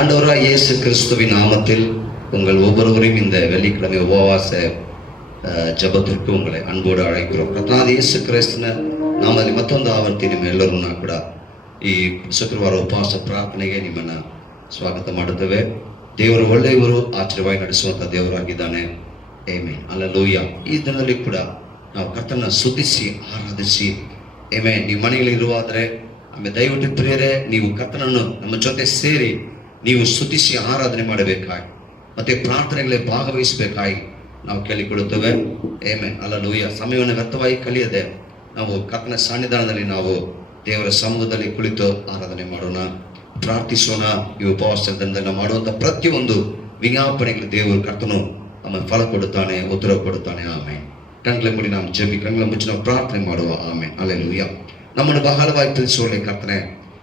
ஆண்டவராய் இயேசு கிறிஸ்துவின் நாமத்தில் உங்கள் ஒவ்வொருவரையும் இந்த வெள்ளிக்கிழமை உபவாச ಜಪத்திற்கு உங்களை ಅನ್ಬೋಡು ಅழைக்கிறோம். ಕರ್ತನಾದ ಯೇಸು ಕ್ರಿಸ್ತನ ನಾಮದಲ್ಲಿ ಮತ್ತೊಂದು ಆವರ್ತಿ ನಿಮ್ಮೆಲ್ಲರೂ ಕೂಡ ಈ ಶುಕ್ರವಾರ ಉಪವಾಸ ಪ್ರಾರ್ಥನೆಗೆ ನಿಮ್ಮನ್ನು ಸ್ವಾಗತ ಮಾಡುತ್ತೇವೆ. ದೇವರು ಒಳ್ಳೆಯವರು, ಆಶ್ಚರ್ಯವಾಗಿ ನಡೆಸುವಂಥ ದೇವರಾಗಿದ್ದಾನೆ. Amen, hallelujah. ಈ ದಿನದಲ್ಲಿ ಕೂಡ ನಾವು ಕರ್ತನ ಸ್ತುತಿಸಿ ಆರಾಧಿಸಿ ಆಮೆನ್. ನೀವು ಮನೆಯಲ್ಲಿ ಇರುವಾದರೆ ಆಮೇಲೆ ದಯವಿಟ್ಟು ಪ್ರಿಯರೇ, ನೀವು ಕರ್ತನನ್ನು ನಮ್ಮ ಜೊತೆ ಸೇರಿ ನೀವು ಸ್ತುತಿಸಿ ಆರಾಧನೆ ಮಾಡಬೇಕಾಗಿ ಮತ್ತೆ ಪ್ರಾರ್ಥನೆಗಳೇ ಭಾಗವಹಿಸಬೇಕಾಗಿ ನಾವು ಕೇಳಿಕೊಳ್ಳುತ್ತೇವೆ. Amen, hallelujah. ಸಮಯವನ್ನು ವ್ಯರ್ಥವಾಗಿ ಕಲಿಯದೆ ನಾವು ಕರ್ತನ ಸನ್ನಿಧಾನದಲ್ಲಿ ನಾವು ದೇವರ ಸಮ್ಮುಖದಲ್ಲಿ ಕುಳಿತು ಆರಾಧನೆ ಮಾಡೋಣ, ಪ್ರಾರ್ಥಿಸೋಣ. ಈ ಉಪವಾಸ ದಿನದಲ್ಲಿ ಮಾಡುವಂಥ ಪ್ರತಿಯೊಂದು ವಿಜ್ಞಾಪನೆಗಳು ದೇವರು ಕರ್ತನು ನಮ್ಮ ಫಲ ಕೊಡುತ್ತಾನೆ, ಉತ್ತರ ಕೊಡುತ್ತಾನೆ. ಆಮೆನ್. ಕಣ್ಗಳ ಮುಡಿ ನಾವು ಜಪಿ, ಕಣ್ಗಳ ಮುಚ್ಚಿ ನಾವು ಪ್ರಾರ್ಥನೆ ಮಾಡುವ. Amen, hallelujah. ನಮ್ಮನ್ನು ಬಹಳವಾಗಿ ತಿಳಿಸೋಣ ಕರ್ತನೆ.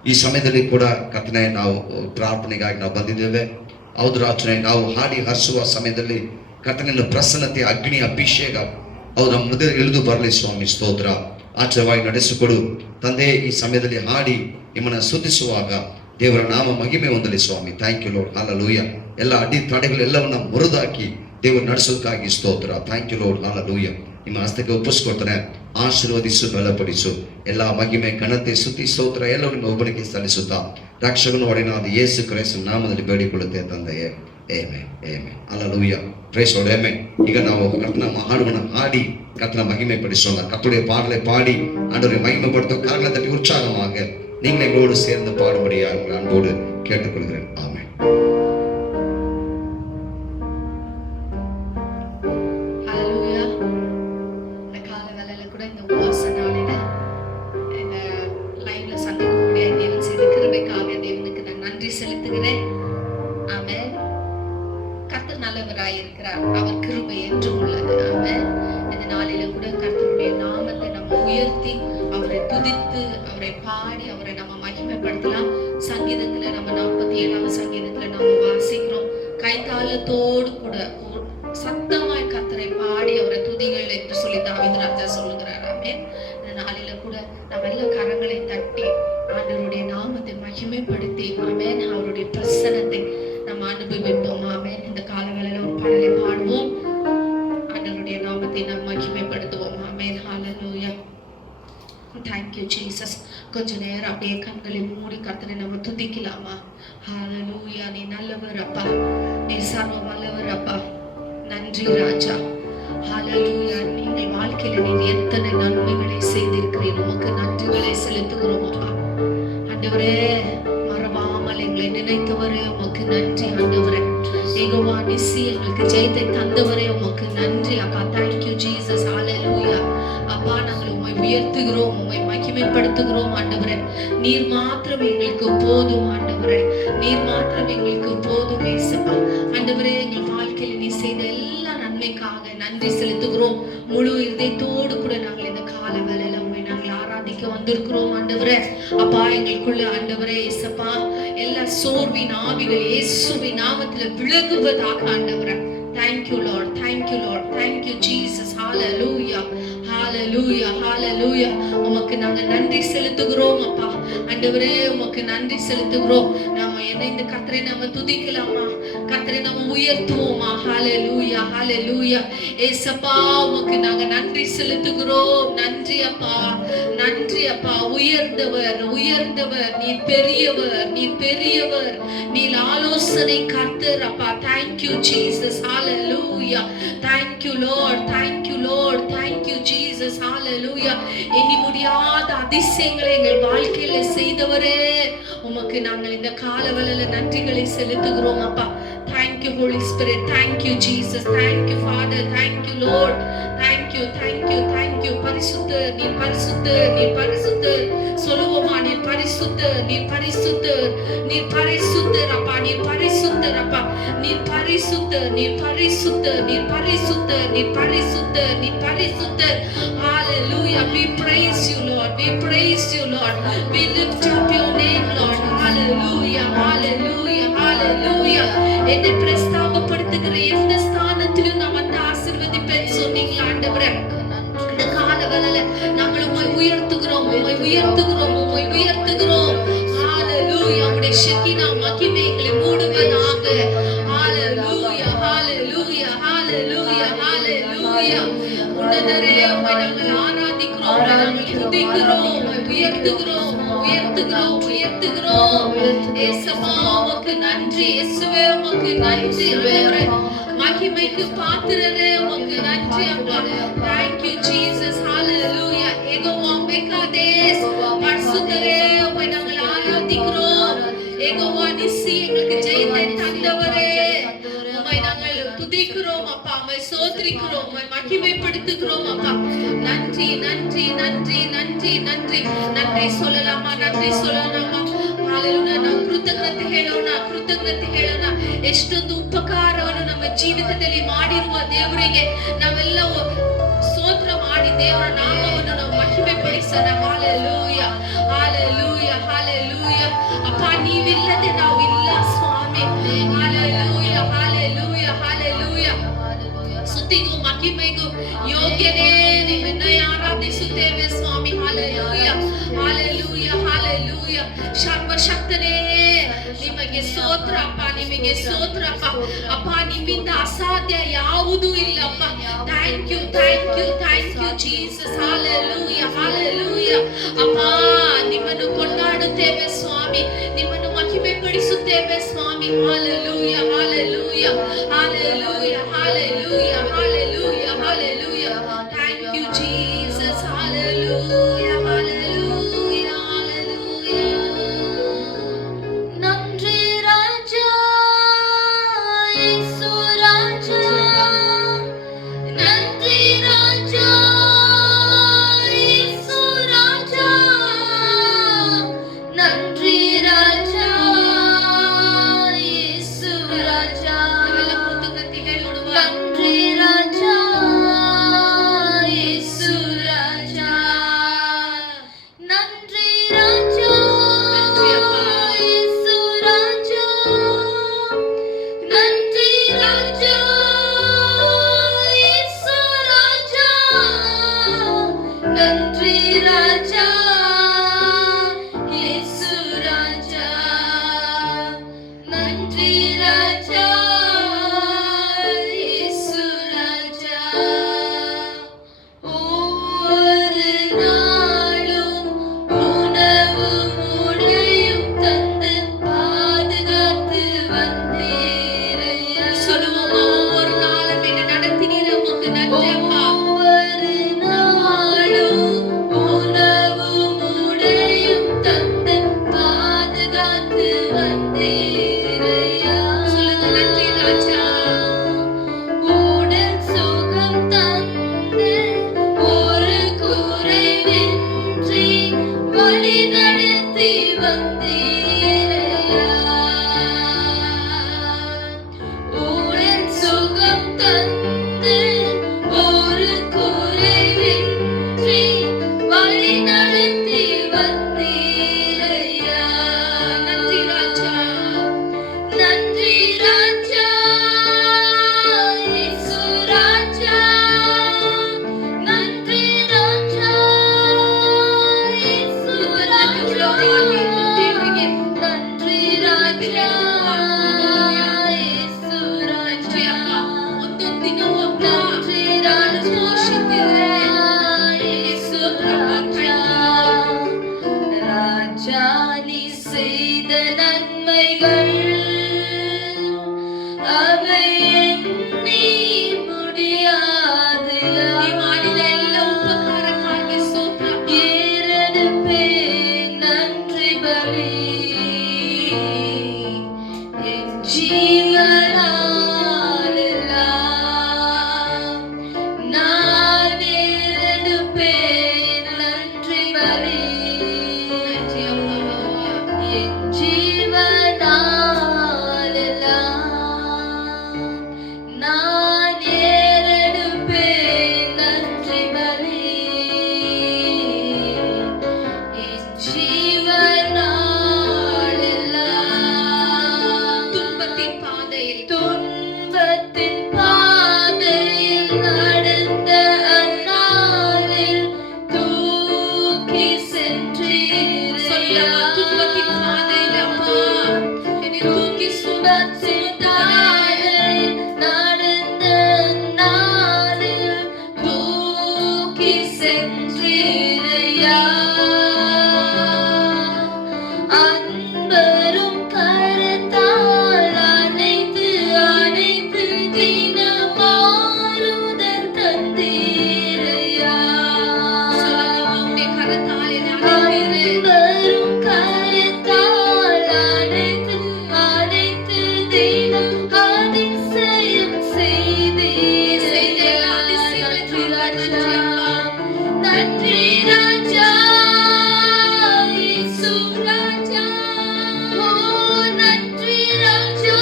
ಈ ಸಮಯದಲ್ಲಿ ಕೂಡ ಕರ್ತನೆ ನಾವು ಪ್ರಾರ್ಥನೆಗಾಗಿ ನಾವು ಬಂದಿದ್ದೇವೆ. ಹೌದು ರಾಜನೇ, ನಾವು ಹಾಡಿ ಹರಿಸುವ ಸಮಯದಲ್ಲಿ ಕರ್ತನಿನ ಪ್ರಸನ್ನತೆ, ಅಗ್ನಿ, ಅಭಿಷೇಕ ಹೌದು ನಮ್ಮ ಮಧ್ಯೆ ಇಳಿದು ಬರಲಿ ಸ್ವಾಮಿ. ಸ್ತೋತ್ರ. ಆಚರವಾಗಿ ನಡೆಸಿಕೊಡು ತಂದೆ. ಈ ಸಮಯದಲ್ಲಿ ಹಾಡಿ ನಿಮ್ಮನ್ನು ಸ್ತುತಿಸುವಾಗ ದೇವರ ನಾಮ ಮಹಿಮೆ ಹೊಂದಲಿ ಸ್ವಾಮಿ. Thank you lord, hallelujah. ಎಲ್ಲ ಅಡ್ಡಿ ತಡೆಗಳೆಲ್ಲವನ್ನ ಮುರಿದಾಕಿ ದೇವರು ನಡೆಸೋದಕ್ಕಾಗಿ ಸ್ತೋತ್ರ. Thank you lord, hallelujah. ನಿಮ್ಮ ಹಸ್ತಕ್ಕೆ ಒಪ್ಪಿಸ್ಕೊಡ್ತಾನೆ. ಆಶೀರ್ವದಿಸು, ಬಲಪಡಿಸು. ಎಲ್ಲ ಮಹಿಮೆ, ಘನತೆ, ಸ್ತುತಿ, ಸ್ತೋತ್ರ ಎಲ್ಲವೂ ನಿಮ್ಮ ಒಬ್ಬನಿಗೆ ಸಲ್ಲಿಸುತ್ತಾ ರಕ್ಷಕನು ಒಡೆಯನಾದ ಯೇಸು ಕ್ರಿಸ್ತನ ನಾಮದಲ್ಲಿ ಬೇಡಿಕೊಳ್ಳುತ್ತೆ ತಂದೆಯೇ. Amen, amen, hallelujah. Praise Lord, amen. ಈಗ ನಾವು ಕರ್ತನ ಹಾಡುಗಳನ್ನು ಹಾಡಿ கர்த்தனை மகிமைப்படுத்தோம். கர்த்தருடைய பாடலை பாடி ஆண்டவரை மகிமைப்படுத்தும். கரங்களை தட்டி உற்சாகமாக நீங்கள் எங்களோடு சேர்ந்து பாடும்படியாக அன்போடு கேட்டுக்கொள்கிறேன். ஆமென். ஹல்லேலூயா. இந்த கால வேளையில கூட இந்த உபவாச நாளில இந்த லைவ்ல சந்திக்கக்கூடிய தேவன் செய்த கிருபைக்காக தேவனுக்கு நான் நன்றி செலுத்துகிறேன். ஆமென். கர்த்தர் நல்லவராய் இருக்கிறார். அவர் கிருபை என்றும் உள்ளது. ஆமென். இந்த நாளில கூட கர்த்தருடைய நாமத்தை நம்ம உயர்த்தி அவரை துதித்து அவரை பாடி அவரை நம்ம மகிமைப்படுத்தலாம். சங்கீதத்துல நம்ம 47ஆம் சங்கீதத்துல நம்ம வாசிக்கிறோம், கைத்தாளத்தோடு கூட சத்தமாய் கர்த்தரை பாடி அவரை துதிகள் என்று சொல்லி தாவீது ராஜா சொல்லுகிறார். ஆமென். இந்த நாளில கூட நம்ம எல்லா கரங்களை தட்டி ஆண்டவருடைய நாமத்தை மகிமைப்படுத்தி ஆமென் அவருடைய பிரசன்னத்தை நம்ம அனுபவிப்போம். ஆமென். இந்த காலவேளையில ஒரு பாடலை பாடுவோம், ஆண்டவருடைய நாமத்தை நாம் மகிமைப்படுத்துவோம். ஆமென், ஹல்லேலூயா. Thank you Jesus. கொஞ்ச நேரம் அப்படியே கண்களை மூடி கர்த்தரை நம்ம துதிக்கலாமா? ஹல்லேலூயா. நீ நல்லவர் அப்பா, நீ சர்வ வல்லவர் அப்பா. நன்றி ராஜா. ஹல்லேலூயா. நீங்கள் வாழ்க்கையில நீங்க எத்தனை நன்மைகளை செய்திருக்கிறீர்கள், உமக்கு நன்றிகளை செலுத்துகிறோம் அப்பா. ஆண்டவரே, மறவாமல் எங்களை நினைத்தவரே உமக்கு நன்றி. ஆண்டவரே, யெகோவா நிசி எங்களுக்கு ஜெயத்தை தந்தவரே உமக்கு நன்றி அப்பா. Thank you Jesus. ஹல்லேலூயா. அப்பா, நாங்கள் உம்மை உயர்த்துகிறோம், உம்மை மகிமைப்படுத்துகிறோம். ஆண்டவரே, நீர் மாத்திரம் எங்களுக்கு போதும். ஆண்டவரே, நீர் மாத்திரம் எங்களுக்கு போதும் இயேசுப்பா. ஆண்டவரே, எங்கள் வாழ்க்கையில நீ செய்த எல்லா நன்மைக்காக நன்றி செலுத்துகிறோம். முழு இதயத்தோடு கூட நாங்கள் இந்த கால வேளையில உம்மை நாங்கள் ஆராதிக்க வந்திருக்கிறோம். ஆண்டவரே அப்பா, எங்களுக்குள்ள ஆண்டவரே இயேசுப்பா எல்லா சோர்வின் ஆவிகள் இயேசுவின் நாமத்துல விலகுவதாக. ஆண்டவரே, thank you Lord, thank you Lord, thank you Jesus. hallelujah, hallelujah, hallelujah. உமக்கு நாங்க நன்றி செலுத்துகிறோம் அப்பா. ஆண்டவரே, உமக்கு நன்றி செலுத்துகிறோம். நாம இந்த கர்த்தரை நாம துதிக்கலாமா? கர்த்தரை நாம உயர்த்துவோமா? hallelujah, hallelujah. ஏசப்பா, உமக்கு நாங்க நன்றி செலுத்துகிறோம். நன்றி அப்பா, நன்றி அப்பா. உயர்ந்தவர், உயர்ந்தவர், நீர் பெரியவர், நீர் பெரியவர், நீர் ஆலோசனை கர்த்தர் அப்பா. thank you Jesus. hallelujah. thank you Lord, thank you Lord, thank you Jesus. hallelujah. எண்ணி முடியாத அதிசயங்களை எங்கள் வாழ்க்கையில செய்தவரே, உமக்கு நாங்கள் இந்த காலவெளியில நன்றிகளை செலுத்துகிறோம் அப்பா. thank you Holy Spirit, thank you Jesus, thank you Father, thank you Lord, thank you, thank you, thank you. பரிசுத்தர், நீர் பரிசுத்தர், நீர் பரிசுத்தர். சொல்லுவோமா? நீர் பரிசுத்தர், நீர் பரிசுத்தர், நீர் பரிசுத்தர் அப்பா, நீர் பரிசுத்தர் அப்பா, நீர் பரிசுத்தர், நீர் பரிசுத்தர், நீர் பரிசுத்தர், நீர் பரிசுத்தர், நீர் பரிசுத்தர். hallelujah. we praise you Lord, we praise you Lord, we lift up your name Lord. hallelujah, hallelujah, hallelujah. என்னை பிரஸ்தாபப்படுத்துகிற எந்த ஸ்தானத்திலும் நான் வந்து ஆசீர்வதிப்பேன் சொன்னீங்க ஆண்டவரே. இந்த கால வேளையில நாங்கள் உம்மை உயர்த்துகிறோம், உம்மை உயர்த்துகிறோம், உம்மை உயர்த்துகிறோம். hallelujah. உம்முடைய ஷெகினா மகிமை எங்களை மூடுவே உயர்த்துகிறோம். ஏசப்பா உமக்கு நன்றி. இயேசுவே உமக்கு நன்றி. மகிமைக்கு பாத்திரரே உமக்கு நன்றி அப்பா. Thank you Jesus. Hallelujah. Jehovah மெக்காதேஸ் பரிசுத்தரே உம்மை நாங்கள் ஆராதிக்கிறோம். யெகோவா நிசி எங்களுக்கு ஜெயத்தை தந்தவரே உம்மை நாங்கள் துதிக்கிறோம் அப்பா. உம்மை ஸ்தோத்திரிக்கிறோம். உம்மை மகிமைப்படுத்துகிறோம் அப்பா. நன்றி நன்றி நன்றி நன்றி நன்றி நன்றி சொல்லலாமா? நன்றி சொல்லலாமா? Hallelujah. ನಾವು ಕೃತಜ್ಞತೆ ಹೇಳೋಣ. ಎಷ್ಟೊಂದು ಉಪಕಾರವನ್ನು ನಮ್ಮ ಜೀವಿತದಲ್ಲಿ ಮಾಡಿರುವ ದೇವರಿಗೆ ನಾವೆಲ್ಲವೂ ಸ್ತೋತ್ರ ಮಾಡಿ ದೇವರ ನಾಮವನ್ನು ನಾವು ಮಹಿಮೆ ಪಡಿಸೋಣ. Hallelujah. Hallelujah. Hallelujah. ಅಪ್ಪ ನೀವಿಲ್ಲದೆ ನಾವಿಲ್ಲ ಸ್ವಾಮಿ. Hallelujah. Hallelujah. Hallelujah. ಸ್ತುತಿಗೂ ಮಹಿಮೆಗೂ ಯೋಗ್ಯನೇ ನಿಮ್ಮನ್ನ ಆರಾಧಿಸುತ್ತೇವೆ ಸ್ವಾಮಿ. Hallelujah. Hallelujah. Hallelujah. ಸರ್ವಶಕ್ತನೇ ನಿಮಗೆ ಸ್ತೋತ್ರ ಅಪ್ಪ. ನಿಮಗೆ ಸ್ತೋತ್ರ ಅಪ್ಪ. ಅಪ್ಪ ನಿಮ್ಮಿಂದ ಅಸಾಧ್ಯ ಯಾವುದೂ ಇಲ್ಲಪ್ಪ. Thank you thank you thank you Jesus. Hallelujah. Hallelujah. ಅಪ್ಪ ನಿಮ್ಮನ್ನು ಕೊಂಡಾಡುತ್ತೇವೆ ಸ್ವಾಮಿ. ನಿಮ್ಮನ್ನು ಮಹಿಮೆ ಪಡಿಸುತ್ತೇವೆ ಸ್ವಾಮಿ. Hallelujah. Hallelujah. Hallelujah. Hallelujah. Hallelujah. Hallelujah. Thank you Jesus. Hallelujah. Hallelujah. Hallelujah. நன்றி ராஜா இயேசு ராஜா. நன்றி ராஜா இயேசு ராஜா. நன்றி ராஜா இயேசு ராஜா. நன்றி ராஜா இயேசு ராஜா. நன்றி ராஜா இயேசு ராஜா. நன்றி ராஜா இயேசு ராஜா. நன்றி ராஜா இயேசு ராஜா. நன்றி ராஜா இயேசு ராஜா. ஒவ்வொரு நாளும் உணவு முறையும் தந்து பாதுகாத்து வந்தீரையா. சொல்லுவோமா? ஒவ்வொரு நாளும் என்ன நடத்தினீர் உமக்கு நன்றி அப்பா. ஒவ்வொரு நாளும் உணவு முறையும் தந்து பாதுகாத்து வந்தீரையா. சொல்லுங்க நன்றி ராஜா. உடல் சுகம் தந்து ஒரு குறைவின்றி வழி நடத்தி வந்தீரையா. உடல் சுகம் தந்து ஒரு குறைவின்றி வழி நடத்தி வந்தீரையா. நன்றி ராஜா. நன்றி ராஜா இயேசு ராஜா. நன்றி ராஜா இயேசு ராஜா. நன்றி ராஜா இயேಸು ರಾಜಾ. ಒಂದೊಂದು ದಿನವೂ ಅಪ್ಪ ನಾನು ಘೋಷಿಸಿದೆ ಯೇಸು ರಾಜಾ. ராஜா நீ செய்த நன்மைகள் அவை எண்ணி முடியாது. நீ ಮಾಡಿದ ಎಲ್ಲ ಉಪಕಾರಕ್ಕಾಗಿ ಸ್ತೋತ್ರ. ஏறெடுப்பேன் நன்றி பலி என் ஜீவனாலெல்லாம். நான் ஏறெடுப்பேன் நன்றி பலி என் ஜீவனாலெல்லாம். நான் ஏறெடுப்பேன் நன்றி பலி என் ஜீவனாலெல்லாம். துன்பத்தின் பாதையில் நடந்த அந்நாளில் தூக்கி சென்றீரையா. துன்பத்தின் பாதையில் அப்பா என்னை தூக்கி சுமந்தாய். நடந்த நாளில் தூக்கி சென்றீரையா. அந்த அன்பரும் கரத்தால் அணைத்து அணைத்து தினம் ஆறுதல் தந்தீரையா. உம்முடைய கரத்தால் என்னை அணைக்கிறேன். அன்பரும் கரத்தால் அணைத்து அணைத்து தினம் அதிசயம் செய்தீரையா. நன்றி ராஜா, இயேசு ராஜா. ஓ நன்றி ராஜா,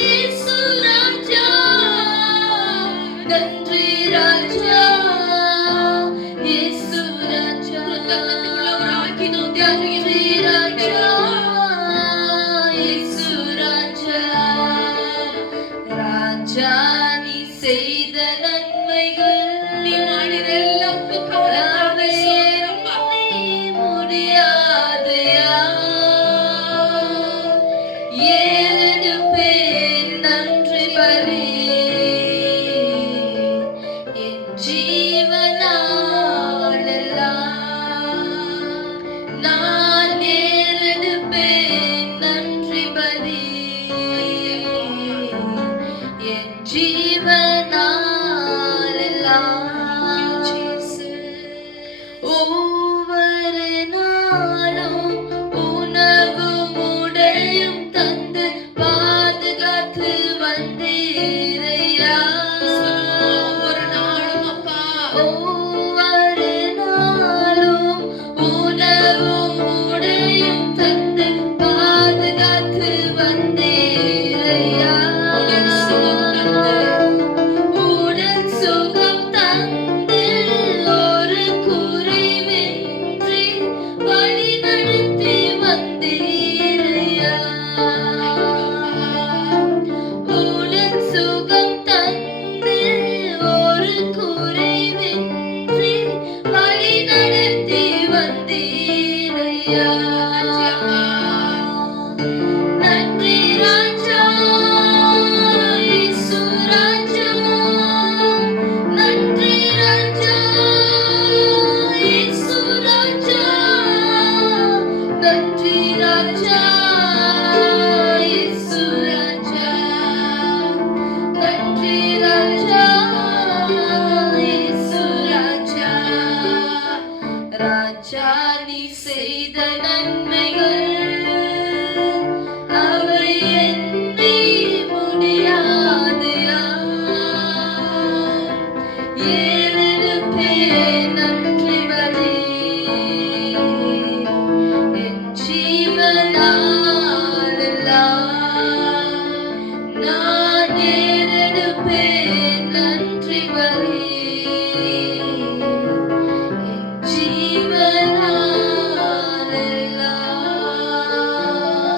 இயேசு ராஜா. நன்றி ராஜா, இயேசு ராஜா. உள்ளவராக்கி நோக்கி நன்றி ராஜா, இயேசு ராஜா. ராஜா நீ செய்த நன்மைகள் நீ ಮಾಡಿದ எல்லாத்துக்காக சோதரப்பா. முடியாதையா. ஏழு பேர் நன்றி பலி என் ஜீவனாலெல்லாம் நான் ஏழு பேர் நன்றி பலி என் ஜீவனாலெல்லாம். ஒவ்வொரு நாளும் உணவும் உடையும் தந்து பாதுகாத்து வந்தீரையா. ஒவ்வொரு நாளும் அப்பா ஒவ்வொரு நாளும் உணவும் உடையும் தந்து பாதுகாத்து வந்தீரையா. உடல் சுகம் தந்து உடல் சுகம் தந்து ஒரு குறைவின்றி வழி நடத்தி வந்தீரையா. உடல் சுகம் தந்து ஒரு குறைவின்றி வழி நடத்தி வந்தீரையா. நன்றி ராஜா, இயேசு ராஜா. நன்றி ராஜா, இயேசு ராஜா. நன்றி ராஜா, இயேசு ராஜா. நன்றி ராஜா, இயேசு ராஜா. ராஜா நீ செய்த நன்மைகள் அவை எண்ணி முடியாதையா. ஏழு பேர் நன்றி பலி என் ஜீவனாலெல்லாம் நான் ஏழு பேர் நன்றி பலி என்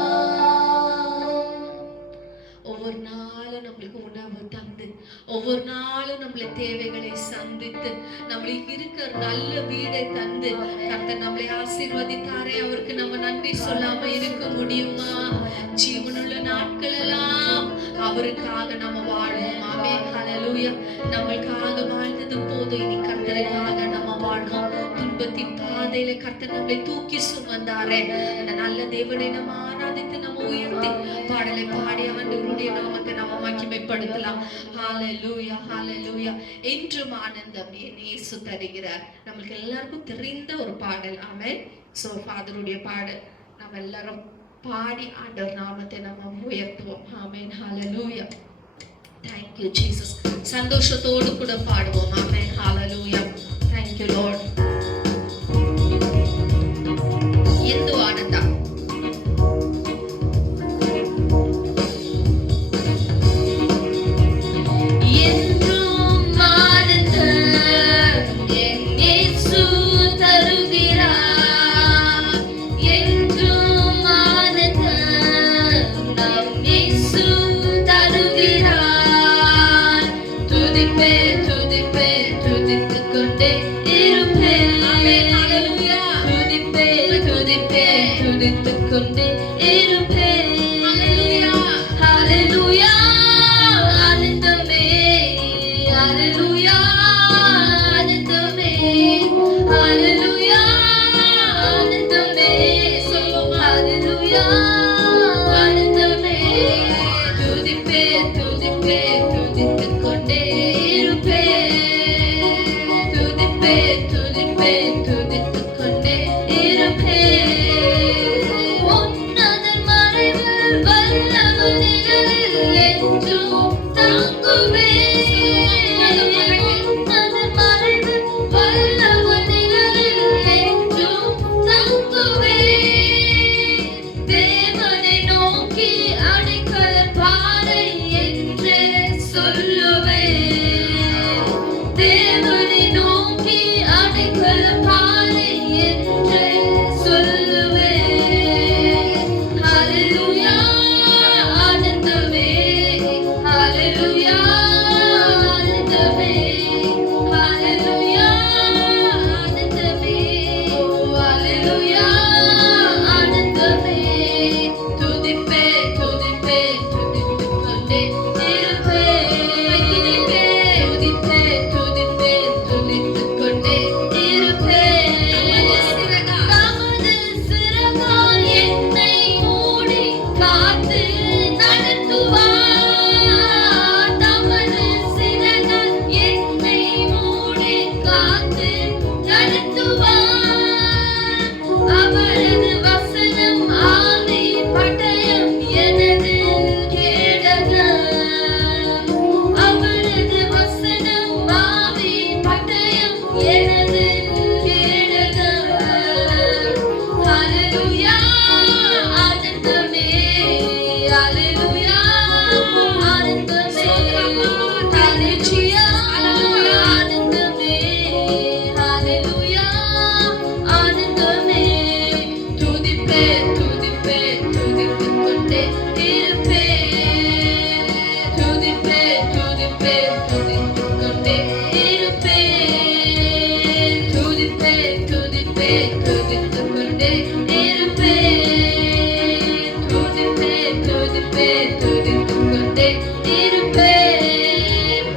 ஜீவனாலெல்லாம். ஒவ்வொரு நாளும் நம்மளுக்கு உணவு தந்து ஒவ்வொரு நாளும் நம்மளை தேவைகளை சந்தித்து நம்மளுக்கு இருக்கிற நல்ல வீடை தந்து கர்த்தர் நம்மளை ஆசீர்வதித்தாரே. அவருக்கு நம்ம நன்றி சொல்லாம இருக்க முடியுமா? ஜீவனுள்ள நாட்கள் எல்லாம் அவருக்காக நம்ம வாழுவோம். ஆமென், ஹல்லேலூயா. நம்மளுக்காக வாழ்ந்தது போதும், இனி கர்த்தருக்காக நம்ம வாழ்வோம். துன்பத்தின் பாதையில கர்த்தர் நம்மளை தூக்கி சுமந்தாரே. அந்த நல்ல தேவனை நம்ம ஆராதித்து நம்ம உயர்த்தி பாடலை பாடி அவருடைய நாமத்தை நம்ம மகிமைப்படுத்தலாம். ஹalleluya, ஹalleluya. என்றும் ஆனந்தம் என் இயேசு தருகிறார். நமக்கு எல்லாருக்கும் தெரிந்த ஒரு பாடல். ஆமென். சோ ஃபாதருடைய பாடல் நம்ம எல்லாரும் பாடி ஆண்டவர் நாமத்தை நம்ம உயர்த்துவோம். ஆமென், ஹalleluya. Thank you Jesus. சந்தோஷத்தோடு கூட பாடுவோம். ஆமென், ஹalleluya. Thank you Lord. ಎಂದು ಆನಂದ என்றும் ஆனந்தம் என் இயேசு தருகிறார். என்றும் ஆனந்தம் நம் இயேசு தருகிறார். துதிப்பேன் துதிப்பேன் துதித்துக் கொண்டே இருப்பேன். துதிப்பேன் துதிப்பேன் துதித்துக் கொண்டே இருப்பேன். ஹalleluya ஆனந்தமே ஹalleluya ஆனந்தமே ஹalleluya ஆனந்தமே. சொல்லுவோம் ஆனந்தமே துதிப்பே துதிப்பே துதித்துக் கொண்டே இருப்பேன் துதிப்பே துதிப்பே துதித்துக் கொண்டே இருப்பேன் உன்னதன் மறைவில் வல்லவர் நிழலில் என்றும் தங்குவேன் உன்னதன் மறைவில் வல்லவர் நிழலில் என்றும் தங்குவேன் தேவனை நோக்கி அடைக்கல பாறை என்று சொல்லுவேன் தேவனை நோக்கி அடைக்கல பாறை என்று சொல்லுவேன் ஹalleluya ஆனந்தமே ஹalleluya ஆனந்தமே ஹalleluya ஆனந்தமே ஹalleluya ஆனந்தமே துதிப்பே துதிப்பே துதித்துக் கொண்டே இருப்பேன் துதிப்பே துதிப்பே துதித்துக் கொண்டே இருப்பேன் தமது சிறகால் என்னை மூடி காத்து நடத்துவார் தமது சிறகால் என்னை மூடி காத்து நடத்துவார் அவரது வசனம் ஆவி பட்டயம் எனது கேடகம் அவரது வசனம் ஆவி பட்டயம் எனது கேடகம் ஹalleluya ஆனந்தமே ஹalleluya ஆனந்தமே ஹalleluya ஆனந்தமே ஹalleluya ஆனந்தமே துதிப்பே துதிப்பே துதித்துக் கொண்டே இருப்பேன் துதிப்பே துதிப்பே துதித்துக் கொண்டே இருப்பேன் துதிப்பே துதிப்பே துதித்துக் கொண்டே இருப்பேன் துதிப்பே துதிப்பே துதித்துக் கொண்டே இருப்பேன்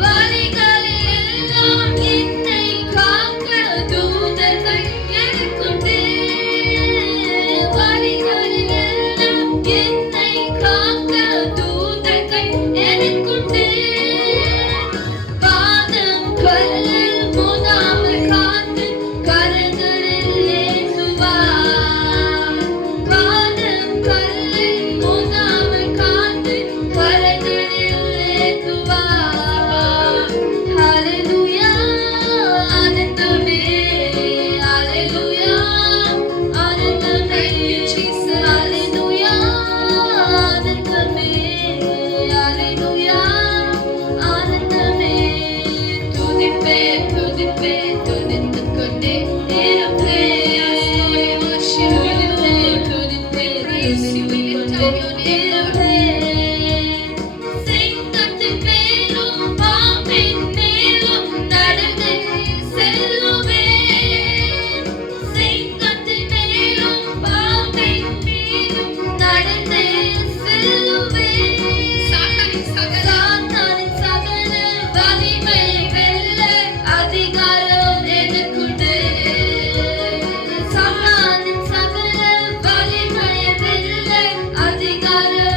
வழிகளில் எல்லாம் என்னை காக்க தூதர்கள் எனக்குண்டு வழிகளில் எல்லாம் என்னை காக்க தூதர்கள் எனக்குண்டு பாதம் கல்லில் மோதாமல் காத்து கரங்களில் ஏற்றுவார் பாதம் கல்லில் மோதாமல் காத்து கரங்களில் ஏற்றுவார் ஹalleluya ஆனந்தமே ஹalleluya ஆனந்தமே ஹalleluya ஆனந்தமே ஹalleluya ஆனந்தமே துதிப்பே துதிப்பே துதித்துக் கொண்டே இருப்பேன் துதிப்பே துதிப்பே துதித்துக் கொண்டே இருப்பேன் செங்கட்டின் மேலும் பாம்பின் மேலும் நடந்து செல்லுவேன் செங்கட்டின் மேலும் பாம்பின் மேலும் நடந்து செல்லுவேன் சாத்தானின் சகல வலிமை வெல்ல அதிகாரம் எனக்குண்டு சாத்தானின் சகல வலிமை வெல்ல அதிகாரம்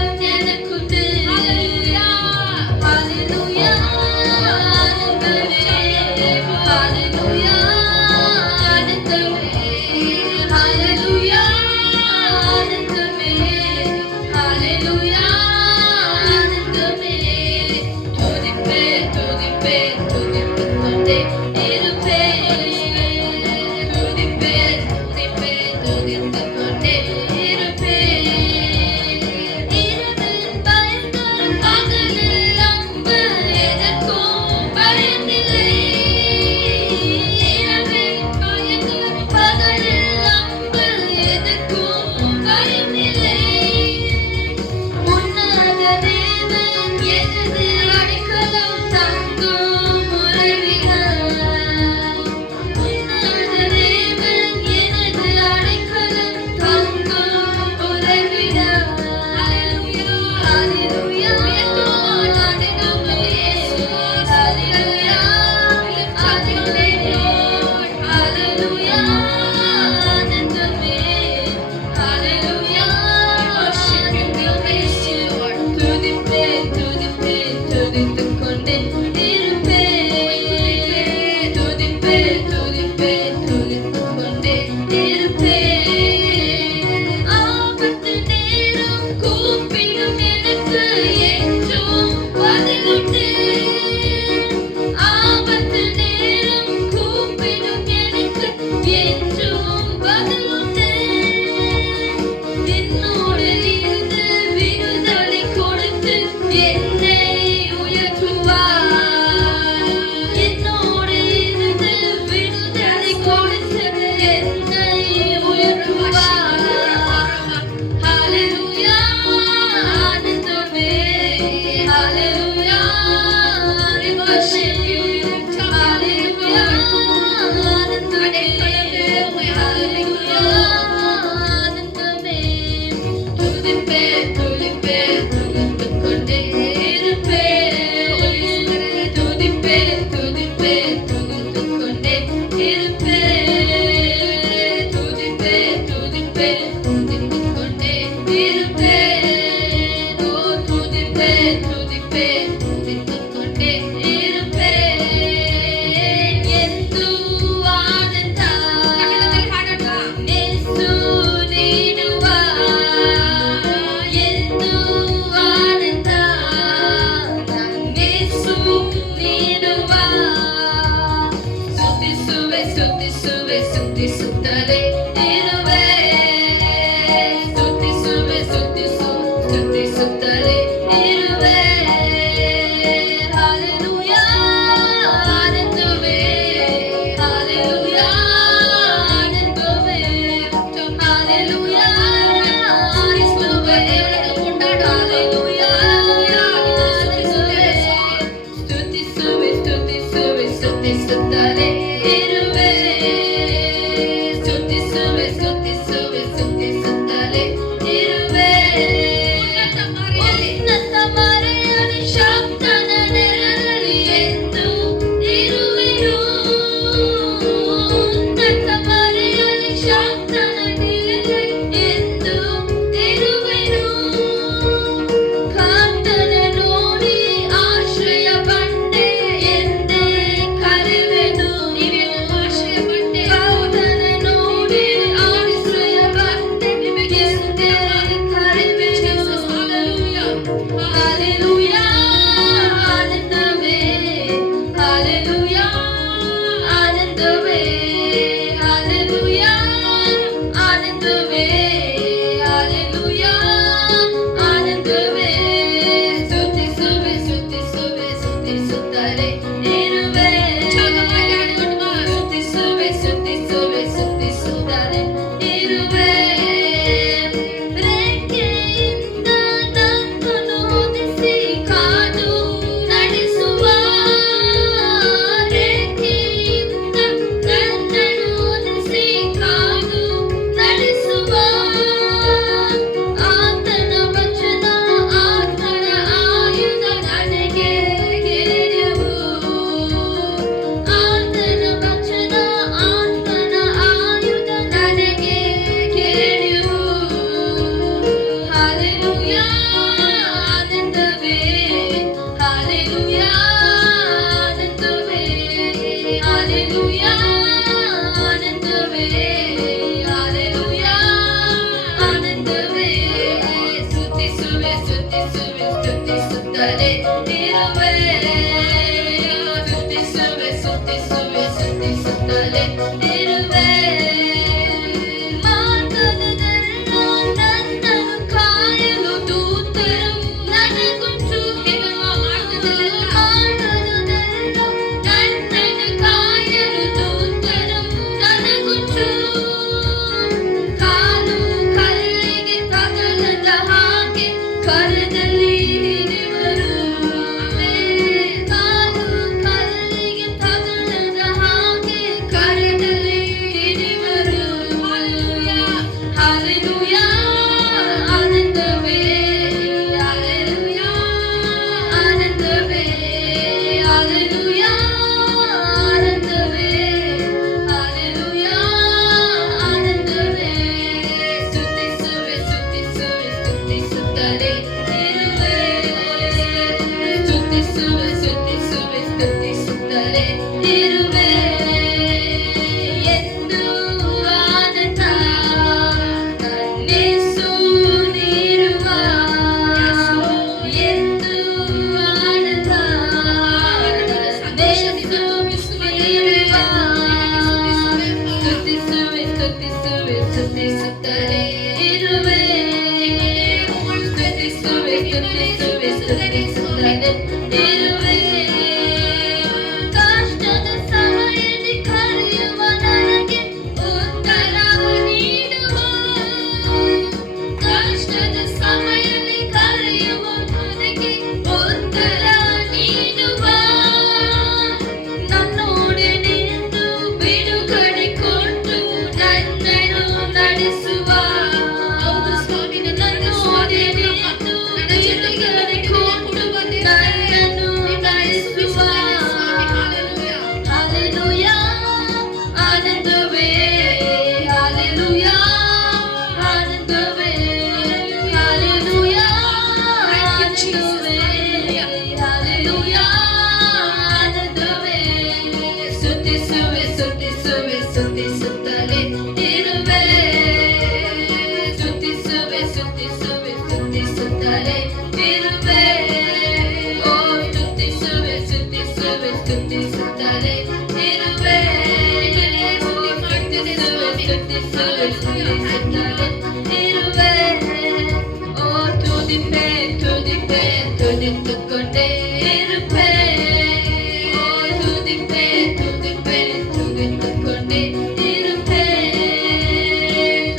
ಸುತ್ತಲೇ ಇರುವೆ ಸುತ್ತಿಸುವೆ ಸುತ್ತಿಸುವೆ ಸುತ್ತಿಸುತ್ತಲೇ ಇರುವೆ ಮಾರ್ಗದಲ್ಲೆಲ್ಲ ನನ್ನನ್ನು ಕಾಯಲು ದೂತರು ನನಗುಂಟು ಮಾರ್ಗದಲ್ಲೆಲ್ಲ ನನ್ನನ್ನು ಕಾಯಲು ದೂತರು ನನಗುಂಟು ಕಾಲು ಕಲ್ಲಿಗೆ ತಗಲದ ಹಾಗೆ ಕರದಲ್ಲಿ ಹಿಡಿವರು ಕಾಲು ಕಲ್ಲಿಗೆ ತಗಲದ ಹಾಗೆ ಕರದಲ್ಲಿ ಹಿಡಿವರು ಹಲ್ಲೆಲೂಯಾ ಆನಂದವೇ ಹಲ್ಲೆಲೂಯಾ ಆನಂದವೇ ಹಲ್ಲೆಲೂಯಾ ಆನಂದವೇ ಹಲ್ಲೆಲೂಯಾ ಆನಂದವೇ ಸ್ತುತಿಸುವೆ ಸ್ತುತಿಸುವೆ ಸ್ತುತಿಸುತ್ತಲೇ ಇರುವೆ ಸ್ತುತಿಸುವೆ ಸ್ತುತಿಸುವೆ ಸ್ತುತಿಸುತ್ತಲೇ ಇರುವೆ ಎಂದು ಆನಂದ ನನ್ನೇಸು ನೀಡುವ ಎಂದು ಆನಂದ ನನ್ನೇಸು ನೀಡುವ ಸ್ತುತಿಸುವೆ ಸ್ತುತಿಸುವೆ ಸ್ತುತಿಸುತ್ತಲೇ ಇರುವೆ ಸ್ತುತಿಸುವೆ ಸ್ತುತಿಸುವೆ ಸ್ತುತಿಸುತ್ತಲೇ ಇರುವೆ ಕಷ್ಟದ ಸಮಯದಲ್ಲಿ ಕರೆಯುವ ನನಗೆ ಉತ್ತರ ನೀಡುವ ಕಷ್ಟದ ಸಮಯದಲ್ಲಿ ಕರೆಯುವ ನನಗೆ ಉತ್ತರ ನೀಡುವ ನನ್ನೊಡೆ ನಿಂತು ಬಿಡುಗಡೆ ಕೊಟ್ಟು ನನ್ನನ್ನು ನಡೆಸುವ ಹೌದು ಸ್ವಾಮಿ ನನ್ನೊಡೆ ನಿಂತು ಬಿಡುಗಡೆ ಕೊಟ್ಟು ನನ್ನನ್ನು ನಡೆಸುವ ಹಲ್ಲೆಲೂಯಾ ಆನಂದವೇ ಹಲ್ಲೆಲೂಯಾ ಆನಂದವೇ ಹಲ್ಲೆಲೂಯಾ ಆನಂದವೇ ಹಲ್ಲೆಲೂಯಾ ಆನಂದವೇ ಸ್ತುತಿಸುವೆ ಸ್ತುತಿಸುವೆ ಸ್ತುತಿಸುತ್ತಲೇ ಇರುವೆ ಸ್ತುತಿಸುವೆ ಸ್ತುತಿಸುವೆ ಸ್ತುತಿಸುತ್ತಲೇ ಇರುವೆ ಓ ಸ್ತುತಿಸುವೆ ಸ್ತುತಿಸುವೆ ಸ್ತುತಿಸುತ್ತಲೇ ಇರುವೆ ಸ್ತುತಿಸುವೆ ಸ್ತುತಿಸುವೆ ಸ್ತುತಿಸುತ್ತಲೇ ಇರುವೆ ಓ ತುದಿಪೆ ತುದಿಪೆ ತುದಿತುಕೊಂಡೇ ಇರುವೆ ಓ ತುದಿಪೆ ತುದಿಪೆ ತುದಿತುಕೊಂಡೇ ಇರುವೆ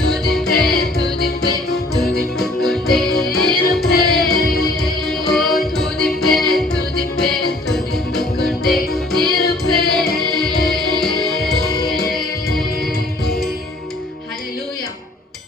ತುದಿಪೆ ತುದಿಪೆ ತುದಿತುಕೊಂಡೇ ಇರುವೆ ಓ ತುದಿಪೆ ತುದಿಪೆ ತುದಿತುಕೊಂಡೇ ಇರುವೆ ஹல்லேலூயா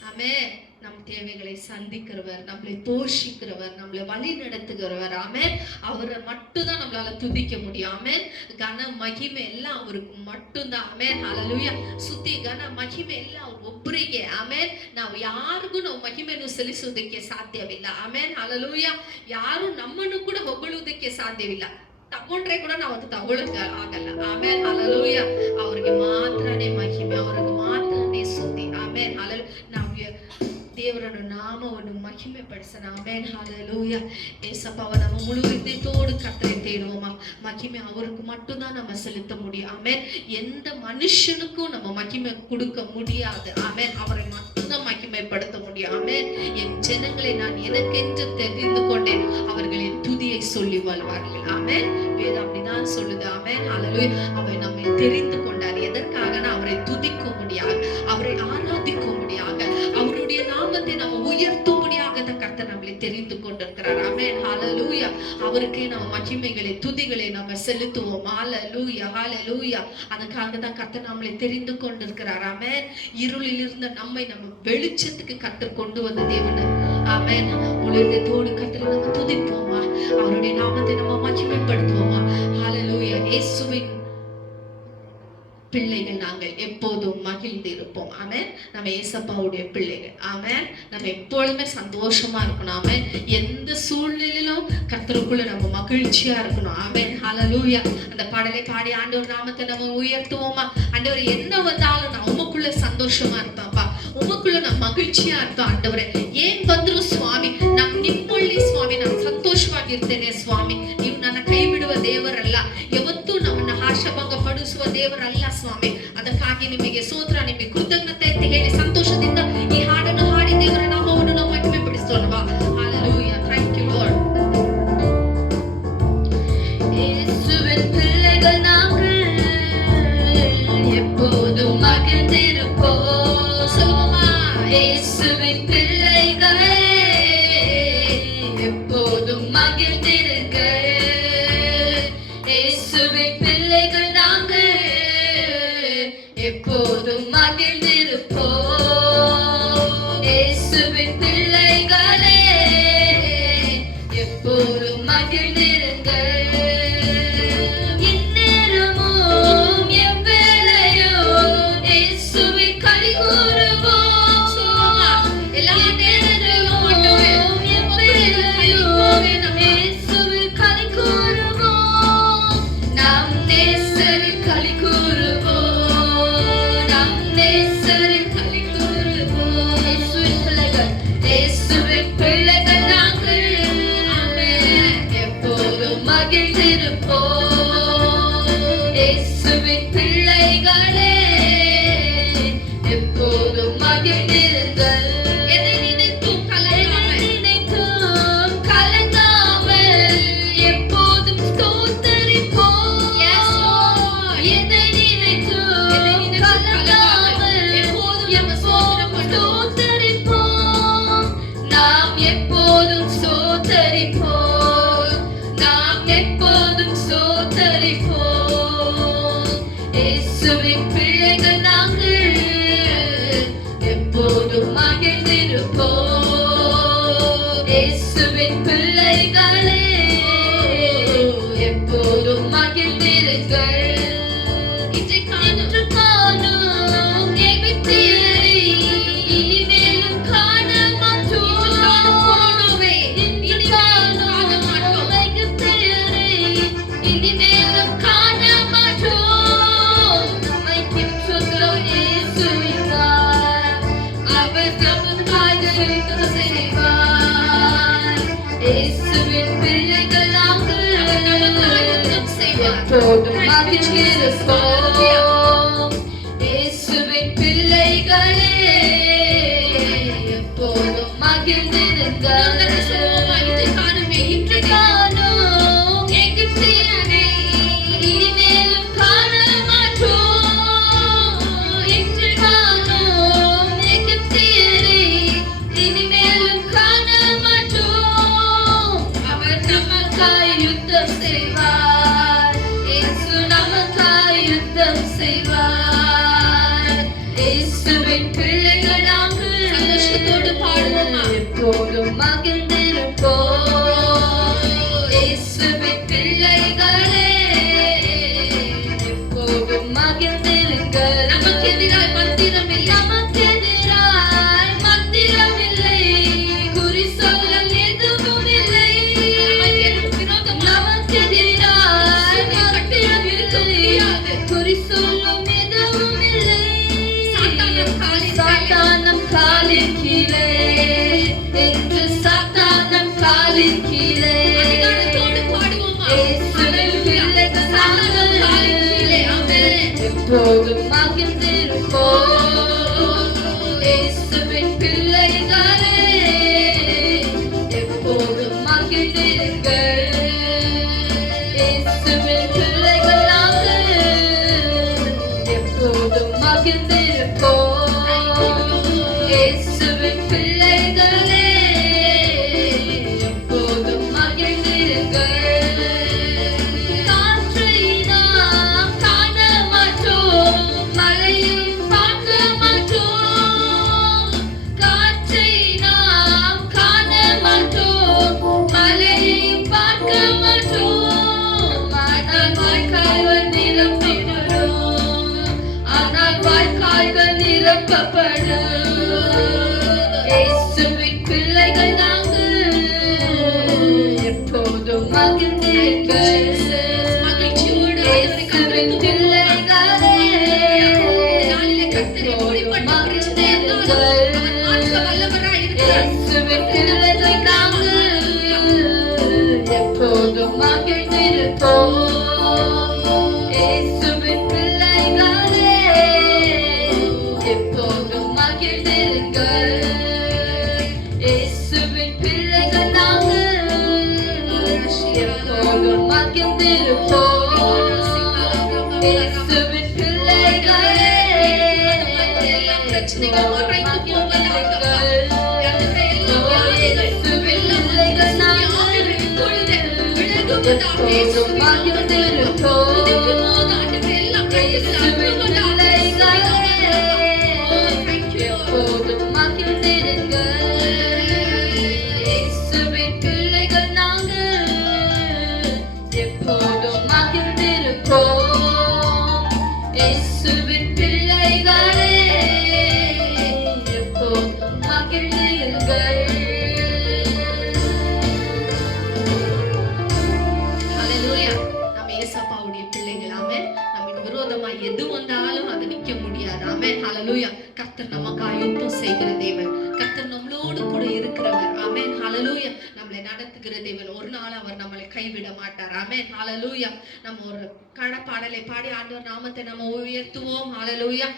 ஆமென் நம் தேவைகளை சந்திக்கிறவர் நம்மளை போஷிக்கிறவர் நம்மளை வழி நடத்துகிறவர் ஆமென் அவரை மட்டும்தான் நம்மளால துதிக்க முடியும் ஆமென் கன மகிமை எல்லாம் அவருக்கு மட்டும்தான் ஆமென் ஹல்லேலೂಯಾ ಸ್ತುತಿ ಘನ ಮಹಿಮೆ ಎಲ್ಲ ಒಬ್ಬರಿಗೆ ಆಮೆನ್ ನಾವು ಯಾರಿಗೂ ನಾವು ಮಹಿಮೆಯನ್ನು ಸಲ್ಲಿಸುವುದಕ್ಕೆ ಸಾಧ್ಯವಿಲ್ಲ ಆಮೆನ್ ಹಲ್ಲೇಲೂಯಾ ಯಾರು ನಮ್ಮನ್ನು ಕೂಡ ಹೊಗಳುವುದಕ್ಕೆ ಸಾಧ್ಯವಿಲ್ಲ ತಗೊಂಡ್ರೆ ಕೂಡ ನಾವು ಅದು ತಗೊಳಕ್ ಆಗಲ್ಲ ಆಮೇಲೆ ಹಲ್ಲೇಲೂಯಾ ಅವ್ರಿಗೆ ಮಾತ್ರನೇ ಮಹಿಮೆ ಅವ್ರಿಗೆ ಮಾತ್ರನೇ ಸ್ತುತಿ ಆಮೇಲೆ ನಾವು ದೇವರನ್ನು ನಾಮವನ್ನು ಮಹಿಮೆ ಪಡಿಸೋಣ ಆಮೇನ್ ஹல்லேலூயா ஏசப்பாவை நம்ம முழு இதயத்தோடு கர்த்தரை தேடுவோமா மகிமை அவருக்கு மட்டும்தான் நம்ம செலுத்த முடியும் ஆமென் எந்த மனுஷனுக்கும் நம்ம மகிமை கொடுக்க முடியாது ஆமென் அவரை மட்டும்தான் மகிமைப்படுத்த முடியும் ஆமென் என் ஜனங்களை நான் எனக்கென்று தெரிந்து கொண்டேன் அவர்கள் என் துதியை சொல்லி வாழ்வார்கள் ஆமென் வேதம் அப்படிதான் சொல்லுது ஆமென் ஹல்லேலூயா அவர் நம்மை தெரிந்து கொண்டார் எதற்காகனா அவரை துதிக்க முடியாது அவரை ஆராதிக்க முடியாது அவருடைய நாமத்தை நம்ம உயர்த்தும்படியாக கர்த்தர் நம்மளை தெரிந்து கொண்டிருக்கிறார் ஆமென் ஹல்லேலூயா அவருக்கே நம்ம மகிமைகளை துதிகளை நம்ம செலுத்துவோம் ஹல்லேலூயா ஹல்லேலூயா அதுக்காக தான் கர்த்தர் நம்மளை தெரிந்து கொண்டிருக்கிறார் ஆமென் இருளில் இருந்த நம்மை நம்ம வெளிச்சத்துக்கு கர்த்தர் கொண்டு வந்த தேவன் ஆமென் உலகத்தோடு கர்த்தரை நம்ம துதிப்போமா அவருடைய நாமத்தை நம்ம மகிமைப்படுத்துவோமா ஹல்லேலூயா இயேசுவின் பிள்ளைகள் நாங்கள் எப்போதும் மகிழ்ந்து இருப்போம் ஆமென் நம்ம ஏசப்பாவுடைய பிள்ளைகள் ஆமென் நம்ம எப்பொழுதுமே சந்தோஷமா இருக்கணும் ஆமென் எந்த சூழ்நிலையிலும் கர்த்தருக்குள்ள நம்ம மகிழ்ச்சியா இருக்கணும் ஆமென் ஹல்லேலூயா அந்த பாடலை பாடி ஆண்டவர் நாமத்தை நம்ம உயர்த்துவோமா ஆண்டவர் என்ன வந்தாலும் நான் உமக்குள்ள சந்தோஷமா இருப்பேன்ப்பா உமக்குள்ள நான் மகிழ்ச்சியா இருப்பேன் ஆண்டவரே ஏன் வந்துரும் சுவாமி நாம் நிம்மொழி சுவாமி நாம் சந்தோஷವಾಗಿ ಆಗಿರ್ತೇನೆ ಸ್ವಾಮಿ. ನೀವು ನನ್ನ ಕೈ ಬಿಡುವ ದೇವರಲ್ಲ, ಯಾವತ್ತೂ ನಮ್ಮನ್ನ ಹಾಶಭಂಗ ಪಡಿಸುವ ದೇವರಲ್ಲ ಸ್ವಾಮಿ. ಅದಕ್ಕಾಗಿ ನಿಮಗೆ ಸ್ತೋತ್ರ, ನಿಮಗೆ ಕೃತಜ್ಞತೆ ಅಂತ ಹೇಳಿ ಸಂತೋಷದಿಂದ ಈ ಹಾಡನ್ನು ಹಾಡಿ ದೇವರ ನಾಮವನ್ನು ನಾವು ಮಹಿಮೆ ಪಡಿಸೋಣವಾ. Hallelujah. Thank you Lord. இயேசுவின் பிள்ளைகள் நாங்கள் எப்போதும் மகிழ்ந்திருப்போம். சொல்லுவோமா? இயேசுவின் பிள்ளைகளே எப்போதும் மகிழ்ந்திருங்க. இயேசுவின் பிள்ளைகள் நாங்கள் எப்போதும் மகிழ்ந்திருப்போம். இயேசுவின் பிள்ளைகளே எப்போதும் மகிழ்ந்திருங்க. இந்நேரமும் எவ்வேளையும் இயேசுவை களி கூறுவோம். எல்லா இந்நேரமும் எவ்வேளையும் இயேசுவில் களி கூறுவோம். நாம் நேசரில் களி கூறுவோம். நாம் நேசரில் களி கூறுவோம். இயேசுவின் பிள்ளைகள், இயேசுவின் பிள்ளைகள் நாங்கள் எப்போதும் மகிழ்ந்திருப்போம். இயேசுவின் பிள்ளைகளே எப்போதும் மகிழ்ந்திருங்கள். எதை நினைத்தும் நினைத்தும் கலங்காமல் எப்போதும் ஸ்தோத்தரிப்போம். Yes, Lord. எதை நினைத்தும் கலங்காமல் எப்போதும் ஸ்தோத்தரிப்போம். நாம் எப்போதும் ஸ்தோத்தரிப்போம். நாம் எப்போதும் ஸ்தோத்தரிப்போம். இயேசுவின் பிள்ளைகள் நாங்கள் எப்போதும் மகிழ்ந்திருப்போம். இயேசுவின் பிள்ளைகளே எப்போதும் மகிழ்ந்திருங்கள். இன்று காணும் எகிப்தியரை இனிமேலும் காண மாட்டோம். இன்று காணும் எகிப்தியரை இனிமேலும் காண மாட்டோம். நம்மை பின்பற்றுகிறோம் இயேசுவினார். அவர் நமக்காக யுத்தம் செய்வார். இயேசுவின் பிள்ளைகள் நாங்கள் எப்போதும் மகிழ்ந்திருப்போம். இயேசுவின் பிள்ளைகளே எப்போதும் மகிழ்ந்திருங்கள். இன்று காணும் எகிப்தியரை இனிமேலும் காண மாட்டோம். இன்று காணும் எகிப்தியரை இனிமேலும் காண மாட்டோம். அவர் நமக்காய் யுத்தம் செய்வார். இயேசு நமக்காய் யுத்தம் செய்வார். இயேசுவின் பிள்ளைகள் நாங்கள் சந்தோஷத்தோடு பாடுவோமா? எப்போதும் மகிழ்ந்திருப்போம். இயேசுவின் பிள்ளைகளே எப்போதும் மகிழ்ந்திருங்கள். நமக்கு எதிராய் மந்திரம் இல்லை. நமக்கு எதிராய் மந்திரமில்லை. குறி சொல்ல எதுவும் இல்லை. நமக்கு எதிராய் மந்திரம் இல்லை. குறி சொல்லும் எதுவும் இல்லை. சாத்தானம் காலின் கீழே என்று சாத்தானம் காலின் கீழே அதிகாரத்தோடு பாடுவோமா? இயேசுவின் பிள்ளைகள் நாங்கள் எப்போதும் மகிழ்ந்திருப்போம். இயேசுவின் பிள்ளைகளே எப்போதும் மகிழ்ந்திருங்கள். இயேசுவின் பிள்ளைகள் நாங்கள் எப்போதும் மகிழ்ந்திருப்போம். இயேசுவின் பிள்ளைகளே எப்போதும் மகிழ்ந்திருங்கள். காற்றை நாம் காண மாட்டோம். மழையை பார்க்க மாட்டோம். காற்றை நாம் காண மாட்டோம். மழையை பார்க்க மாட்டோம். ஆனால் வாய்க்கால்கள் நிரம்பிவிடும். ஆனால் வாய்க்கால்கள் நிரப்பப்படும். இயேசுவின் பிள்ளைகள் நாங்கள் எப்போதும் மகிழ்ந்திருங்கள். மகிழ்ச்சியோடு இயேசுவின் பிள்ளைகளே எப்போதும் மகிழ்ந்திருங்கள். மாற்ற வல்லவராய் இருக்கிறார். இயேசுவின் பிள்ளைகள் நாங்கள் இயேசுவின் பிள்ளைகள் நாங்கள் எப்போதும் மகிழ்ந்திருப்போம். இயேசுவின் பிள்ளைகளே பிரச்சனைகள் மறைந்து போவதாக. இயேசுவின் பிள்ளைகள் நாங்கள் எப்போதும் மகிழ்ந்திருப்போம். இயேசுவின் பிள்ளைகளே எப்போதும் மகிழ்ந்திருங்கள். இயேசுவின் பிள்ளைகள் நாங்கள் எப்போதும் மகிழ்ந்திருப்போம். இயேசுவின் பிள்ளைகளே எப்போதும் மகிழ்ந்திருங்கள். ஹalleluya. நம்ம ஏசப்பாவுடைய பிள்ளைகள். ஆமென். நமக்கு விரோதமா எது வந்தாலும் அது நிக்க முடியாது. ஆமென். ஹalleluya. கர்த்தர் நமக்காக யுத்தம் செய்கிற தேவன். கர்த்தர் நம்மளோடு கூட இருக்கிறவர். ஆமென். ஹalleluya. நம்மளை நடத்துகிற தேவன். ஒரு நாள் அவர் நம்மளை கைவிட மாட்டார். ஆமென். ஹalleluya. நம்ம ஒரு பாடலை பாடி ஆண்டவர் நாமத்தை நம்ம உயர்த்துவோம். ஹalleluya.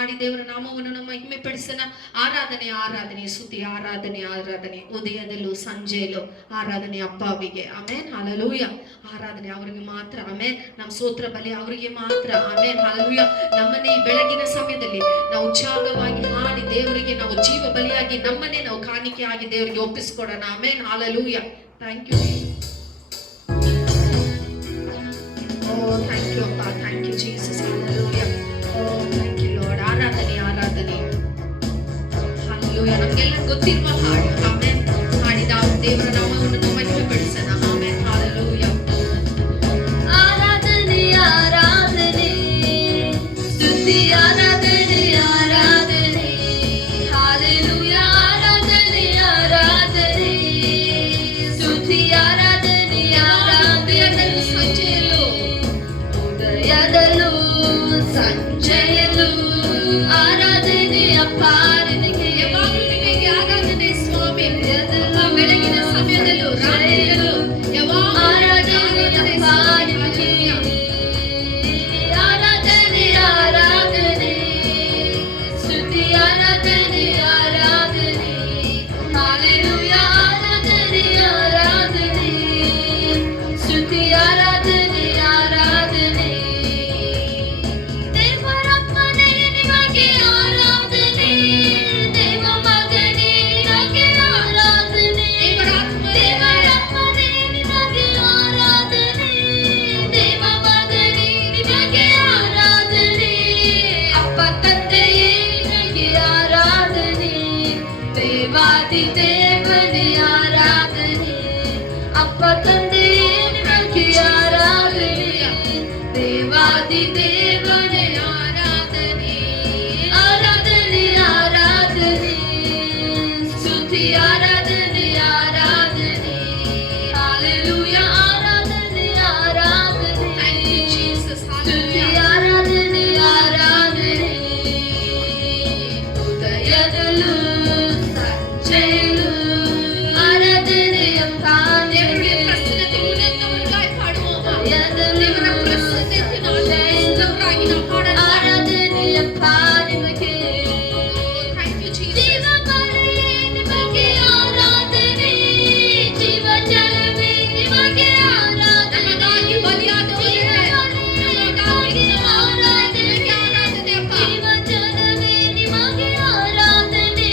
ஆடி தேவರ ನಾಮವನ್ನು ನಮ್ಮ ಮಹಿಮೆಪಡಿಸೋಣ. ಆರಾಧನೆ ಆರಾಧನೆ ಸ್ತುತಿ ಆರಾಧನೆ ಆರಾಧನೆ ಉದಯದಲ್ಲೂ ಸಂಜೆಯಲ್ಲೂ ಆರಾಧನೆ ಅಪ್ಪಾವಿಗೆ. ಆಮೆನ್. ಹalleluya. ಆರಾಧನೆ ಅವರಿಗೆ ಮಾತ್ರ. ಆಮೆನ್. ನಮ್ಮ ಸ್ತೋತ್ರ ಬಲಿ ಅವರಿಗೆ ಮಾತ್ರ. ಆಮೆನ್. ಹalleluya. ನಮ್ಮನ್ನೇ ಈ ಬೆಳಗಿನ ಸಮಯದಲ್ಲಿ ನಾವು ಉತ್ಸಾಹವಾಗಿ ಹಾಡಿ ದೇವರಿಗೆ ನಾವು ಜೀವ ಬಲಿಯಾಗಿ ನಮ್ಮನ್ನೇ ನಾವು ಕಾಣಿಕೆಯಾಗಿ ದೇವರಿಗೆ ಒಪ್ಪಿಸಿಕೊಡೋಣ. ಆಮೆನ್. ಹalleluya. Thank you. Oh, thank you, Appa. Thank you, Jesus. Hallelujah. Oh, thank you, Lord. ಆರಾಧನೆ ಆರಾಧನೆ. Hallelujah. ನಮಗೆಲ್ಲ ಗೊತ್ತಿರುವ ಹಾಡು. ಆಮೆನ್. ಹಾಡಿದ ದೇವರ ನಾಮವನ್ನು ನಾವು ಮಹಿಮೆಪಡಿಸೋಣ. ಆಮೆನ್. Hallelujah. ಆರಾಧನೆ ಆರಾಧನೆ ಸ್ತುತಿ ಆರಾಧನೆ ಆರಾಧನೆ ಹalleluya. ಆರಾಧನೆ ಆರಾಧನೆ ಸ್ತುತಿ ಆರಾಧನೆ ಆರಾಧನೆ ಸಂಜೆಯಲ್ಲೂ ಉದಯದಲ್ಲೂ ಸಂಜೆಯಲ್ಲೂ ಆರಾಧನೆ ಅಪ್ಪ ನಿನಗೆ. ಯಾವಾಗಲೂ ನಿಮಗೆ ಆರಾಧನೆ ಸ್ವಾಮಿ. ಬೆಳಗಿನ ಸಮಯದಲ್ಲೂ ರಾತ್ರಿಯಲ್ಲೂ ಯಾವಾಗಲೂ ಆರಾಧನೆ ಅಪ್ಪ ನಿನಗೆ. ಆರಾಧನೆ ಆರಾಧನೆ ಸ್ತುತಿ ಆರಾಧನೆ ಆರಾಧನೆ ಹalleluya. ಆರಾಧನೆ ಆರಾಧನೆ ಸ್ತುತಿ ಆರಾಧನೆ ಆರಾಧನೆ ದೇವರಪ್ಪನೇ ನಿಮಗೆ ಆರಾಧನೆ. ದೇವ ಮಗನೇ ನಿಮಗೆ ಆರಾಧನೆ. ದೇವರಪ್ಪನೇ ನಿಮಗೆ ಆರಾಧನೆ. ದೇವ ಮಗನೇ ನಿಮಗೆ ಆರಾಧನೆ. ಅಪ್ಪ ತಂದೆಯೇ ನಿಮಗೆ ಆರಾಧನೆ. ದೇವಾದಿ ದೇವನೇ ಆರಾಧನೆ. ಅಪ್ಪ ತಂದೆಯೇ ನಿಮಗೆ ಆರಾಧನೆ. ದೇವಾದಿ ದೇವನೇ ಆರಾಧನೆ. ಆರಾಧನೆ ಆರಾಧನೆ ಸ್ತುತಿ ಆರಾಧನೆ ಆರಾಧನೆ ಹalleluya. ಆರಾಧನೆ ಆರಾಧನೆ Thank you, Jesus. ಸ್ತುತಿ Hallelujah. ಆರಾಧನೆ ಆರಾಧನೆ ಉದಯದಲ್ಲೂ ಸಂಜೆಯಲ್ಲೂ ಆರಾಧನೆ ಅಪ್ಪ ದೇವರಿಗೆ ನಿನಗೆ. ಪ್ರಸನ್ನತೆ ಉನ್ನತವರಿಗಾಗಿ ಪಾಡುவோமா? ಉದಯದಲ್ಲೂ ದೇವರ ಪ್ರಸನ್ನತೆ ನಾವು ಇಷ್ಟಪರಾಗಿ ನಾವು ಹಾಡೋಣ. ಆರಾಧನೆ ಅಪ್ಪ ನಿಮಗೆ. Thank you, Jesus. ಜೀವ ಬಲಿಯೇ ನಿಮಗೆ ಆರಾಧನೆ. ಜೀವ ಜಲವೇ ನಿಮಗೆ ಆರಾಧನೆ. ನಮಗಾಗಿ ಬಲಿಯಾದವರೇ, ನಮಗಾಗಿ ಆರಾಧನೆ, ನಿಮಗೆ ಆರಾಧನೆ ಅಪ್ಪ. ಜೀವ ಜಲವೇ ನಿಮಗೆ ಆರಾಧನೆ.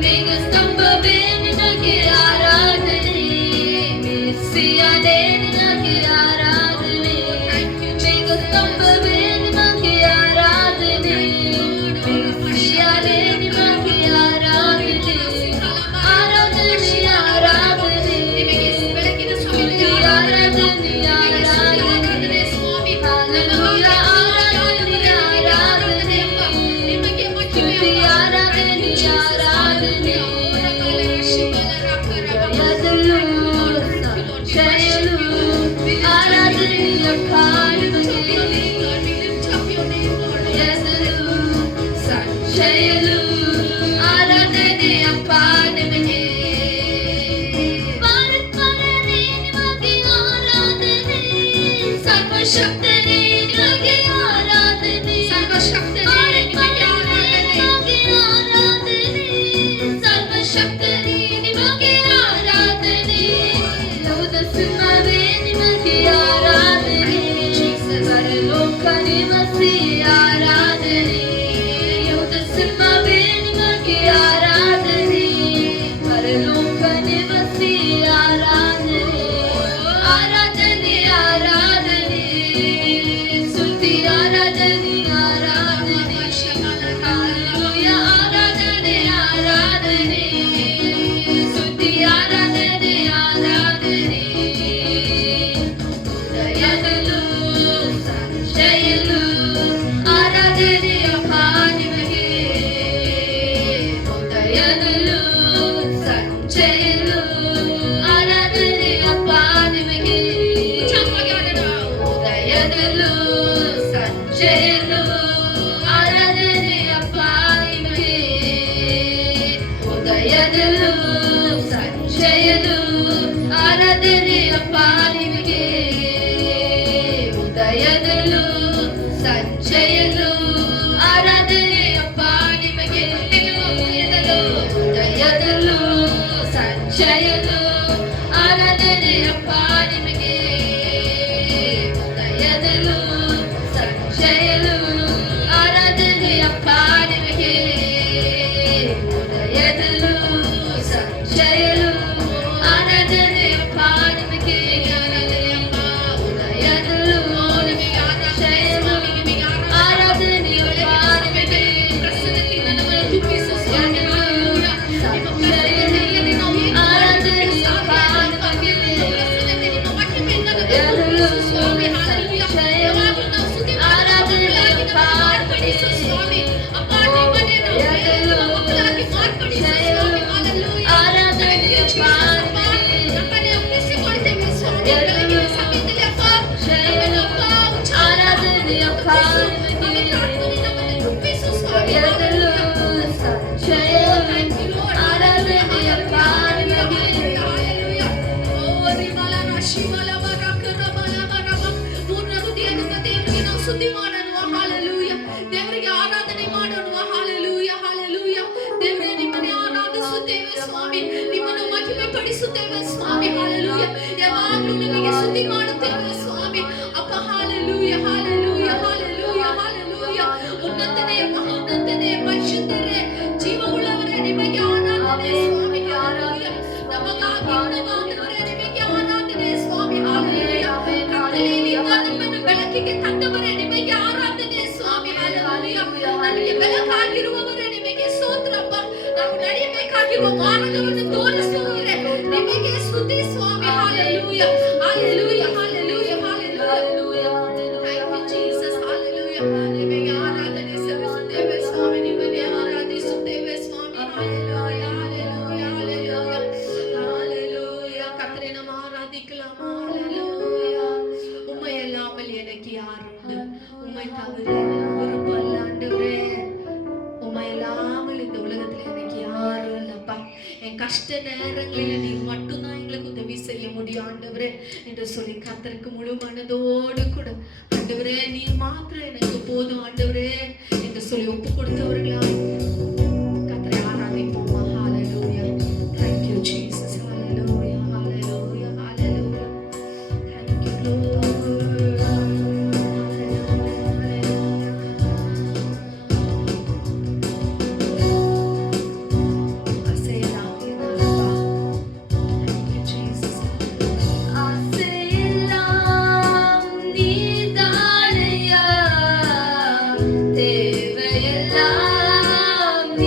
ಮೇಘ ಸ್ತಂಭವೇ ನಿಮಗೆ ಆರಾಧನೆ. ಮೆಸ್ಸಿಯನೇ ನಿಮಗೆ ಆರಾಧನೆ. ಮೇಘ ಸ್ತಂಭವೇ ನಿಮಗೆ ಆರಾಧನೆ. ಮೆಸ್ಸಿಯನೇ ನಿಮಗೆ ಆರಾಧನೆ. ಆರಾಧನೆ ಆರಾಧನೆ ನಿಮಗೆ ಬೆಳಗಿನ ಸಮಯದಲ್ಲಿ ಆರಾಧನೆ ಆರಾಧನೆ ಸ್ವಾಮಿ. ಹalleluya. ಆರಾಧನೆ ಆರಾಧನೆ ನಿಮಗೆ ಮಹಿಮೆ ಸ್ತುತಿ ಅಪ್ಪ. ಆರಾಧನೆ ಆರಾಧನೆ ಅವರ ಕಾಲ ಶಿವರ ರಕ್ಕರ ಕರ್ತನೇ ನಿಮಗೆ ಆರಾಧನೆ ಯೋಧ ಸಿಂಹವೇ ನಿಮಗೆ ಆರಾಧನೆ ಪರಲೋಕ ನಿವಾಸಿ ಆರಾಧನೆ ಯೋಧ ಸಿಂಹವೇ ನಿಮಗೆ ಆರಾಧನೆ ಪರಲೋಕ ನಿವಾಸಿ ಆರಾಧನೆ ಆರಾಧನೆ ಆರಾಧನೆ ಸ್ತುತಿ ಆರಾಧನೆ ಆರಾಧನೆ ಹಲ್ಲೆಲೂಯಾ ಆರಾಧನೆ ಆರಾಧನೆ ಸ್ತುತಿ ಆರಾಧನೆ ಆರಾಧನೆ ಉದಯದಲ್ಲೂ ಸಂಜೆಯಲ್ಲೂ ಆರಾಧನೆ ಅಪ್ಪ ನಿಮಗೆ ಉದಯದಲ್ಲೂ ಸಂಜೆಯಲ್ಲೂ ಆರಾಧನೆ ಅಪ್ಪ ನಿಮಗೆ ಉದಯದಲ್ಲೂ ಸಂಜೆಯಲ್ಲೂ ಆರಾಧನೆ ಅಪ್ಪ ನಿಮಗೆ ಉದಯದಲ್ಲೂ ಸಂಜೆಯಲ್ಲೂ ಆರಾಧನೆ ಅಪ್ಪ ನಿಮಗೆ ಉದಯದಲ್ಲೂ ಸಂಜೆಯಲ್ಲೂ ಆರಾಧನೆ ಅಪ್ಪ ನಿಮಗೆ ಉದಯದಲ್ಲೂ ಸಂಜೆಯಲ್ಲೂ ಆರಾಧನೆ ಅಪ್ಪ ನಿಮಗೆ ಉದಯದಲ್ಲೂ ಸಂಜೆಯಲ್ಲೂ ಆರಾಧನೆ ಅಪ್ಪ ನಿಮಗೆ ಉದಯದಲ್ಲೂ ಸಂಜೆಯಲ್ಲೂ ಆರಾಧನೆ ಅಪ್ಪ ನಿಮಗೆ ಉದಯದಲ್ಲೂ ಸಂಜೆಯಲ್ಲೂ ಆರಾಧನೆ ಅಪ್ಪ ನಿಮಗೆ ಸುದ್ದಿ ಮಾಡೋಣ ಹಾಲೆಲೂಯಾ ದೇವರಿಗೆ ಆರಾಧನೆ ಮಾಡೋಣ ಹಾಲೆಲೂಯಾ ಹಾಲೆಲೂಯಾ ದೇವರೇ ನಿಮ್ಮನ್ನು ಆರಾಧಿಸುತ್ತೇವೆ ಸ್ವಾಮಿ ನಿಮ್ಮನ್ನು ಮಹಿಮೆ ಪಡಿಸುತ್ತೇವೆ ಸ್ವಾಮಿ ಹಾಲೆಲೂಯಾ ಯಾವಾಗಲೂ ನಿಮಗೆ ಸುದ್ದಿ ಮಾಡುತ್ತೇವೆ ಸ್ವಾಮಿ ಅಪ್ಪ ಹಾಲೆಲೂಯಾ ಹಾಲೆಲೂಯಾ ಹಾಲೆಲೂಯಾ ಹಾಲೆಲೂಯಾ ಉನ್ನತನೇ ಮಹೋನ್ನತನೇ ಪರಿಶುದ್ಧರೇ ಜೀವವುಳ್ಳವರೇ ನಿಮಗೆ ಆರಾಧನೆ ಸ್ವಾಮಿ ಹಾಲೆಲೂಯಾ ನಮಗಾಗಿ ನಮಗಾದವರೇ ನಿಮಗೆ ಆರಾಧನೆ ಸ್ವಾಮಿ ಹಾಲೆಲೂಯಾ ಕತ್ತಲೆಯಿಂದ ನಮ್ಮನ್ನು ಬೆಳಕಿಗೆ ತಂದವರೇ ನಿಮಗೆ ಆರಾಧನೆ ಸ್ವಾಮಿ ಹಾಲೆಲೂಯಾ ನನಗೆ ಬೆಳಕಾಗಿರುವವರೇ ನಿಮಗೆ ಸ್ತೋತ್ರಪ್ಪ ನಾವು ನಡೆಯಬೇಕಾಗಿರುವ ಮಾರ್ಗವನ್ನು ತೋರಿಸುವವರೇ ನಿಮಗೆ ಸ್ತುತಿ ಸ್ವಾಮಿ hallelujah hallelujah hallelujah hallelujah thank you Jesus hallelujah ನಿಮಗೆ ಆರಾಧನೆ ಸಲ್ಲಿಸುತ್ತೇವೆ ಸ್ವಾಮಿ ನಿಮ್ಮನ್ನೇ ಆರಾಧಿಸುತ್ತೇವೆ ಸ್ವಾಮಿ ಹಾಲೆಲೂಯಾ ಹಾಲೆಲೂಯಾ ಹಾಲೆಲೂಯಾ ಹಾಲೆಲೂಯಾ கர்த்தரை நாம் ஆராதிக்கலாம் ஹalleluya உம்மை அல்லாமல் எனக்கு யார் உண்டு உம்மை தவிர ஒரு பல்லாண்டவரே உம்மை இல்லாமல் இந்த உலகத்துல எனக்கு யாரும் இல்லப்பா என் கஷ்ட நேரங்களில் நீர் மட்டும்தான் எங்களுக்கு உதவி செய்ய முடியும் ஆண்டவரே என்று சொல்லி கர்த்தருக்கு முழு மனதோடு கூட ஆண்டவரே நீர் மாத்திரம் எனக்கு போதும் ஆண்டவரே என்று சொல்லி ஒப்பு கொடுத்தவர்களா கர்த்தரை ஆராதிப்போமா ஹalleluya thank you jesus hallelujah hallelujah hallelujah thank you lord தேவையெல்லாம்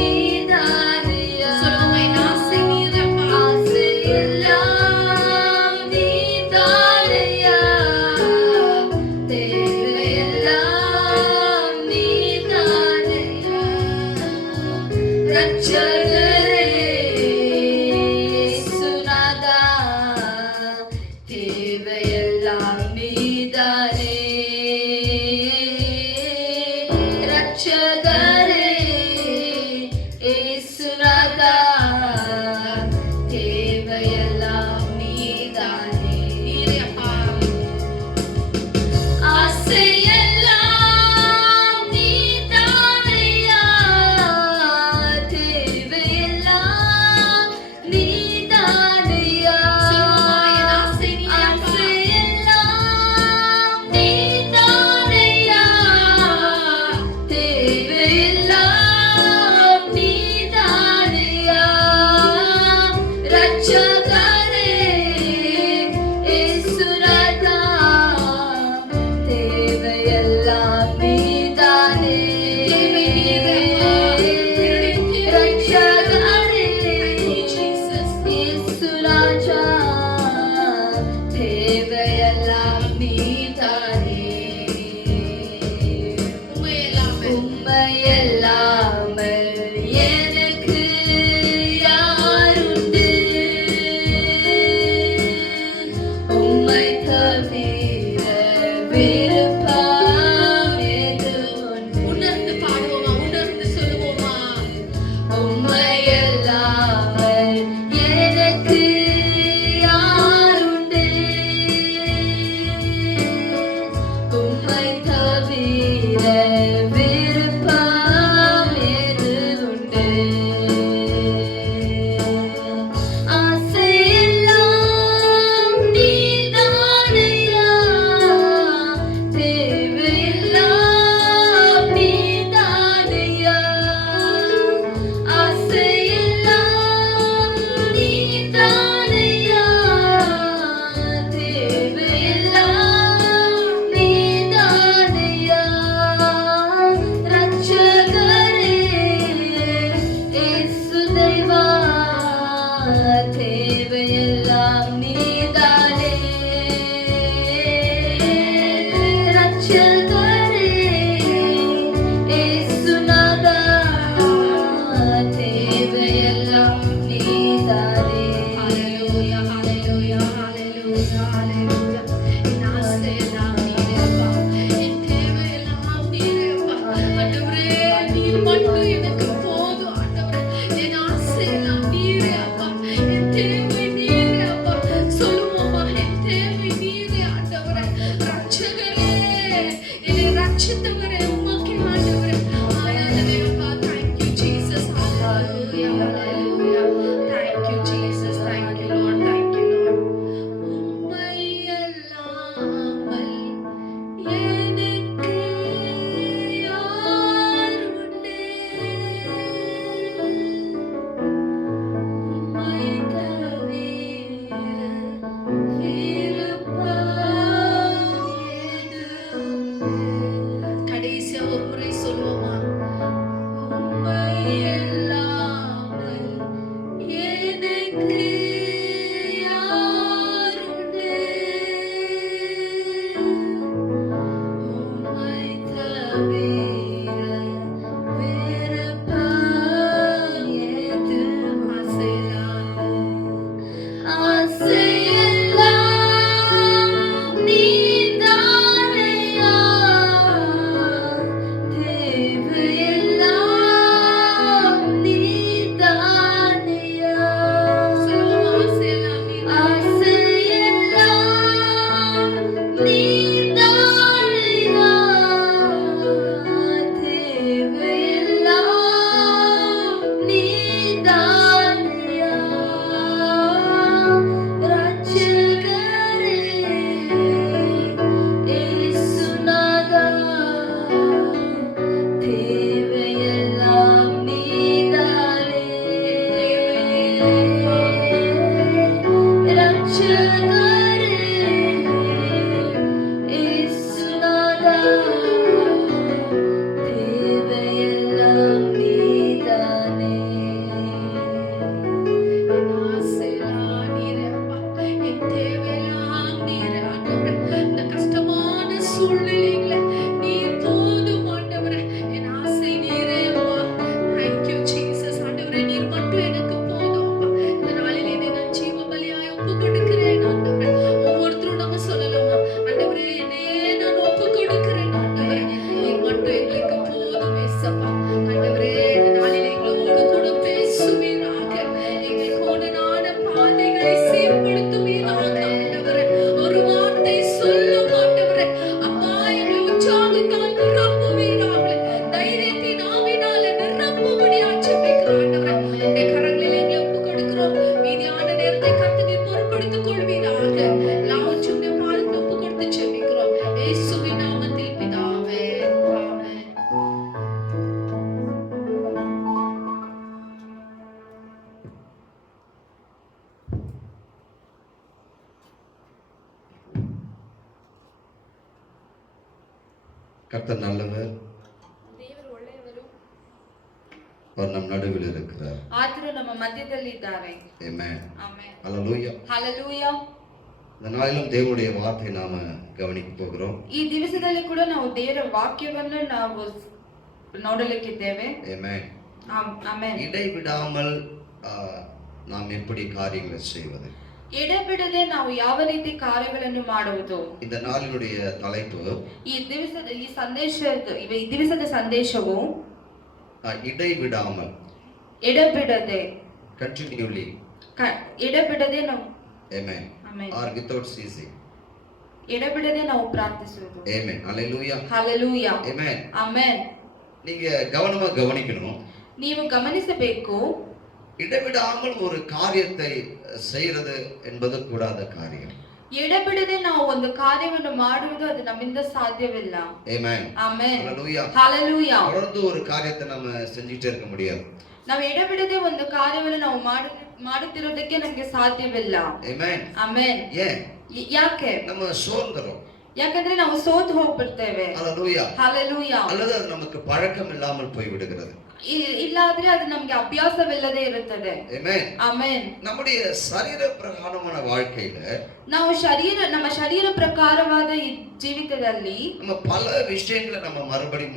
கடைசியா ஒரு முறை சொல்லுவோமா? கர்த்தர் நல்லவர், ದೇವರು ಒಳ್ಳೆಯವರು, அவர் நம் நடுவில் இருக்கிறார். ಆತನು ನಮ್ಮ ಮಧ್ಯದಲ್ಲಿದ್ದಾರೆ. ஆமென். ಆಮೆನ್. ஹல்லேலூயா. ಹಲ್ಲೆಲೂಯಾ. இந்த நாளிலும் தேவனுடைய வார்த்தையை நாம கவனிக்க போகிறோம். ಈ ದಿವಸದಲ್ಲಿ ಕೂಡ ನಾವು ದೇವರ ವಾಕ್ಯವನ್ನು ನಾವು ನೋಡಲಿಕ್ಕಿದ್ದೇವೆ. ஆமென். ಆಮೆನ್. இடைவிடாமல் நாம் எப்படி காரியங்களை செய்வது? ಎಡೆಬಿಡದೆ ನಾವು ಯಾವ ರೀತಿ ಕಾರ್ಯಗಳನ್ನು ಮಾಡುವುದು? இந்த நாளினுடைய தலைப்பு ಈ ದಿವಸದ ಸಂದೇಶವು இடைவிடாமல், ಎಡೆಬಿಡದೆ, continually, ಎಡೆಬಿಡದೆ ನಾವು amen, amen, or without ceasing, ಎಡೆಬಿಡದೆ ನಾವು ಪ್ರಾರ್ಥಿಸುವುದು. amen, hallelujah, hallelujah, amen. amen. நீங்க கவனமா கவனிக்கணும். ನೀವು ಗಮನಿಸಬೇಕು, இடைவிடாமல் ஒரு காரியத்தை செய்யறது என்பது கூடாத காரியம். ಎಡೆಬಿಡದೆ ನಾವು ಒಂದು ಕಾರ್ಯವನ್ನು ಮಾಡುವುದು ಅದು ನಮ್ಮಿಂದ ಸಾಧ್ಯವಿಲ್ಲ. ಆಮೆನ್. ಆಮೆನ್. ஹல்லேலூயா. ஹalleluya. தொடர்ந்து ஒரு காரியத்தை நம்ம செஞ்சிட்டே இருக்க முடியாது. ನಾವು ಎಡೆಬಿಡದೆ ಒಂದು ಕಾರ್ಯವನ್ನು ನಾವು ಮಾಡುತ್ತಿರೋದಕ್ಕೆ ನಮಗೆ ಸಾಧ್ಯವಿಲ್ಲ. ಆಮೆನ್. ಆಮೆನ್. ಯಾಕೆ? நம்ம சோர்ந்துறோம். ಯಾಕಂದ್ರೆ ನಾವು ಸೋತು ಹೋಗ್ಬಿಡ್ತೇವೆ. ஹல்லேலூயா. ஹalleluya. அல்லது அது நமக்கு பழக்கம் இல்லாமல் போய் விடுகிறது. ಇಲ್ಲಾದ್ರೆ ಅದು ನಮಗೆ ಅಭ್ಯಾಸವಿಲ್ಲದೆ ಇರುತ್ತದೆ. ಆಮೆನ್. ಆಮೆನ್. நம்முடைய சரீர பிரகாரமான வாழ்க்கையில ನಾವು ನಮ್ಮ ಶರೀರ ಪ್ರಕಾರವಾದ ಈ ಜೀವಿತದಲ್ಲಿ நம்ம பல விஷயங்களை நம்ம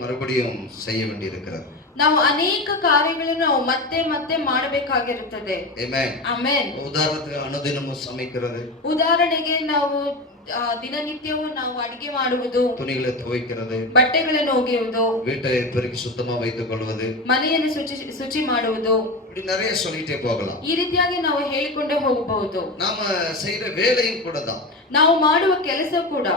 மறுபடியும் செய்ய வேண்டியிருக்கிறது. ನಾವು ಅನೇಕ ಕಾರ್ಯಗಳನ್ನು ನಾವು ಮತ್ತೆ ಮತ್ತೆ ಮಾಡಬೇಕಾಗಿರುತ್ತದೆ. ಆಮೆನ್. ಆಮೆನ್. ಉದಾಹರಣೆಗೆ ಅನುದಿನವೂ ಸமைக்கிறது. ಉದಾಹರಣೆಗೆ ನಾವು ದಿನನಿತ್ಯವೂ ನಾವು ಅಡಿಗೆ ಮಾಡುವುದು, துணிகளை துவைக்கிறது, ಬಟ್ಟೆಗಳನ್ನು ಒಗೆಯುವುದು, வீட்டை பெருக்கி சுத்தமா வைத்துக் கொள்வது, ಮನೆಯನ್ನು ಶುಚಿ ಮಾಡುವುದು, இப்படி நிறைய சொல்லிட்டே போகலாம். ಈ ರೀತಿಯಾಗಿ ನಾವು ಹೇಳಿಕೊಂಡೇ ಹೋಗಬಹುದು. நாம செய்யற வேலையும் கூட தான். ನಾವು ಮಾಡುವ ಕೆಲಸ ಕೂಡ,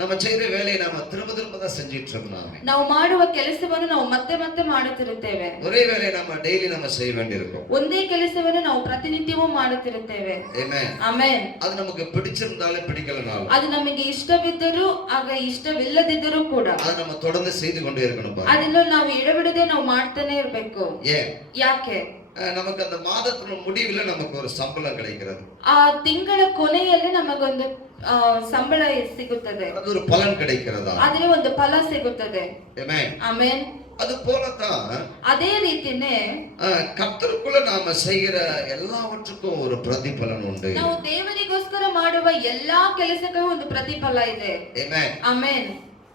நம்ம செய்யற வேலையை நாம திரும்ப தான் செஞ்சிட்டு இருக்கோம். ನಾವು ಮಾಡುವ ಕೆಲಸವನ್ನು ನಾವು ಮತ್ತೆ ಮತ್ತೆ ಮಾಡುತ್ತಿರುತ್ತೇವೆ. ஒரே வேலையை நம்ம டெய்லி நம்ம செய்ய வேண்டியிருக்கும். ಒಂದೇ ಕೆಲಸವನ್ನು ನಾವು ಪ್ರತಿನಿತ್ಯವೂ ಮಾಡುತ್ತಿರುತ್ತೇವೆ. ಆಮೆನ್. ಆಮೆನ್. ಅದು ನಮಗೆ பிடிச்சிருந்தாலும் பிடிக்கலனாலும், ಅದು ನಮಗೆ ಇಷ್ಟವಿದ್ದರೂ ಆಗ ಇಷ್ಟವಿಲ್ಲದಿದ್ದರೂ ಕೂಡ ಅದು நம்ம தொடர்ந்து செய்து கொண்டே இருக்கணும். ಅದನ್ನು ನಾವು ಎಡಬಿಡದೆ ನಾವು ಮಾಡ್ತಾನೆ ಇರಬೇಕು. ஏன்? ಯಾಕೆ? நமக்கு அந்த மாதத்தின் முடிவில் நமக்கு ஒரு சம்பளம் கிடைக்கிறது. ಆ ತಿಂಗಳ ಕೊನೆಯಲ್ಲಿ ನಮಗೊಂದು ಸಂಬಳ ಸಿಗುತ್ತದೆ, அது ஒரு பலன் கிடைக்கிறதா? ಆದ್ರೆ ಒಂದು ಫಲ ಸಿಗುತ್ತದೆ. ஆமென். ಆಮೆನ್. அது போலதான் ಅದೇ ರೀತಿನೇ கர்த்தருக்குள்ள நாம செய்கிற எல்லாவற்றுக்கும் ஒரு பிரதிபலன் உண்டு. ನಾವು ದೇವರಿಗೋಸ್ಕರ ಮಾಡುವ ಎಲ್ಲಾ ಕೆಲಸಕ್ಕೂ ಒಂದು ಪ್ರತಿಫಲ ಇದೆ. ஆமென். ಆಮೆನ್.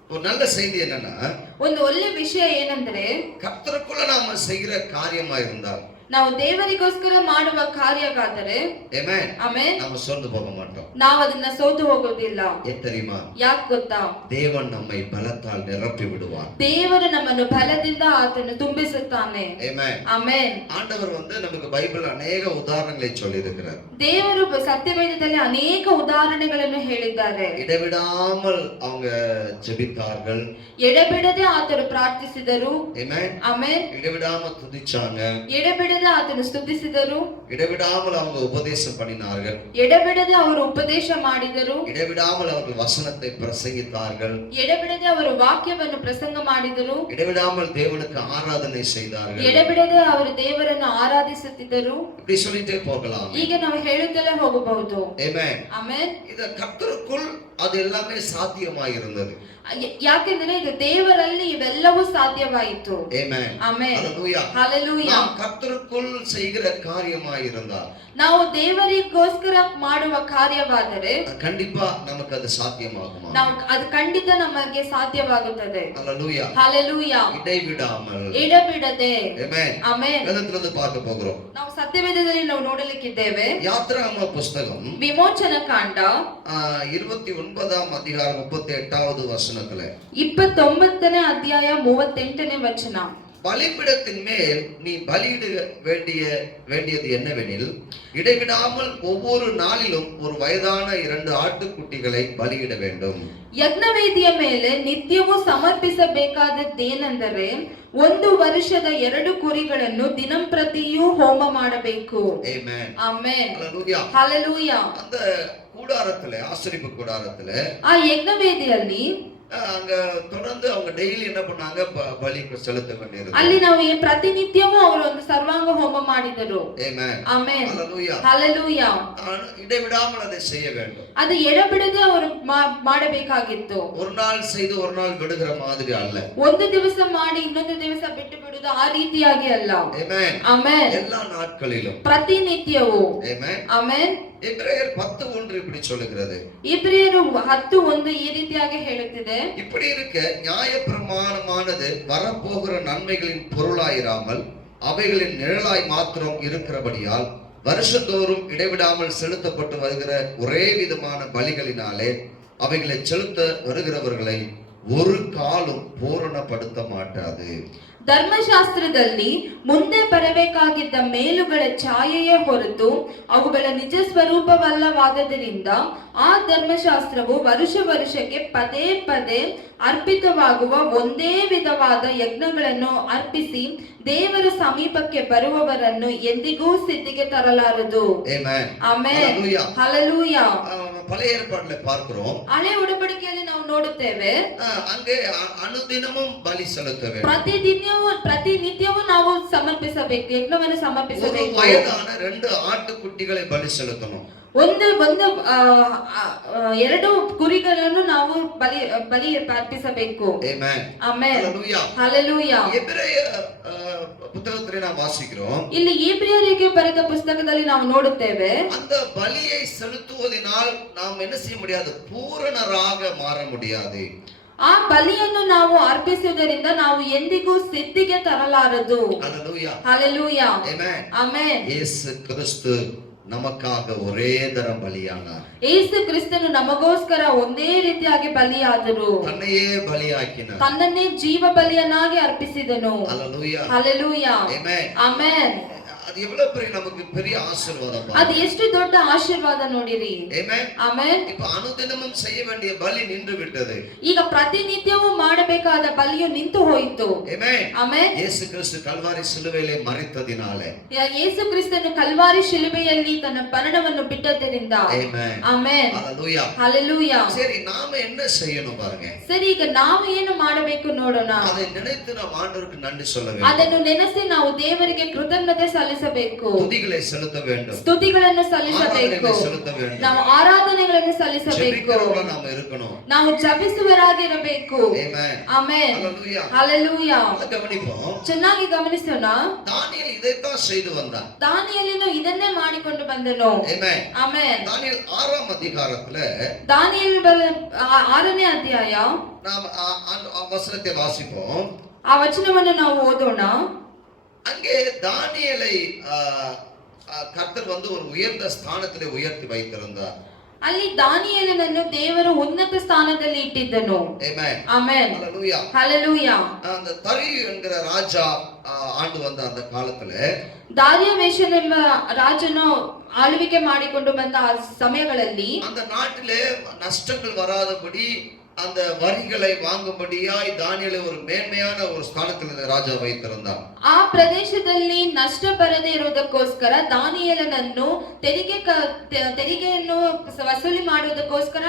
ஒரு நல்ல செய்தி என்னன்னா, ಒಂದು ಒಳ್ಳೆ ವಿಷಯ ಏನಂದ್ರೆ, கர்த்தருக்குள்ள நாம செய்கிற காரியமா இருந்தால், ನಾವು ದೇವರಿಗೋಸ್ಕರ ಮಾಡುವ ಕಾರ್ಯಗಾದರೆ ஆமென், ಆಮೆನ್, நாம ಸೋತು போக மாட்டோம். ನಾವು ಅದನ್ನ ಸೋತು ಹೋಗೋದಿಲ್ಲ. ஏன் தெரியுமா? ಯಾಕೆ ಗೊತ್ತಾ? தேவன் நம்மை பலத்தால் நிரப்பி விடுவார். ದೇವರು ನಮ್ಮನ್ನು ಬಲದಿಂದ ಆತನು ತುಂಬಿಸುತ್ತಾನೆ. ஆமென். ಆಮೆನ್. ஆண்டவர் நமக்கு பைபிள் அநேக உதாரணங்களை சொல்லி இருக்கிறார். ದೇವರು ಸತ್ಯವೇದದಲ್ಲಿ ಅನೇಕ ಉದಾಹರಣೆಗಳನ್ನು ಹೇಳಿದ್ದಾರೆ. இடைவிடாமல் அவங்க ஜெபித்தார்கள். ಎಡೆಬಿಡದೆ ಆತನು ಪ್ರಾರ್ಥಿಸಿದರು. ஆமென். ಆಮೆನ್. இடைவிடாமல் துதிச்சாங்க. ಎಡೆಬಿಡದೆ ಆತನು ಸ್ತುತಿಸಿದರು. இடைவிடாமல் அவங்க உபதேசம் பண்ணினார்கள். ಎಡೆಬಿಡದೆ ಅವರು ಉಪದೇಶ ಮಾಡಿದರು. இடைவிடாமல் அவர்கள் வசனத்தை பிரசங்கித்தார்கள். ಎಡೆಬಿಡದೆ ಅವರು ವಾಕ್ಯವನ್ನು ಪ್ರಸಂಗ ಮಾಡಿದರು. இடைவிடாமல் தேவனுக்கு ஆராதனை செய்தார்கள். ಎಡೆಬಿಡದೆ ಅವರು ದೇವರನ್ನು ಆರಾಧಿಸುತ್ತಿದ್ದರು. இப்படி சொல்லிட்டே போகலாம். ಈಗ ನಾವು ಹೇಳುತ್ತಲೇ ಹೋಗಬಹುದು. ஆமென். ಆಮೆನ್. இத கர்த்தருக்குள் அது எல்லாமே சாத்தியமாய் இருந்தது. ಯಾಕೆಂದ್ರೆ ಇದು ದೇವರಲ್ಲಿ ಇವೆಲ್ಲವೂ ಸಾಧ್ಯವಾಯಿತು. ஆமென். ಆಮೆನ್. ஹalleluya. ಹಲ್ಲೆಲೂಯಾ. நாம் கர்த்தருக்குள் செய்கிற காரியமாய் இருந்தால், ನಾವು ದೇವರಿಗೋಸ್ಕರ ಮಾಡುವ ಕಾರ್ಯವಾದರೆ கண்டிப்பா நமக்கு அது சாத்தியமாகுமா? ನಾವು ಅದು ಖಂಡಿತ ನಮಗೆ ಸಾಧ್ಯವಾಗುತ್ತದೆ. ஹalleluya. ಹಲ್ಲೆಲೂಯಾ. இடைவிடாமல். ಎಡೆಬಿಡದೆ. ஆமென். ಆಮೆನ್. வேதத்திலிருந்து பார்க்க போகிறோம். ನಾವು ಸತ್ಯವೇದದಲ್ಲಿ ನಾವು ನೋಡಲಿಕ್ಕಿದ್ದೇವೆ. யாத்ராகம புஸ்தகம் ವಿಮೋಚನ ಕಾಂಡ 29ஆம் அதிகாரம் 38வது வசனத்துல, 29ನೇ ಅಧ್ಯಾಯ 38ನೇ ವಚನ, பலிபீடத்தின் மேல் நீ பலியிட வேண்டியது என்னவெனில், இடைவிடாமல் ஒவ்வொரு நாளிலும் ஒரு வயதான 2 ஆட்டுக்குட்டிகளை பலியிட வேண்டும். ಯಜ್ಞವೇದಿಯ ಮೇಲೆ ನಿತ್ಯವೂ ಸಮರ್ಪಿಸಬೇಕಾದದ್ದೇನೆಂದರೆ 1 ವರ್ಷದ 2 ಕುರಿಗಳನ್ನು ದಿನಂಪ್ರತಿಯೂ ಹೋಮ ಮಾಡಬೇಕು. ಆಮೆನ್. ಆಮೆನ್. ஹalleluya. ಹಲ್ಲೆಲೂಯಾ. அந்த கூடாரத்துல, ஆசரிப்பு கூடாரத்துல, ಆ ಯಜ್ಞವೇದಿಯಲ್ಲಿ அங்க தொடர்ந்து அவங்க டெய்லி என்ன பண்ணாங்க? பலி செலுத்த வேண்டியது. ಅಲ್ಲಿ ನಾವು ಪ್ರತಿನಿತ್ಯವೂ ಅವರು ಒಂದು ಸರ್ವಾಂಗ ಹೋಮ ಮಾಡಿದರು. ಆಮೆನ್. ಆಮೆನ್. ஹalleluya. ಹಲ್ಲೆಲೂಯಾ. இடைவிடாமல் அதை செய்ய வேண்டும். ಅದು ಎಡಬಿಡದೆ ಅವರು ಮಾಡಬೇಕಾಗಿತ್ತು. ஒரு நாள் செய்து ஒரு நாள் விடுகிற மாதிரி அல்ல. ಒಂದು ದಿವಸ ಮಾಡಿ ಇನ್ನೊಂದು ದಿವಸ ಬಿಟ್ಟು ಬಿಡುವುದು ಆ ರೀತಿಯಾಗಿ ಅಲ್ಲ. ಆಮೆನ್. ಆಮೆನ್. எல்லா நாட்களிலும். ಪ್ರತಿನಿತ್ಯವೂ. ಆಮೆನ್. ಆಮೆನ್. எபிரேயர் 10:1 இப்படி சொல்லுகிறது. ಇಬ್ರಿಯರು 10:1 ಈ ರೀತಿಯಾಗಿ ಹೇಳುತ್ತಿದೆ. இப்படி இருக்க நியாயப்பிரமாணமானது வரப்போகிற நன்மைகளின் பொருளாயிராமல் அவைகளின் நிழலாய் மாத்திரம் இருக்கிறபடியால் வருஷந்தோறும் இடைவிடாமல் செலுத்தப்பட்டு வருகிற ஒரே விதமான பலிகளினாலே அவைகளை செலுத்த வருகிறவர்களை ஒரு காலும் பூரணப்படுத்த மாட்டாது. ಧರ್ಮಶಾಸ್ತ್ರದಲ್ಲಿ ಮುಂದೆ ಬರಬೇಕಾಗಿದ್ದ ಮೇಲುಗಳ ಛಾಯೆಯೇ ಹೊರತು ಅವುಗಳ ನಿಜ ಸ್ವರೂಪವಲ್ಲವಾದ್ದರಿಂದ ಆ ಧರ್ಮಶಾಸ್ತ್ರವು ವರ್ಷಕ್ಕೆ ಪದೇ ಪದೇ ಅರ್ಪಿತವಾಗುವ ಒಂದೇ ವಿಧವಾದ ಯಜ್ಞಗಳನ್ನು ಅರ್ಪಿಸಿ ದೇವರ ಸಮೀಪಕ್ಕೆ ಬರುವವರನ್ನು ಎಂದಿಗೂ ಸಿದ್ಧಿಗೆ ತರಲಾರದು. ಆಮೆನ್. ಹಲ್ಲೆಲೂಯಾ. பழைய ஏற்பாடுல பார்க்கிறோம். ಹಳೆ ಉಡಂಬಡಿಕೆಯಲ್ಲಿ ನಾವು ನೋಡುತ್ತೇವೆ. அங்கே அனுதினமும் பலி செலுத்த வேண்டும். ಪ್ರತಿನಿತ್ಯವೂ ನಾವು ಸಮರ್ಪಿಸಬೇಕು, ಯಜ್ಞವನ್ನು ಸಮರ್ಪಿಸಬೇಕು. ವಯದಾನ 2 ಆಟುಕುಟ್ಟಿகளை பலி செலுத்தணும். ಒಂದು 2 ಕುರಿಗಳನ್ನು ನಾವು ಬಲಿ ಅರ್ಪಿಸಬೇಕು. ಆಮೆನ್. ಆಮೆನ್. ಹಲ್ಲೆಲೂಯಾ. ಹಲ್ಲೆಲೂಯಾ. எபிரேய புத்தகத்தில் நாம் வாசிக்கிறோம். ಇಲ್ಲಿ ಇಬ್ರಿಯರಿಗೆ ಬರೆದ ಪುಸ್ತಕದಲ್ಲಿ ನಾವು ನೋಡುತ್ತೇವೆ. அந்த பலியை செலுத்துவதனால் நாம் என்ன செய்ய முடியாது? பூரணராக மாற முடியாது. ಆ ಬಲಿಯನ್ನು ನಾವು ಅರ್ಪಿಸುವುದರಿಂದ ನಾವು ಎಂದಿಗೂ ಸಿದ್ಧಿಗೆ ತರಲಾರದು. Hallelujah. Hallelujah. Amen. Amen. Yesu Kristu நமக்காக ஒரே தரம் பலியானார். ಯೇಸು ಕ್ರಿಸ್ತನು ನಮಗೋಸ್ಕರ ಒಂದೇ ರೀತಿಯಾಗಿ ಬಲಿಯಾದರು. தன்னையே பலியாக்கினார். ತನ್ನನ್ನೇ ಜೀವ ಬಲಿಯನ್ನಾಗಿ ಅರ್ಪಿಸಿದನು. ஹல்லேலூயா. ಹಲ್ಲೆಲೂಯಾ. ಆಮೆನ್. ಆಮೆನ್. அது எவ்வளவு பெரிய நமக்கு பெரிய ஆசீர்வாதம். ಅದು ಎಷ್ಟು ದೊಡ್ಡ ಆಶೀರ್ವಾದ ನೋಡಿರಿ. ಆಮೆನ್. ಆಮೆನ್. இப்ப அனுதினமும் செய்ய வேண்டிய பலி நின்று விட்டது. ಈಗ ಪ್ರತಿನಿತ್ಯವೂ ಮಾಡಬೇಕಾದ ಬಲಿಯು ನಿಂತು ಹೋಯಿತು. Amen. Amen. Yesu Kristu Calvary ಶಿಲುಬೆಯಲ್ಲಿ ಮರಿತದಿನಾಲೆ, ಯೇಸು ಕ್ರಿಸ್ತನು ಕಲ್ವಾರಿ ಶಿಲುಬೆಯಲ್ಲಿ ತನ್ನ ಮರಣವನ್ನು ಬಿಟ್ಟದ್ದರಿಂದ. ಆಮೆನ್. ಆಮೆನ್. ஹல்லேலூயா. ಹಲ್ಲೆಲೂಯಾ. சரி, நாம என்ன செய்யணும் பாருங்க. ಸರಿ, ಈಗ ನಾವು ಏನು ಮಾಡಬೇಕು ನೋಡೋಣ. அதை நினைத்து நாம் ஆண்டவருக்கு நன்றி சொல்ல வேண்டும். ಅದನ್ನು ನೆನೆಸಿ ನಾವು ದೇವರಿಗೆ ಕೃತಜ್ಞತೆ ಸಲ್ಲಿಸಬೇಕು. ಸಲ್ಲಿಸಬೇಕು, துதிகளை செலுத்த வேண்டும், ಸ್ತುತಿಗಳನ್ನು ಸಲ್ಲಿಸಬೇಕು, ஆராதனைகளை செலுத்த வேண்டும், ನಾವು ಆರಾಧನೆಗಳನ್ನು ಸಲ್ಲಿಸಬೇಕು, ஜெபிக்கிறவர்களா நாம இருக்கணும். ನಾವು ಜಪಿಸುವರಾಗಿರಬೇಕು. ஆமென். ಆಮೆನ್. ஹalleluya. ಹalleluya. அதை கவனிப்போம். ಚೆನ್ನಾಗಿ ಗಮನಿಸೋಣ. தானியேல் இதைத்தான் செய்து வந்தான். ದಾನಿಯೇಲನು ಇದನ್ನೇ ಮಾಡಿಕೊಂಡು ಬಂದನು. ஆமென். ಆಮೆನ್. தானியேல் 6ஆம் அதிகாரத்துல ದಾನಿಯೇಲ 6ನೇ ಅಧ್ಯಾಯ நாம் வசனத்தை வாசிப்போம். ಆ ವಚನವನ್ನು ನಾವು ಓದೋಣ. அங்கே தானியேலை கர்த்தர் ஒரு உயர்ந்த ஸ்தானத்திலே உயர்த்தி வைத்திருந்தார். ಅಲ್ಲಿ ದಾನಿಯೇಲನನ್ನು ದೇವರು ಉನ್ನತ ಸ್ಥಾನದಲ್ಲಿ ಇಟ್ಟಿದ್ದನು. ஆமென். ಆಮೆನ್. ஹalleluya. ಹalleluya. அந்த தரியு என்கிற ராஜா ஆண்டு வந்த அந்த காலத்துல ದಾರ್ಯಾವೇಶನೆಂಬ ರಾಜನು ಆಳ್ವಿಕೆ ಮಾಡಿಕೊಂಡು ಬಂದ ಆ ಸಮಯಗಳಲ್ಲಿ அந்த நாட்டிலே நஷ்டங்கள் வராதபடி அந்த வரிகளை வாங்கும்படியாய் தானியேலை ஒரு மேன்மையான ஒரு ஸ்தானத்தில் ராஜா வைத்திருந்தார். ಆ ಪ್ರದೇಶದಲ್ಲಿ ನಷ್ಟ ಬರದೇ ಇರುವುದಕ್ಕೋಸ್ಕರ ದಾನಿಯೇಲನನ್ನು ತೆರಿಗೆಯನ್ನು ವಸೂಲಿ ಮಾಡುವುದಕ್ಕೋಸ್ಕರ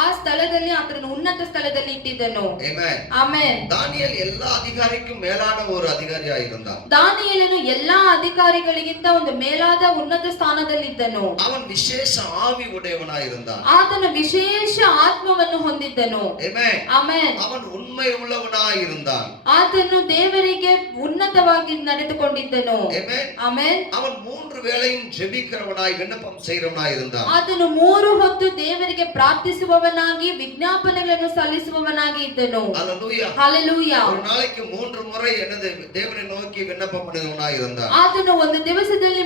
ಆ ಸ್ಥಳದಲ್ಲಿ ಆತನನ್ನು ಉನ್ನತ ಸ್ಥಳದಲ್ಲಿ ಇಟ್ಟಿದ್ದನು. ಆಮೆನ್. ಆಮೆನ್. தானியேல் எல்லா அதிகாரிக்கும் மேலான ஒரு அதிகாரியா இருந்தான். ದಾನಿಯೇಲನು ಎಲ್ಲಾ ಅಧಿಕಾರಿಗಳಿಗಿಂತ ಒಂದು ಮೇಲಾದ ಉನ್ನತ ಸ್ಥಾನದಲ್ಲಿದ್ದನು. அவன் விசேஷ ஆவி உடையவனாய் இருந்தான். ಆತನು ವಿಶೇಷ ಆತ್ಮವನ್ನು ಹೊಂದಿದ್ದನು. ಆಮೆನ್. ಆಮೆನ್. அவன் உண்மை உள்ளவனாய் இருந்தான். ಆತನು ದೇವರಿಗೆ ಉನ್ನತವಾಗಿ ನಡೆದುಕೊಂಡಿದ್ದನು. ಆಮೆನ್. ಆಮೆನ್. அவன் 3 வேளையும் ஜெபிக்கிறவனாய் விண்ணப்பம் செய்கிறவனாய் இருந்தான். ಆತನು 3 ಹೊತ್ತು ದೇವರಿಗೆ ಪ್ರಾರ್ಥಿಸುವವನಾಗಿ ವಿಜ್ಞಾಪನೆಗಳನ್ನು ಸಲ್ಲಿಸುವವನಾಗಿ ಇದ್ದನು. ஹalleluya. ಹalleluya. ஒரு நாளைக்கு 3 முறை என்னது தேவனை நோக்கி விண்ணப்பம் பண்ணுகிறவனாய் இருந்தான். ಆತನು ಒಂದು ದಿವಸದಲ್ಲಿ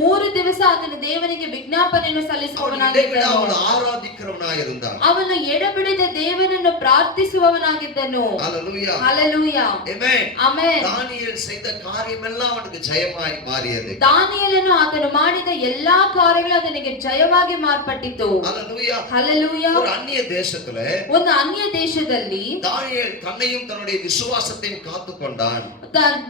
3 ದಿವಸ ಆತನು ದೇವರಿಗೆ ವಿಜ್ಞಾಪನೆಯನ್ನು ಸಲ್ಲಿಸುವವನಾಗಿದ್ದನು. அவன் ஆராதிக்கிறவனாய் இருந்தான். ಅವನು ಎಡಬಿಡದೆ ದೇವರನ್ನು ಪ್ರಾರ್ಥಿಸುವವನಾಗಿದ್ದನು. ஹalleluya. ಹalleluya. ஆமென். ಆಮೆನ್. தானியேல் செய்த காரியமெல்லாம் அவனுக்கு ஜெயமாய் மாறியது. ದಾನಿಯೇಲನು ಆತನು ಮಾಡಿದ ಎಲ್ಲಾ ಕಾರ್ಯಗಳು ಆತನಿಗೆ ಜಯವಾಗಿ ಮಾರ್ಪಟ್ಟಿತು. ஹalleluya. ಹalleluya. ஒரு அந்நிய தேசத்துல ಒಂದು ಅನ್ಯ ದೇಶದಲ್ಲಿ தானியேல் தன்னையும் தன்னுடைய விசுவாசத்தையும் காத்துக்கொண்டான்.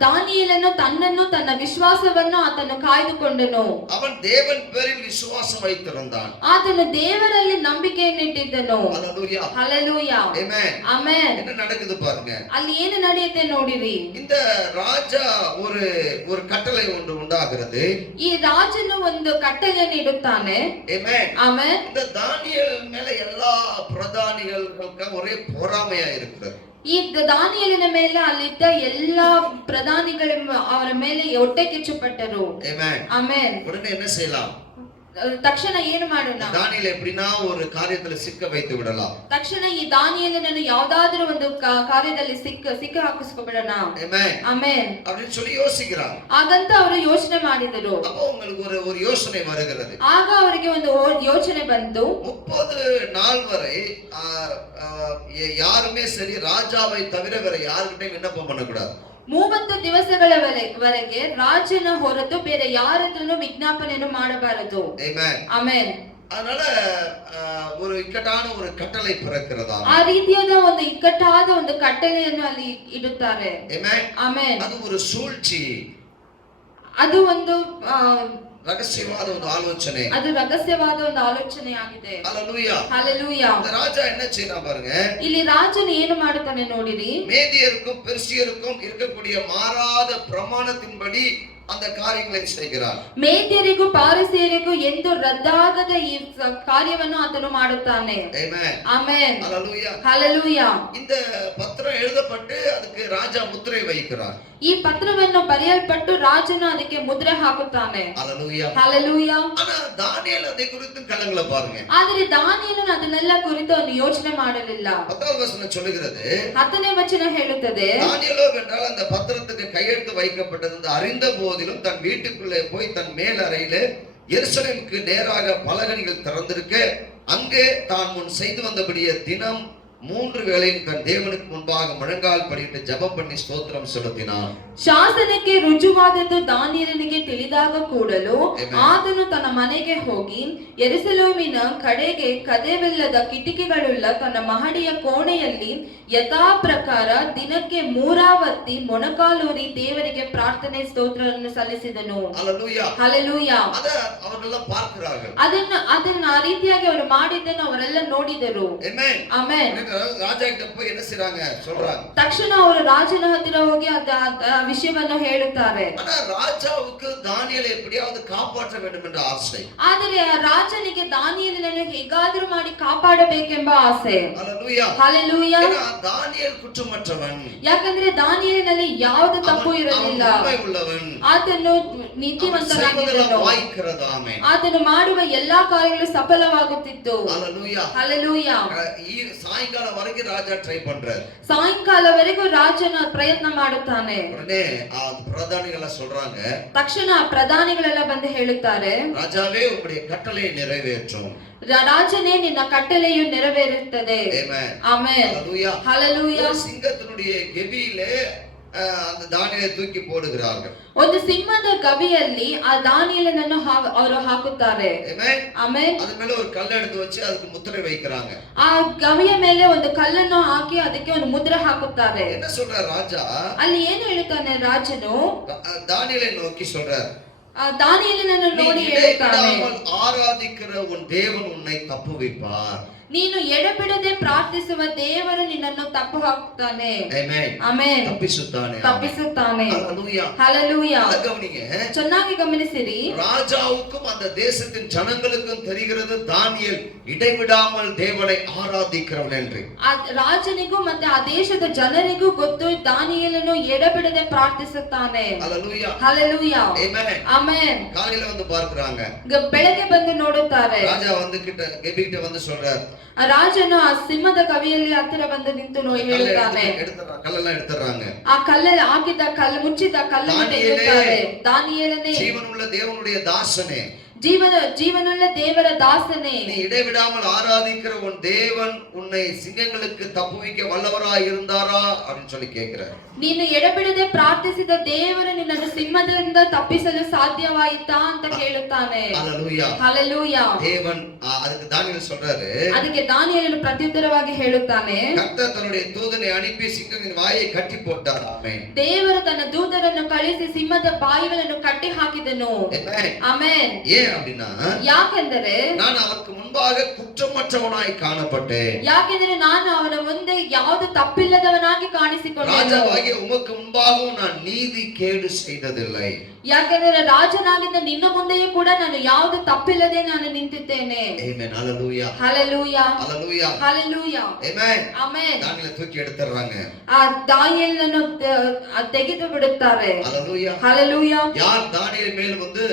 ದಾನಿಯೇಲನು ತನ್ನನ್ನು ತನ್ನ ವಿಶ್ವಾಸವನ್ನು ಆತನು ಕಾಯ್ದುಕೊಂಡನು. அவன் தேவன் பேரில் விசுவாசம் வைத்திருந்தான். ಆತನು ದೇವರಲ್ಲಿ ನಂಬಿಕೆಯನ್ನು ಇಟ್ಟಿದ್ದನು. ஹalleluya. ಹalleluya. ஆமென். ಆಮೆನ್. என்ன நடக்குது பாருங்க. ಅಲ್ಲಿ ಏನು ನಡೆಯುತ್ತೆ ನೋಡಿರಿ. இந்த ராஜா ஒரு கட்டளை ஒன்று உண்டாகிறது. ಈ ರಾಜನು ಒಂದು ಕಟ್ಟಳೆಯನ್ನು ಇಡುತ್ತಾನೆ. ஆமென். ಆಮೆನ್. இந்த தானியேல் மேல எல்லா பிரதானிகளுக்கு ஒரே பொறாமையா இருக்கிறது. ಈ ದಾನಿಯೇಲನ ಮೇಲೆ ಅಲ್ಲಿದ್ದ ಎಲ್ಲಾ ಪ್ರಧಾನಿಗಳು ಅವರ ಮೇಲೆ ಹೊಟ್ಟೆ ಕಿಚ್ಚುಪಟ್ಟರು. ஆமென். ಆಮೆನ್. உடனே என்ன செய்யலாம்? ತಕ್ಷಣ ಏನು ಮಾಡೋಣ? தானியேல் எப்படின்னா ஒரு காரியத்துல சிக்க வைத்து விடலாம். ತಕ್ಷಣ ಈ ದಾನಿಯೇಲನನ್ನು ಯಾವುದಾದರೂ ಒಂದು ಕಾರ್ಯದಲ್ಲಿ ಸಿಕ್ಕ ಹಾಕಿಸ್ಕೊಬಿಡೋಣ. ஆமென். ಆಮೆನ್. அப்படின்னு சொல்லி யோசிக்கிறாங்க. ಹಾಗಂತ ಅವರು ಯೋಚನೆ ಮಾಡಿದರು. அப்போ உங்களுக்கு ஒரு யோசனை வருகிறது. ಆಗ ಅವರಿಗೆ ಒಂದು ಯೋಚನೆ ಬಂತು. 30 நாள் வரை யாருமே சரி ராஜாவை தவிர வேற யாருக்கிட்டையும் விண்ணப்பம் பண்ணக்கூடாது. 30 ದಿವಸಗಳವರೆಗೆ ರಾಜನ ಹೊರತು ಬೇರೆ ಯಾರತ್ರನೂ ವಿಜ್ಞಾಪನೆಯನ್ನು ಮಾಡಬಾರದು. ஆமென். ಆಮೆನ್. அதனால ஒரு இக்கட்டான ஒரு கட்டளை பிறக்கிறதா. ಆ ರೀತಿಯಾದ ಒಂದು ಇಕ್ಕಟ್ಟಾದ ಒಂದು ಕಟ್ಟಳೆಯನ್ನು ಅಲ್ಲಿ ಇಡುತ್ತಾರೆ. ஆமென். ಆಮೆನ್. அது ஒரு சூழ்ச்சி. ಅದು ಒಂದು ரகசியவாத ஒரு ஆலோசனை. ಅದು ರಹಸ್ಯವಾದ ಒಂದು ಆಲೋಚನೆಯಾಗಿದೆ. ஹalleluya. ಹalleluya. இந்த ராஜா என்ன செய்யறான் பாருங்க. ಇಲ್ಲಿ ರಾಜನು ಏನು ಮಾಡುತ್ತಾನೆ ನೋಡಿರಿ. மேதியருக்கும் பெர்சியருக்கும் இருக்கக்கூடிய மாறாத பிரமாணத்தின்படி அந்த காரியங்களை செய்கிறார். ಮೇದ್ಯರಿಗೂ ಪಾರಸಿಯರಿಗೂ ಎಂದು ರದ್ದಾಗದ ಈ ಕಾರ್ಯವನ್ನು ಆತನು ಮಾಡುತ್ತಾನೆ. ಆಮೆನ್. ಆಮೆನ್. ஹalleluya. ಹalleluya. இந்த பத்திரம் எழுதப்பட்டு அதுக்கு ராஜா முத்திரை வைக்கிறார். ಈ ಪತ್ರವನ್ನು ಬರೆಯಲ್ಪಟ್ಟು ರಾಜನು ಅದಕ್ಕೆ ಮುದ್ರೆ ಹಾಕುತ್ತಾನೆ. ஹalleluya. ಹalleluya. ஆனா தானியேல் அதை குறித்து கலங்கல பாருங்க. ಆದರೆ ದಾನಿಯೇಲನು ಅದನ್ನೆಲ್ಲ ಕುರಿತು ಅವನು ಯೋಚನೆ ಮಾಡಲಿಲ್ಲ. 10வது வசனம் சொல்லுகிறது. 10ನೇ ವಚನ ಹೇಳುತ್ತದೆ. தானியேலோ என்றால் அந்த பத்திரத்துக்கு கையெழுத்து வைக்கப்பட்டது என்று அறிந்த போதிலும் தன் வீட்டுக்குள்ளே போய் தன் மேல் அறையிலே எருசலேமுக்கு நேராக பலகணிகள் திறந்திருக்க அங்கே தான் முன் செய்து வந்தபடியே தினம் 3 வேளையும் தன் தேவனுக்கு முன்பாக முழங்கால் படியிட்டு ஜெபம் பண்ணி ஸ்தோத்திரம் செலுத்தினான். ಶಾಸನಕ್ಕೆ ರುಜುವಾದದ್ದು ದಾನಿಯೇಲನಿಗೆ ತಿಳಿದಾಗ ಕೂಡಲು ಆತನು ತನ್ನ ಮನೆಗೆ ಹೋಗಿ ಯೆರೂಸಲೇಮಿನ ಕಡೆಗೆ ಕದವಿಲ್ಲದ ಕಿಟಕಿಗಳುಳ್ಳ ತನ್ನ ಮಹಡಿಯ ಕೋಣೆಯಲ್ಲಿ ಯಥಾ ಪ್ರಕಾರ ದಿನಕ್ಕೆ 3 ಆವರ್ತಿ ಮೊಣಕಾಲೂರಿ ದೇವರಿಗೆ ಪ್ರಾರ್ಥನೆ ಸ್ತೋತ್ರವನ್ನು ಸಲ್ಲಿಸಿದನು. ஹalleluya. ಹalleluya. ಅದ ಅವರೆಲ್ಲ பார்க்கிறார்கள். ಅದನ್ನ ಆ ರೀತಿಯಾಗಿ ಅವರು ಮಾಡಿದ್ದನ್ನು ಅವರೆಲ್ಲ ನೋಡಿದರು. ಆಮೆನ್. ಆಮೆನ್. ராஜா கிட்ட போய் என்ன செய்றாங்க சொல்றாங்க. ತಕ್ಷಣ ಅವರು ರಾಜನ ಹತ್ತಿರ ಹೋಗಿ ಆ ವಿಷಯವನ್ನು ಹೇಳುತ್ತಾರೆ. ஆனா ராஜாவுக்கு தானியேலை எப்படியாவது காப்பாற்ற வேண்டும் என்ற ஆசை. ಆದರೆ ಆ ರಾಜನಿಗೆ ದಾನಿಯೇಲನನ್ನು ಹೇಗಾದರೂ ಮಾಡಿ ಕಾಪಾಡಬೇಕೆಂಬ ಆಸೆ. ஹalleluya. ಹಲ್ಲೆಲೂಯಾ. ஏன்னா தானியேல் குற்றமற்றவன். ಯಾಕಂದ್ರೆ ದಾನಿಯೇಲನಲ್ಲಿ ಯಾವುದೇ ತಪ್ಪು ಇರಲಿಲ್ಲ. உண்மை உள்ளவன். ಆತನು ನೀತಿವಂತನಾಗಿದ್ದನು. வாய்க்கிறது. ஆமென். ಆತನು ಮಾಡುವ ಎಲ್ಲಾ ಕಾರ್ಯಗಳು ಸಫಲವಾಗುತ್ತಿತ್ತು. ஹalleluya. ಹಲ್ಲೆಲೂಯಾ. ಈ ಸಾಯಂಕಾಲ ವರೆಗೆ ರಾಜ ಟ್ರೈ பண்றார். ಸಾಯಂಕಾಲವರೆಗೂ ರಾಜನ ಪ್ರಯತ್ನ ಮಾಡುತ್ತಾನೆ. உடனே பிரಧಾனிகள சொல்றாங்க. ತಕ್ಷಣ ಪ್ರಧಾನಿಗಳೆಲ್ಲ ಬಂದು ಹೇಳುತ್ತಾರೆ, ராஜாவே உம்முடைய கட்டளையை நிறைவேற்றும். ರಾಜನೇ ನಿನ್ನ ಕಟ್ಟಳೆಯು ನೆರವೇರುತ್ತದೆ. ஆமென். ಆಮೆನ್. ஹalleluya. ಹಲ್ಲೆಲೂಯಾ. சிங்கத்தினுடைய கெபியிலே அந்த தானியேலை தூக்கி போடுகிறார்கள். ಒಂದು ಸಿಂಹದ ಗವಿಯಲ್ಲಿ ಆ ದಾನಿಯೇಲನನ್ನು ಅವರು ಹಾಕುತ್ತಾರೆ. ஆமென். ಆಮೆನ್. அது மேல ஒரு கல்லை எடுத்து வச்சு அதுக்கு முத்திரை வைக்கிறாங்க. ಆ ಗವಿಯ ಮೇಲೆ ಒಂದು ಕಲ್ಲನ್ನು ಹಾಕಿ ಅದಕ್ಕೆ ಒಂದು ಮುದ್ರೆ ಹಾಕುತ್ತಾರೆ. என்ன சொல்றார் ராஜா? ಅಲ್ಲಿ ಏನು ಹೇಳುತ್ತಾನೆ ರಾಜನು? தானியேலை நோக்கி சொல்றார், ದಾನಿಯೇಲನನ್ನು ನೋಡಿ ಹೇಳುತ್ತಾನೆ, ஆராதிக்கிற உன் தேவன் உன்னை தப்புவிப்பார். ನೀನು ಎಡೆಬಿಡದೆ ಪ್ರಾರ್ಥಿಸುವ ದೇವರು ನಿನ್ನನ್ನು ತಪ್ಪು ಹಾಕುತ್ತಾನೆ. ஆமென். ಆಮೆನ್. தப்பிಸುத்தானே. ಹಲ್ಲೆಲೂಯಾ. ಹಲ್ಲೆಲೂಯಾ. கவனிங்க. ಚೆನ್ನಾಗಿ ಗಮನಿಸಿರಿ. ராஜாவுக்கும் அந்த தேசத்தின் ஜனங்களுக்கும் தெரிகிறது தானியேல் இடைவிடாமல் தேவனை ஆராதிக்கிறவன் என்று. ಆ ರಾಜನಿಗೂ ಮತ್ತೆ ಆ ದೇಶದ ಜನರಿಗೂ ಗೊತ್ತು ದಾನಿಯೇಲನು ಎಡೆಬಿಡದೆ ಪ್ರಾರ್ಥಿಸುತ್ತಾನೆ. ஹalleluya. ಹಲ್ಲೆಲೂಯಾ. ஆமென். ಆಮೆನ್. காலையில வந்து பார்க்கறாங்க. ಬೆಳಗ್ಗೆ ಬಂದು ನೋಡುತ್ತಾರೆ. ராஜா வந்து கெபிகிட்ட வந்து சொல்றார், ಆ ರಾಜನು ಆ ಸಿಂಹದ ಕವಿಯಲ್ಲಿ ಹತ್ತಿರ ಬಂದು ನಿಂತು ಹೇಳುತ್ತಾನೆ, கல்லெல்லாம் எடுத்துறாங்க. ಆ ಕಲ್ಲಲ್ಲಿ ಹಾಕಿದ್ದ ಕಲ್ಲು ಮುಚ್ಚಿದ ಕಲ್ಲನ್ನು ತೆಗೆಯುತ್ತಾರೆ. ದಾನಿಯೇಲನೇ, ஜீவனுள்ள தேவனுடைய தாசனே, ಜೀವನುಳ್ಳ ದೇವರ ದಾಸನೇ, நீ இடைவிடாமல் ஆராதிக்கிற உன் தேவன் உன்னை சிங்கங்களுக்கு தப்புவிக்க வல்லவராய் இருந்தாரா அப்படின்னு சொல்லி கேட்கிறார். ನೀನು ಎಡೆಬಿಡದೆ ಪ್ರಾರ್ಥಿಸಿದ ದೇವರು ನಿನ್ನನ್ನು ಸಿಂಹದಿಂದ ತಪ್ಪಿಸಲು ಸಾಧ್ಯವಾಯಿತಾ ಅಂತ ಕೇಳುತ್ತಾನೆ. ஹalleluya. ಹಲ್ಲೆಲೂಯಾ. தேவன் அதுக்கு தானியேல் சொல்றாரு, ಅದಕ್ಕೆ ದಾನಿಯೇಲನು ಪ್ರತ್ಯುತ್ತರವಾಗಿ ಹೇಳುತ್ತಾನೆ, கர்த்தர் தன்னுடைய தூதனை அனுப்பி சிங்கத்தின் வாயை கட்டி போட்டார். ஆமென். ದೇವರು ತನ್ನ ದೂತರನ್ನು ಕಳಿಸಿ ಸಿಂಹದ ಬಾಯಿಗಳನ್ನು ಕಟ್ಟಿ ಹಾಕಿದನು. ஆமென். ಆಮೆನ್. ஏன் அப்படின்னா, ಯಾಕೆಂದರೆ நான் அவருக்கு முன்பாக குற்றமற்றவனாய் காணப்பட்டேன். ಯಾಕೆಂದರೆ ನಾನು ಅವನ ಮುಂದೆ ಯಾವುದು ತಪ್ಪಿಲ್ಲದವನಾಗಿ ಕಾಣಿಸಿಕೊಂಡೆನು. ராஜாவாகிய உமக்கு முன்பாகவும் நான் நீதி ಕೇಡು செய்ததில்லை. ಯಾಕೆಂದರೆ ರಾಜನಾಗಿದ್ದ ನಿನ್ನ ಮುಂದೆಯೂ ಕೂಡ ನಾನು ಯಾವುದು ತಪ್ಪಿಲ್ಲದೆ ನಾನು ನಿಂತಿದ್ದೇನೆ. ஆமென். ஹalleluya. ಹಲ್ಲೆಲೂಯಾ. ஹalleluya. ಹಲ್ಲೆಲೂಯಾ. ஆமென். ಆಮೆನ್. தானியேலை தூக்கி எடுத்துறாங்க. ಆ ದಾನಿಯೇಲನನ್ನು ತೆಗೆದು ಬಿಡುತ್ತಾರೆ. ஹalleluya. ಹಲ್ಲೆಲೂಯಾ. யார் தானியேல் மேல் வந்து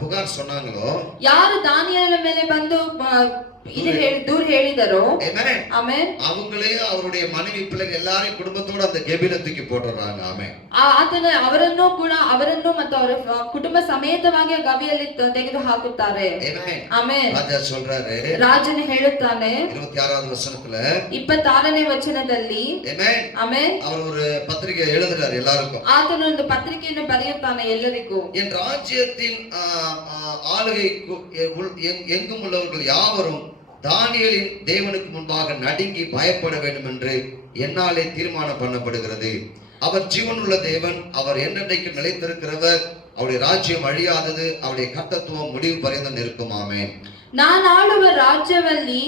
புகார் சொன்னாங்களோ, ಯಾರು ದಾನಿಯೇಲನ ಮೇಲೆ ಬಂದು ದೂರ ಹೇಳಿದರೋ, ஆமென், ಆಮೆನ್, அவங்களையும் அவருடைய மனைவி பிள்ளைகள் எல்லாரையும் குடும்பத்தோட அந்த கெபில தூக்கி போட்டுறாங்க. ஆமென். ಅವರನ್ನು ಮತ್ತು ಅವರ ಕುಟುಂಬ ಸಮೇತವಾಗಿ ಗವಿಯಲ್ಲಿ ತೆಗೆದು ಹಾಕುತ್ತಾರೆ. ஆமென். ಆಮೆನ್. ராஜா சொல்றாரு, ರಾಜನು ಹೇಳುತ್ತಾನೆ 26வது வசனத்துல, 26ನೇ ವಚನದಲ್ಲಿ, ஆமென், ಆಮೆನ್, அவர் ஒரு பத்திரிகை எழுதுறாரு எல்லாருக்கும். ಆತನು ಒಂದು ಪತ್ರಿಕೆಯನ್ನು ಬರೆಯುತ್ತಾನೆ ಎಲ್ಲರಿಗೂ. என் ராஜ்யத்தின் ஆளுகை எங்கும் உள்ளவர்கள் யாவரும் தானியேலின் தேவனுக்கு முன்பாக நடுங்கி பயப்பட வேண்டும் என்று என்னாலே தீர்மானம் பண்ணப்படுகிறது. அவர் ஜீவனுள்ள தேவன், அவர் என்னென்றைக்கு நிலைத்திருக்கிறவர், அவருடைய ராஜ்யம் அழியாதது, அவருடைய கர்த்தத்துவம் முடிவு பரியந்தம் இருக்கும். ஆமென். ನಾನು ಆಳುವ ರಾಜ್ಯವಲ್ಲಿ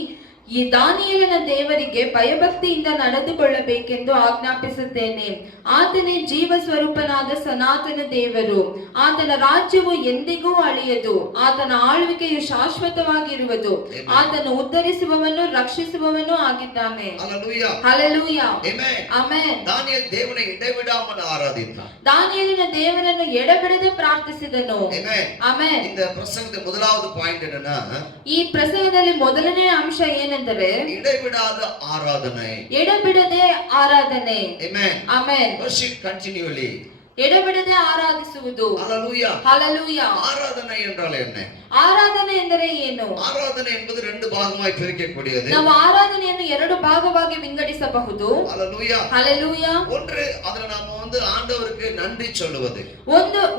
ಈ ದಾನಿಯೇಲನ ದೇವರಿಗೆ ಭಯಭಕ್ತಿಯಿಂದ ನಡೆದುಕೊಳ್ಳಬೇಕೆಂದು ಆಜ್ಞಾಪಿಸುತ್ತೇನೆ. ಆತನೇ ಜೀವ ಸ್ವರೂಪನಾದ ಸನಾತನ ದೇವರು. ಆತನ ರಾಜ್ಯವು ಎಂದಿಗೂ ಅಳಿಯದು. ಆತನ ಆಳ್ವಿಕೆಯು ಶಾಶ್ವತವಾಗಿರುವುದು. ಆತನು ಉದ್ಧರಿಸುವವನು ರಕ್ಷಿಸುವವನು ಆಗಿದ್ದಾನೆ. ஹalleluya. ಹಲ್ಲೆಲೂಯಾ. ஆமென். ಆಮೆನ್. தானியேல் தேவனை இடைவிடாமல் ஆராதித்தான். ದಾನಿಯೇಲನ ದೇವರನ್ನು ಎಡೆಬಿಡದೆ ಪ್ರಾರ್ಥಿಸಿದನು. ஆமென். ಆಮೆನ್. இந்த பிரசங்கದ முதலாவது பாயிண்ட் என்னன்னா, ಈ ಪ್ರಸಂಗದಲ್ಲಿ ಮೊದಲನೇ ಅಂಶ ಏನೆಂದರೆ இடைவிடாத ஆராதனை. ಎಡೆಬಿಡದೆ ಆರಾಧನೆ. Amen. ಆಮೆನ್. Worship continually. ಎಡೆಬಿಡದೆ ಆರಾಧಿಸುವುದು. Hallelujah. ಹಲ್ಲೆಲೂಯಾ. ஆராதனை என்றால் என்ன? ಆರಾಧನೆ ಎಂದರೆ ಏನು? ஆராதனை என்பது ரெண்டு பாகமாய் பிரிக்கக்கூடியது. ನಾವು ಆರಾಧನೆಯನ್ನು ಎರಡು ಭಾಗವಾಗಿ ವಿಂಗಡಿಸಬಹುದು. Hallelujah. ಹಲ್ಲೆಲೂಯಾ. ஒன்று, ಅದರ நாம வந்து ஆண்டவருக்கு நன்றி சொல்லுவது.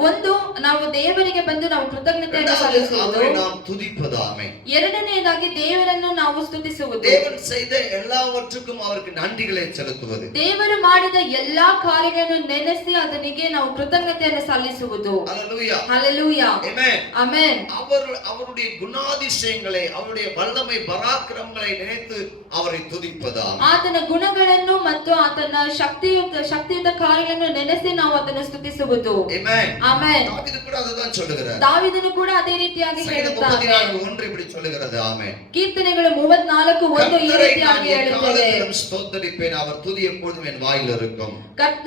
ಒಂದು ನಾವು ದೇವರಿಗೆ ಬಂದು ನಾವು ಕೃತಜ್ಞತೆಯನ್ನು ಸಲ್ಲಿಸುವುದು. அவரை நாம் துதிப்பது. ஆமென். ಎರಡನೆಯದಾಗಿ ದೇವರನ್ನು ನಾವು ಸ್ತುತಿಸುವುದು. தேவன் செய்த எல்லாவற்றுக்கும் அவருக்கு நன்றிகளை செலுத்துவது. ದೇವರು ಮಾಡಿದ ಎಲ್ಲಾ ಕಾರ್ಯಗಳನ್ನು ನೆನೆಸಿ ಅದನಿಗೆ ನಾವು ಕೃತಜ್ಞತೆಯನ್ನು ಸಲ್ಲಿಸುವುದು. Hallelujah. ಹಲ್ಲೆಲೂಯಾ. Amen. ಆಮೆನ್. அவர் அவருடைய குணாதிசயங்களை, அவருடைய வல்லமை பராக்கிரமங்களை நினைத்து அவரை துதிப்பதாம். ಆತನ ಗುಣಗಳನ್ನು ಮತ್ತು ಆತನ ಶಕ್ತಿಯುತ ಕಾರ್ಯಗಳನ್ನು ನೆನೆಸಿ ನಾವು ಅದನ್ನು ಸ್ತುತಿಸುವುದು. Amen. ಆಮೆನ್. தாவீது கூட அதுதான் சொல்லுகிறார். ದಾವೀದನು ಕೂಡ ಅದೇ ರೀತಿಯಾಗಿ ಹೇಳುತ್ತಾನೆ. 34:1 இப்படி சொல்லுகிறது. ಆಮೆನ್. ಕೀರ್ತನೆಗಳು 34:1 ಈ ರೀತಿಯಾಗಿ ಹೇಳುತ್ತದೆ. ಸ್ತೋத்திரிப்பேன், அவர் துதி எப்பொழுதும் என் வாயில் இருக்கும்.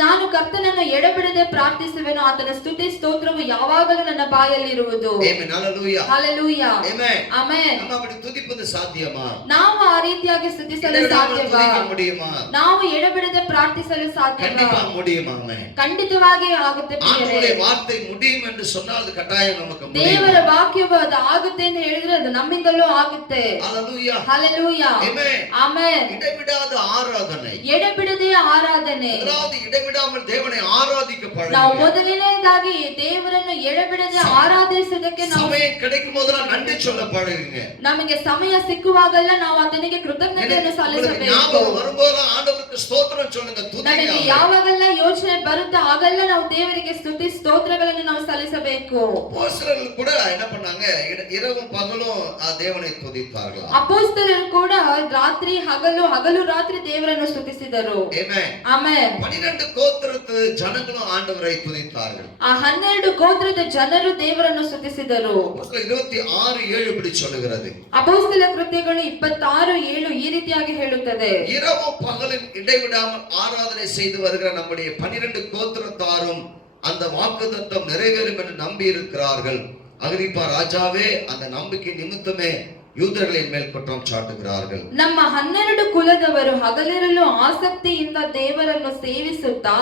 ನಾನು ಕರ್ತನನ್ನು ಎಡೆಬಿಡದೆ ಪ್ರಾರ್ಥಿಸುವೆನು, ಆತನ ಸ್ತುತಿ ಸ್ತೋತ್ರವು ಯಾವಾಗಲೂ ನನ್ನ ಬಾಯಲ್ಲಿ ಇರುವುದು. Amen. Hallelujah. Hallelujah. Amen. Amen. நம்ம அப்படி துதிப்பது சாத்தியமா? ನಾವು ಆ ರೀತಿಯಾಗಿ ಸ್ತುತಿಸಲು ಸಾಧ್ಯವಾ? முடியுமா? ನಾವು ಎಡೆಬಿಡದೆ ಪ್ರಾರ್ಥಿಸಲು ಸಾಧ್ಯವಾ? கண்டிப்பா முடியும். ஆமென். ಖಂಡಿತವಾಗಿ ಆಗುತ್ತೆ ಪ್ರಿಯರೇ. ஆண்டவருடைய வார்த்தை முடியும் என்று சொன்னால் அது கட்டாயம் நமக்கு முடியும். ದೇವರ ವಾಕ್ಯವು ಅದು ಆಗುತ್ತೆ ಅಂತ ಹೇಳಿದ್ರೆ ಅದು ನಮ್ಮಿಂದಲೂ ಆಗುತ್ತೆ. ஹalleluya. ಹalleluya. ಆಮೆನ್. ಆಮೆನ್. இடைவிடாத ஆராதனை. ಎಡೆಬಿಡದೆ ಆರಾಧನೆ. அதாவது இடைவிடாமல் தேவனை ஆராதிக்க பழகுங்க. ನಾವು ಮೊದಲನೇದಾಗಿ ದೇವರನ್ನು ಎಡೆಬಿಡದೆ ಆರಾಧಿಸುವುದಕ್ಕೆ ನಾವು ಸಮயம் கிடைக்கும் போதெல்லாம் நன்றி சொல்ல பழகுங்க. ನಮಗೆ ಸಮಯ ಸಿಕ್ಕುವಾಗಲ್ಲ ನಾವು ಆತನಿಗೆ ಕೃತಜ್ಞತೆಯನ್ನು ಸಲ್ಲಿಸಬೇಕು. ஞாபகம் வரும்போதெல்லாம் ஆண்டவருக்கு ஸ்தோத்திரம் சொல்லுங்க, துதிங்க. ನಮಗೆ ಯಾವಾಗೆಲ್ಲ ಯೋಚನೆ ಬರುತ್ತೆ ಆಗೆಲ್ಲ ನಾವು ದೇವರಿಗೆ ಸ್ತುತಿ ಸ್ತೋತ್ರಗಳನ್ನು ನಾವು ಸಲ್ಲಿಸಬೇಕು. அப்போஸ்தலர்கள் கூட என்ன பண்ணாங்க? இரவும் பகலும் தேவனை துதித்தார்கள். ಅಪೊಸ್ತಲರು ಕೂಡ ರಾತ್ರಿ ಹಗಲು ಹಗಲು ರಾತ್ರಿ ದೇವರನ್ನು ಸ್ತುತಿಸಿದರು. ಆಮೆನ್. ಆಮೆನ್. 12 கோத்திரத்து ஜனங்களும் ஆண்டவரை துதித்தார்கள். ಆ 12 ಗೋತ್ರದ ಜನರು ದೇವರನ್ನು ಸ್ತುತಿಸಿದರು. அப்போஸ்தலர் 26:7 இப்படி சொல்லுகிறது. ಅಪೊಸ್ತಲ ಕೃತ್ಯಗಳು 26:7 ಈ ರೀತಿಯಾಗಿ ಹೇಳುತ್ತದೆ. இரவும் பகலும் இடைவிடாமல் ஆராதனை செய்து வருகிற நம்முடைய 12 கோத்திரத்தாரும் அந்த வாக்குத்தத்தம் நிறைவேறும் என்று நம்பி இருக்கிறார்கள். அகிரிப்பா ராஜாவே, அந்த நம்பிக்கை நிமித்தமே யூதர்களின் மேல் குற்றம் சாட்டுகிறார்கள். ನಮ್ಮ 12 ಕುಲದವರು ಹಗಲಿರಲು ಆಸಕ್ತಿಯಿಂದ ದೇವರನ್ನು ಸೇವಿಸುತ್ತಾ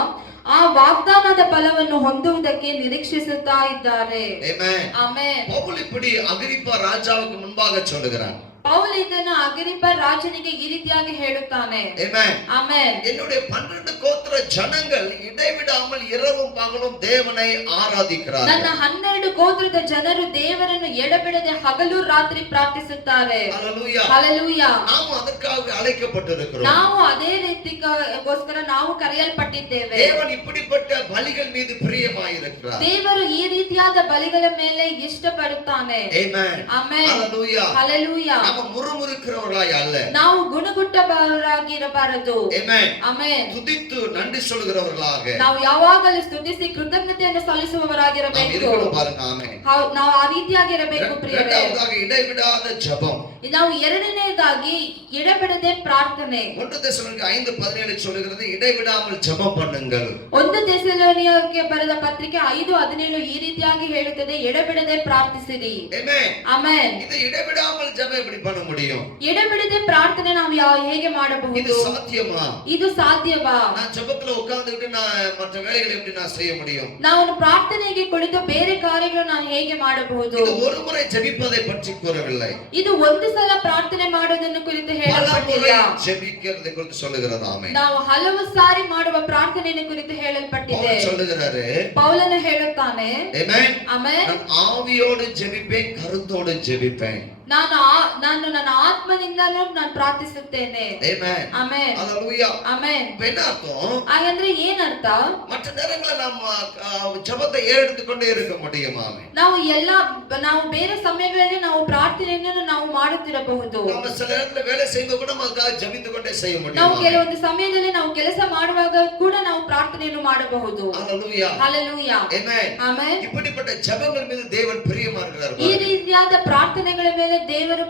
ಆ ವಾಗ್ದಾನದ ಫಲವನ್ನು ಹೊಂದುವುದಕ್ಕೆ ನಿರೀಕ್ಷಿಸುತ್ತಾ ಇದ್ದಾರೆ. ಆಮೆನ್. ಆಮೆನ್. பவுல் இப்படி அகிரிப்பா ராஜாவுக்கு முன்பாக சொல்லுகிறான். ಪೌಲ್ ಇದನ್ನು ಅಗ್ರಿಪ್ಪ ರಾಜನಿಗೆ ಈ ರೀತಿಯಾಗಿ ಹೇಳುತ್ತಾನೆ. ಆಮೆನ್. ಆಮೆನ್. என்னுடைய 12 கோத்திர ஜனங்கள் இடைவிடாமல் இரவும் பகலும் தேவனை ஆராதிக்கிறார்கள். ನನ್ನ 12 ಗೋತ್ರದ ಜನರು ದೇವರನ್ನು ಎಡಬಿಡದೆ ಹಗಲು ರಾತ್ರಿ ಪ್ರಾರ್ಥಿಸುತ್ತಾರೆ. ஹalleluya. ಹalleluya. நாம் அதற்காக அழைக்கப்பட்டிருக்கிறோம். ನಾವು ಅದೇ ರೀತಿಗೋಸ್ಕರ ನಾವು ಕರೆಯಲ್ಪಟ್ಟಿದ್ದೇವೆ. தேவன் இப்படிப்பட்ட பலிகள் மீது பிரியமாயிருக்கிறார். ದೇವರು ಈ ರೀತಿಯಾದ ಬಲಿಗಳ ಮೇಲೆ ಇಷ್ಟಪಡುತ್ತಾನೆ. ಆಮೆನ್. ಆಮೆನ್. ஹalleluya. ಹalleluya. நாம முறுமுறுக்கிறவர்களாய் அல்ல. ನಾವು ಗುಣಗುಟ್ಟವರಾಗಿರಬಾರದು. ಆಮೆನ್. ಆಮೆನ್. துதித்து நன்றி சொல்கிறவர்களாக ನಾವು ಯಾವಾಗಲೂ ಸ್ತುತಿಸಿ ಕೃತಜ್ಞತೆಯನ್ನು நாம் ಸಲ್ಲಿಸುವವರಾಗಿರಬೇಕು. இருக்கணும் பாருங்க. ஆமென். ನಾವು ಆ ರೀತಿಯಾಗಿರಬೇಕು ಪ್ರಿಯರೇ. இரண்டாவதாக இடைவிடாத ஜெபம். ನಾವು ಎರಡನೇದಾಗಿ ಎಡಬಿಡದೆ ಪ್ರಾರ್ಥನೆ. 1 தெசலோனிக்கேயர் 5:17 சொல்கிறது, இடைவிடாமல் ஜெபம் பண்ணுங்கள். 1 தெசಲೋನಿಕಕ್ಕೆ ಬರೆದ ಪತ್ರಿಕೆ 5:17 ಈ ರೀತಿಯಾಗಿ ಹೇಳುತ್ತದೆ, ಎಡಬಿಡದೆ ಪ್ರಾರ್ಥಿಸಿರಿ. ஆமென். ಆಮೆನ್. இது இடைவிடாமல் ஜெபம் எப்படி பண்ண முடியும்? ಎಡಬಿಡದೆ ಪ್ರಾರ್ಥನೆ ನಾವು ಹೇಗೆ இது ಮಾಡಬಹುದು? சாத்தியமா? ಇದು ಸಾಧ್ಯವಾ? நான் ஜெபத்துல உட்கார்ந்துட்டு நான் மற்ற வேலைகளை எப்படி நான் செய்ய முடியும்? ನಾವು ಪ್ರಾರ್ಥನೆಗೆ ಕುಳಿತು ಬೇರೆ ಕಾರ್ಯಗಳನ್ನು ನಾವು ಹೇಗೆ ಮಾಡಬಹುದು? இது ஒரு முறை ஜெபிப்பதை பற்றி கூறவில்லை. ಇದು ಒಂದು ಸಲ ಪ್ರಾರ್ಥನೆ ಮಾಡೋದನ್ನು ಕುರಿತು பல ಹೇಳಲ್ಪಟ್ಟಿಲ್ಲ. முறை ஜெபிக்கிறதை குறித்து சொல்லுகிறது. ஆமென். ನಾವು ಹಲವು ಸಾರಿ ಮಾಡುವ ಪ್ರಾರ್ಥನೆಯನ್ನು ಕುರಿತು ಹೇಳಲ್ಪಟ್ಟಿದೆ. பவுல் சொல்லுகிறாரு. ಪೌಲನು ಹೇಳುತ್ತಾನೆ. ஆமென். ಆಮೆನ್. நான் ஆவியோடு ஜெபிப்பேன், கருத்தோடு ஜெபிப்பேன். ನಾನು ನನ್ನ ಆತ್ಮನಿಂದಲೂ ನಾನು ಪ್ರಾರ್ಥಿಸುತ್ತೇನೆ. ஆமென். ಆಮೆನ್. ஹalleluya. ಆಮೆನ್. என்ன அர்த்தம்? ಹಾಗಂದ್ರೆ ಏನರ್ಥ? மற்ற நேரங்களில் நாம் ஜெபத்தை ஏறெடுத்து கொண்டே இருக்க முடியுமா? ನಾವು ಬೇರೆ ಸಮಯಗಳಲ್ಲಿ ನಾವು ಪ್ರಾರ್ಥನೆಯನ್ನು ನಾವು ಮಾಡುತ್ತಿರಬಹುದು. நம்ம சில நேரத்துல வேலை செய்யும்போது கூட நமக்காக ஜெபித்து கொண்டே செய்ய முடியும். ನಾವು ಕೆಲವೊಂದು ಸಮಯದಲ್ಲಿ ನಾವು ಕೆಲಸ ಮಾಡುವಾಗ ಕೂಡ ನಾವು ಪ್ರಾರ್ಥನೆಯನ್ನು ಮಾಡಬಹುದು. ஹalleluya. ಹalleluya. ஆமென். ಆಮೆನ್. இப்படிப்பட்ட ஜெபங்கள் மீது தேவன் பிரியமா இருக்கிறார். ಈ ರೀತಿಯಾದ ಪ್ರಾರ್ಥನೆಗಳ ಮೇಲೆ ದೇವರು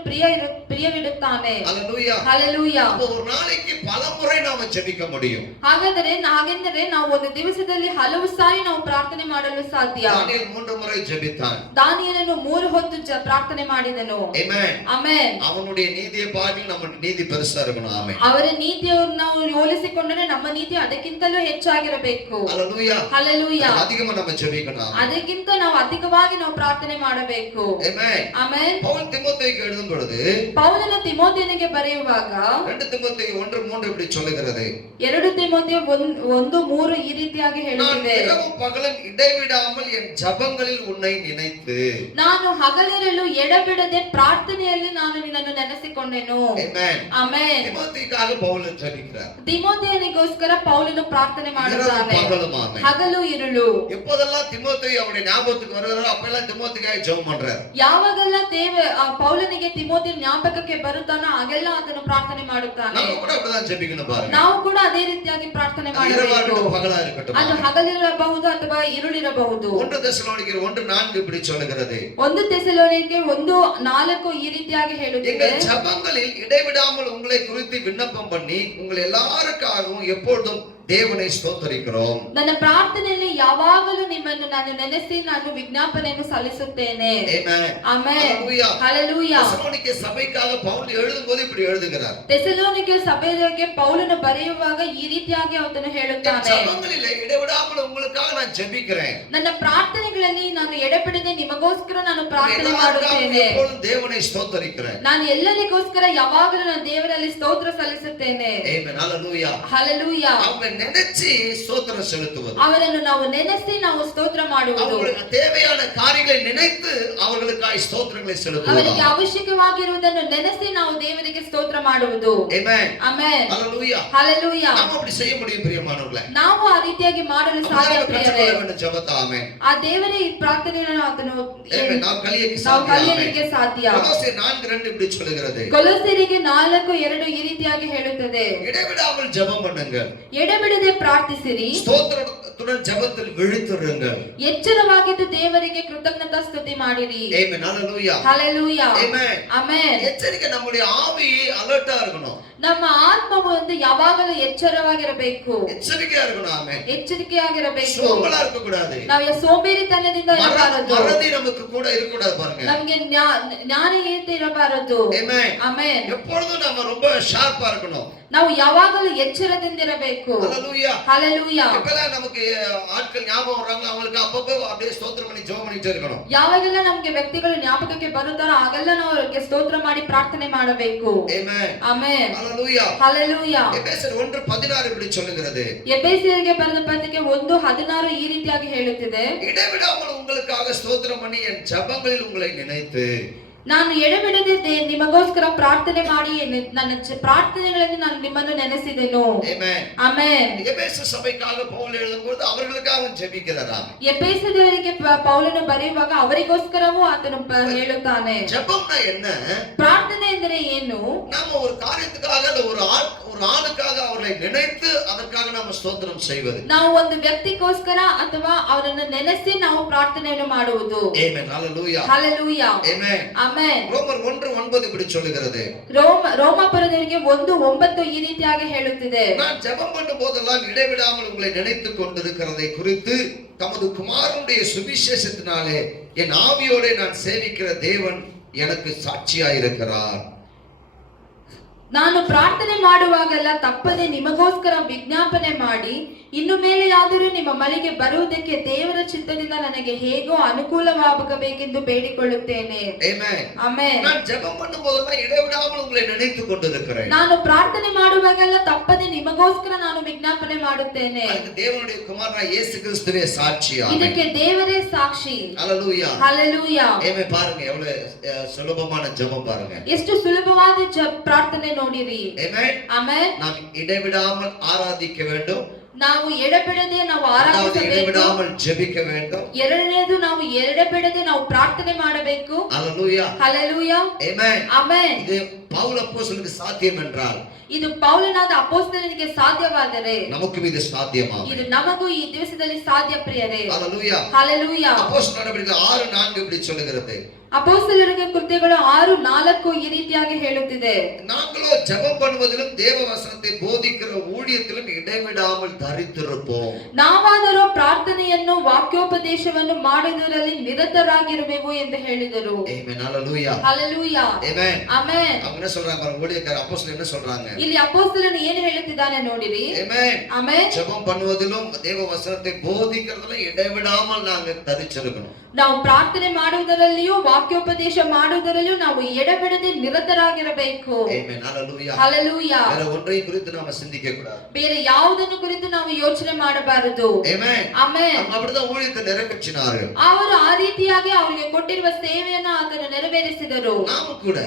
ಪ್ರಿಯವಿಡುತ್ತಾನೆ. ஹalleluya. ಹalleluya. அப்போ ஒரு நாளைக்கு பல முறை நாம ஜெபிக்க முடியும். ಹಾಗೆಂದರೆ ನಾವು ಒಂದು ದಿವಸದಲ್ಲಿ ಹಲವು ಸಾರಿ ನಾವು ಪ್ರಾರ್ಥನೆ ಮಾಡಲು ಸಾಧ್ಯ. தானியேல் 3 முறை ஜெபித்தான். ದಾನಿಯೇಲನು 3 ಹೊತ್ತು ಪ್ರಾರ್ಥನೆ ಮಾಡಿದನು. ஆமென். ಆಮೆನ್. அவனுடைய நீதியை பார்த்து நம்ம நீதி பெருசா இருக்கணும். ஆமென். ಅವರ ನೀತಿಯನ್ನು ನಾವು ಹೋಲಿಸಿಕೊಂಡರೆ ನಮ್ಮ ನೀತಿ ಅದಕ್ಕಿಂತಲೂ ಹೆಚ್ಚಾಗಿರಬೇಕು. ஹalleluya. ಹalleluya. அதிகமா நம்ம ஜெபிக்கணும். ಅದಕ್ಕಿಂತ ನಾವು ಅಧಿಕವಾಗಿ ನಾವು ಪ್ರಾರ್ಥನೆ ಮಾಡಬೇಕು. ஆமென். ಆಮೆನ್. பவுல் தீமோத்தேயுக்கு எழுதும் பொழுது ಪೌಲನು ತಿಮೋಥೆಯನಿಗೆ ಬರೆಯುವಾಗ 2 தீமோத்தேயு 1:3 இப்படி சொல்லுகிறது. 2 ತಿಮೋಥೆಯ 1:3 ಈ ರೀತಿಯಾಗಿ நான் ಹೇಳುತ್ತಿದೆ, இரவும் பகலும் இடைவிடாமல் என் ஜெபங்களில் உன்னை நினைத்து. ನಾನು ಹಗಲಿರಲು ಎಡಬಿಡದೆ ಪ್ರಾರ್ಥನೆಯಲ್ಲಿ ನಾನು ನಿನ್ನನ್ನು ನೆನೆಸಿಕೊಂಡೆನು. ஆமென். ಆಮೆನ್. தீமோத்தேயுக்காக பவுல் ஜெபிக்கிறார். ತಿಮೋಥೆಯನಿಗೋಸ್ಕರ ಪೌಲನು ಪ್ರಾರ್ಥನೆ இரவும் ಮಾಡುತ್ತಾನೆ, பகலும். ஆமென். ಹಗಲು ಇರುಳು. எப்போதெல்லாம் தீமோத்தேயு அவருடைய ஞாபகத்துக்கு வருகிறாரோ அப்பெல்லாம் தீமோத்தேயுக்காக ஜெபம் பண்றார். ಯಾವ ಯಾವಾಗೆಲ್ಲ ಪೌಲನಿಗೆ ತಿಮೋತಿ ಜ್ಞಾಪಕಕ್ಕೆ ಬರುತ್ತಾನೋ ಆಗೆಲ್ಲ ಆತನು ಪ್ರಾರ್ಥನೆ ಮಾಡುತ್ತಾನೆ. நம்ம கூட அப்படிதான் ஜெபிக்கணும் பாருங்க. ನಾವು ಕೂಡ ಅದೇ ರೀತಿಯಾಗಿ ಪ್ರಾರ್ಥನೆ இரவா ಮಾಡಬೇಕು. இருக்கட்டும், பகலா இருக்கட்டும். ಅದು ಹಗಲಿರಬಹುದು ಅಥವಾ ಇರುಳಿರಬಹುದು. 1 தெசலோனிக்கர் 1:4 இப்படி சொல்லுகிறது. 1 தெசಲೋನಿಕೆ 1:4 ಈ ರೀತಿಯಾಗಿ ಹೇಳುತ್ತದೆ. எங்கள் ஜெபங்களில் இடைவிடாமல் உங்களை குறித்து விண்ணப்பம் பண்ணி உங்கள் எல்லாருக்காகவும் எப்பொழுதும் தேவனை ஸ்தோத்திரிக்கிறோம். ನನ್ನ ಪ್ರಾರ್ಥನೆಯಲ್ಲಿ ಯಾವಾಗಲೂ ನಿಮ್ಮನ್ನು ನಾನು ನೆನೆಸಿ ನಾನು ವಿಜ್ಞಾಪನೆಯನ್ನು ಸಲ್ಲಿಸುತ್ತೇನೆ. ಆಮೆನ್. ಆಮೆನ್. ಹalleluya. தெசலோனிக்கே சபைக்காக பவுல் எழுதும்போது இப்படி எழுதுகிறார். தெசಲೋನಿಕೆ ಸಭೆಗೆ ಪೌಲನು ಬರೆಯುವಾಗ ಈ ರೀತಿಯಾಗಿ ಅವನು ಹೇಳುತ್ತಾನೆ. ஜெபங்களில் இடைவிடாமல் உங்களுக்காக நான் ஜெபிக்கிறேன். ನನ್ನ ಪ್ರಾರ್ಥನೆಗಳಲ್ಲಿ ನಾನು ಎಡೆಬಿಡದೆ ನಿಮಗೋಸ್ಕರ ನಾನು ಪ್ರಾರ್ಥನೆ ಮಾಡುತ್ತೇನೆ. எப்பொழுதும் தேவனை ஸ்தோத்திரிக்கிறேன். ನಾನು ಎಲ್ಲರಿಗೋಸ್ಕರ ಯಾವಾಗಲೂ ನಾನು ದೇವರಲ್ಲಿ ಸ್ತೋತ್ರ ಸಲ್ಲಿಸುತ್ತೇನೆ. ಆಮೆನ್. ஹalleluya. ಹalleluya. அவங்க நினைச்சு ஸ்தோத்திரம் செலுத்துவது. ಅವರನ್ನು ನಾವು ನೆನೆಸಿ ನಾವು ಸ್ತೋತ್ರ ಮಾಡುವುದು. அவங்களுக்கு தேவையான காரியங்களை நினைத்து அவர்களுக்காக ஸ்தோத்திரங்களை செலுத்துவது. ಅವರಿಗೆ ಅವಶ್ಯಕವಾಗಿರುವುದನ್ನು ನೆನೆಸಿ ನಾವು ದೇವರಿಗೆ ಸ್ತೋತ್ರ ಮಾಡುವುದು. ಆಮೆನ್. ಆಮೆನ್. ஹalleluya. ಹalleluya. ನಾವು அப்படி செய்ய முடியும் பிரியமானவர்களே. ನಾವು ಆ ರೀತಿಯಾಗಿ ಮಾಡಲು ಸಾಧ್ಯ ಪ್ರಿಯರೇ. ஜெபத்தை ஆமென். ಆ ದೇವರೇ ಈ ಪ್ರಾರ್ಥನೆಯನ್ನು ಆತನು ನಾವು ಕಲಿಯಲಿಕ್ಕೆ ಸಾಧ್ಯ. ಕೊಲೊಸ್ಸೆ 4:2 இப்படி சொல்லுகிறது. ಕೊಲೊಸ್ಸೆರಿಗೆ 4:2 ಈ ರೀತಿಯಾಗಿ ಹೇಳುತ್ತದೆ. இடைவிடாமல் ஜெபம் பண்ணுங்கள். ಎಡೆಬಿಡದೆ ಪ್ರಾರ್ಥಿಸಿರಿ. ಸ್ತೋತ್ರத்துடன் ஜெபத்தில் விழித்திருங்கள். ಎಚ್ಚರವಾಗಿದ್ದು ದೇವರಿಗೆ ಕೃತಜ್ಞತಾ ಸ್ತುತಿ ಮಾಡಿರಿ. ಆಮೆನ್. ஹalleluya. ஹalleluya. ಆಮೆನ್. ಆಮೆನ್. ಎಚ್ಚರಿಕೆ நம்முடைய ஆவி அலர்ட்டா இருக்கணும். ನಮ್ಮ ಆತ್ಮವು ಒಂದು ಯಾವಾಗಲೂ ಎಚ್ಚರವಾಗಿರಬೇಕು. ಎಚ್ಚರಿಕೆயா இருக்கணும். ಆಮೆನ್. ಎಚ್ಚರಿಕೆಯಾಗಿರಬೇಕು. ಸೋಂಬೇರಿயா இருக்க கூடாது. ನಾವು ಸೋಂಬೇರಿತನದಿಂದ ಇರಬಾರದು. மறதி நமக்கு கூட இருக்க கூடாது பாருங்க. ನಮಗೆ ಜ್ಞಾನಹೀನತೆ ಇರಬಾರದು. ಆಮೆನ್. ಆಮೆನ್. எப்பொழுதும் நம்ம ரொம்ப ஷார்ப்பா இருக்கணும். ನಾವು ಯಾವಾಗಲೂ ಎಚ್ಚರದಿಂದಿರಬೇಕು. ஹalleluya. ஹalleluya. எப்பலாம் நமக்கு ஆட்கள் ஞாபகம் வராங்க அவங்களுக்கு அப்பப்போ அப்படியே ஸ்தோத்திரம் பண்ணி ஜெபம் பண்ணிட்டே இருக்கணும். ಯಾವಾಗೆಲ್ಲ ನಮಗೆ ವ್ಯಕ್ತಿಗಳು ಜ್ಞಾಪಕಕ್ಕೆ ಬರುತ್ತಾರೋ ಆಗೆಲ್ಲ ನಾವು ಅವರಿಗೆ ಸ್ತೋತ್ರ ಮಾಡಿ ಪ್ರಾರ್ಥನೆ ಮಾಡಬೇಕು. ಆಮೆನ್. ಆಮೆನ್. ஹalleluya. ஹalleluya. எபேசியர் 1:16 இப்படி சொல்லுகிறது. ಎಫೆಸಿಯರಿಗೆ ಬರೆದ ಪತ್ರಿಕೆ 1:16 ಈ ರೀತಿಯಾಗಿ ಹೇಳುತ್ತಿದೆ. இடைவிடாமல் உங்களுக்காக ஸ்தோத்திரம் பண்ணி என் ஜெபங்களில் உங்களை நினைத்து ನಾನು ಎಡೆಬಿಡದೆ ನಿಮಗೋಸ್ಕರ ಪ್ರಾರ್ಥನೆ ಮಾಡಿ ನನ್ನ ಪ್ರಾರ್ಥನೆಗಳಲ್ಲಿ ನಾನು ನಿಮ್ಮನ್ನು ನೆನೆಸಿದೆನು. ಆಮೆನ್. ಆಮೆನ್. எபேசு சபைக்காக பவுல் எழுதும்போது அவர்களுக்காக ஜெபிக்கிறாராம். ಎಫೆಸದವರಿಗೆ ಪೌಲನು ಬರೆಯುವಾಗ ಅವರಿಗೋಸ್ಕರವೂ ಆತನು ಹೇಳುತ್ತಾನೆ. ஜெபம்னா என்ன? ಪ್ರಾರ್ಥನೆ ಎಂದರೆ ಏನು? நாம ஒரு காரியத்துக்காக இல்ல ஒரு ஆளுக்காக அவரை நினைத்து அதற்காக நாம ஸ்தோத்திரம் செய்வது. ನಾವು ಒಂದು ವ್ಯಕ್ತಿಗೋಸ್ಕರ ಅಥವಾ ಅವರನ್ನು ನೆನೆಸಿ ನಾವು ಪ್ರಾರ್ಥನೆಯನ್ನು ಮಾಡುವುದು. ಆಮೆನ್. ஹalleluya. ಹalleluya. ಆಮೆನ್. ಆಮೆನ್. ரோமர் 1:9 இப்படி சொல்லுகிறது. ರೋಮಾಪುರದವರಿಗೆ 1:9 ಈ ರೀತಿಯಾಗಿ ಹೇಳುತ್ತಿದೆ. நான் ஜெபம் பண்ணும் போதெல்லாம் இடைவிடாமல் உங்களை நினைத்துக் கொண்டிருக்கிறதை குறித்து தமது குமாரனுடைய சுவிசேஷத்தினாலே என் ஆவியோட நான் சேவிக்கிற தேவன் எனக்கு சாட்சியாயிருக்கிறார். ನಾನು ಪ್ರಾರ್ಥನೆ ಮಾಡುವಾಗೆಲ್ಲ ತಪ್ಪದೆ ನಿಮಗೋಸ್ಕರ ವಿಜ್ಞಾಪನೆ ಮಾಡಿ ಇನ್ನು ಮೇಲೆಯಾದರೂ ನಿಮ್ಮ ಮನೆಗೆ ಬರುವುದಕ್ಕೆ ದೇವರ ಚಿತ್ತದಿಂದ ನನಗೆ ಹೇಗೋ ಅನುಕೂಲವಾಗಬೇಕೆಂದು ಬೇಡಿಕೊಳ್ಳುತ್ತೇನೆ. ಆಮೆನ್. ಆಮೆನ್. நான் ஜெபம் பண்ணும்போதெல்லாம் இடைவிடாமல் உங்களை நினைத்துக் கொண்டிருக்கிறேன். ನಾನು ಪ್ರಾರ್ಥನೆ ಮಾಡುವಾಗೆಲ್ಲ ತಪ್ಪದೆ ನಿಮಗೋಸ್ಕರ ನಾನು ವಿಜ್ಞಾಪನೆ ಮಾಡುತ್ತೇನೆ. அதுக்கு தேவனுடைய குமாரனாகிய இயேசு கிறிஸ்துவே சாட்சி. ಇದಕ್ಕೆ ದೇವರೇ ಸಾಕ್ಷಿ. ஹalleluya. ஹalleluya. ஆமென். பாருங்க எவ்வளவு சுலபமான ஜெபம் பாருங்க. ಎಷ್ಟು ಸುಲಭವಾದ ಪ್ರಾರ್ಥನೆ ನೋಡಿರಿ. ஆமென். ಆಮೆನ್. நாம் இடைவிடாமல் ஆராதிக்க வேண்டும். ನಾವು ಎಡೆಬಿಡದೆ ನಾವು ಆರಾಧಿಸಬೇಕು. இடைவிடாமல் ஜெபிக்க வேண்டும். ಎರಡನೇದು ನಾವು ಎಡೆಬಿಡದೆ ನಾವು ಪ್ರಾರ್ಥನೆ ಮಾಡಬೇಕು. ஹalleluya. ஹalleluya. ஆமென். ಆಮೆನ್. இது பவுல் அப்போஸ்தலனுக்கு சாத்தியம் என்றால் ಇದು ಪೌಲನಾದ ಅಪೊಸ್ತಲನಿಗೆ ಸಾಧ್ಯವಾದರೆ நமக்கும் இது சாத்தியமாகும். ಇದು ನಮಗೂ ಈ ದಿವಸದಲ್ಲಿ ಸಾಧ್ಯ ಪ್ರಿಯರೇ. ஹalleluya. ஹalleluya. அப்போஸ்தலர் நடவடிக்கைகள் 6:4 இப்படி சொல்லுகிறது. ಅಪೊಸ್ತಲರಿಗೆ ಕೃತ್ಯಗಳು 6:4 ಈ ರೀತಿಯಾಗಿ ಹೇಳುತ್ತಿದೆ. நாங்களோ ஜெபம் பண்ணுவதிலும் தேவ வசனத்தை போதிக்கிற ஊழியத்திலும் இடைவிடாமல் தரித்திருப்போம். ನಾವಾದರೂ ಪ್ರಾರ್ಥನೆಯನ್ನು ವಾಕ್ಯೋಪದೇಶವನ್ನು ಮಾಡುವುದರಲ್ಲಿ ನಿರತರಾಗಿರಬೇಕು ಎಂದು ಹೇಳಿದರು. ஆமென். ஹalleluya. ஹalleluya. ஆமென். ಆಮೆನ್. அவங்க என்ன சொல்றாங்க பாருங்க, ஊழியக்கார அப்போஸ்தலர் என்ன சொல்றாங்க? ಇಲ್ಲಿ ಅಪೊಸ್ತಲನು ಏನು ಹೇಳುತ್ತಿದ್ದಾನೆ ನೋಡಿರಿ. ஆமென். ಆಮೆನ್. ஜெபம் பண்ணுவதிலும் தேவ வசனத்தை போதிக்கிறதிலும் இடைவிடாமல் நாங்க தரிச்சிருக்கணும். ನಾವು ಪ್ರಾರ್ಥನೆ ಮಾಡುವುದರಲ್ಲಿಯೂ ವಾಕ್ಯೋಪದೇಶ ಮಾಡುವುದರಲ್ಲಿಯೂ ನಾವು ಎಡೆಬಿಡದೆ ನಿರತರಾಗಿರಬೇಕು. ஆமென். ஹalleluya. ಹalleluya. வேற ஒன்றை குறித்து நாம சிந்திக்க கூடாது. ಬೇರೆ ಯಾವುದನ್ನು ಕುರಿತು ನಾವು ಯೋಚನೆ ಮಾಡಬಾರದು. ஆமென். ಆಮೆನ್. அப்படிதான் ஊழியத்தை நிறைவேற்றினார்கள். ಅವರು ಆ ರೀತಿಯಾಗಿ ಅವರಿಗೆ ಕೊಟ್ಟಿರುವ ಸೇವೆಯನ್ನು ಆತನು ನೆರವೇರಿಸಿದರು. ನೆರವೇರಿಸಿದರು. ನಾವು ಕೂಡ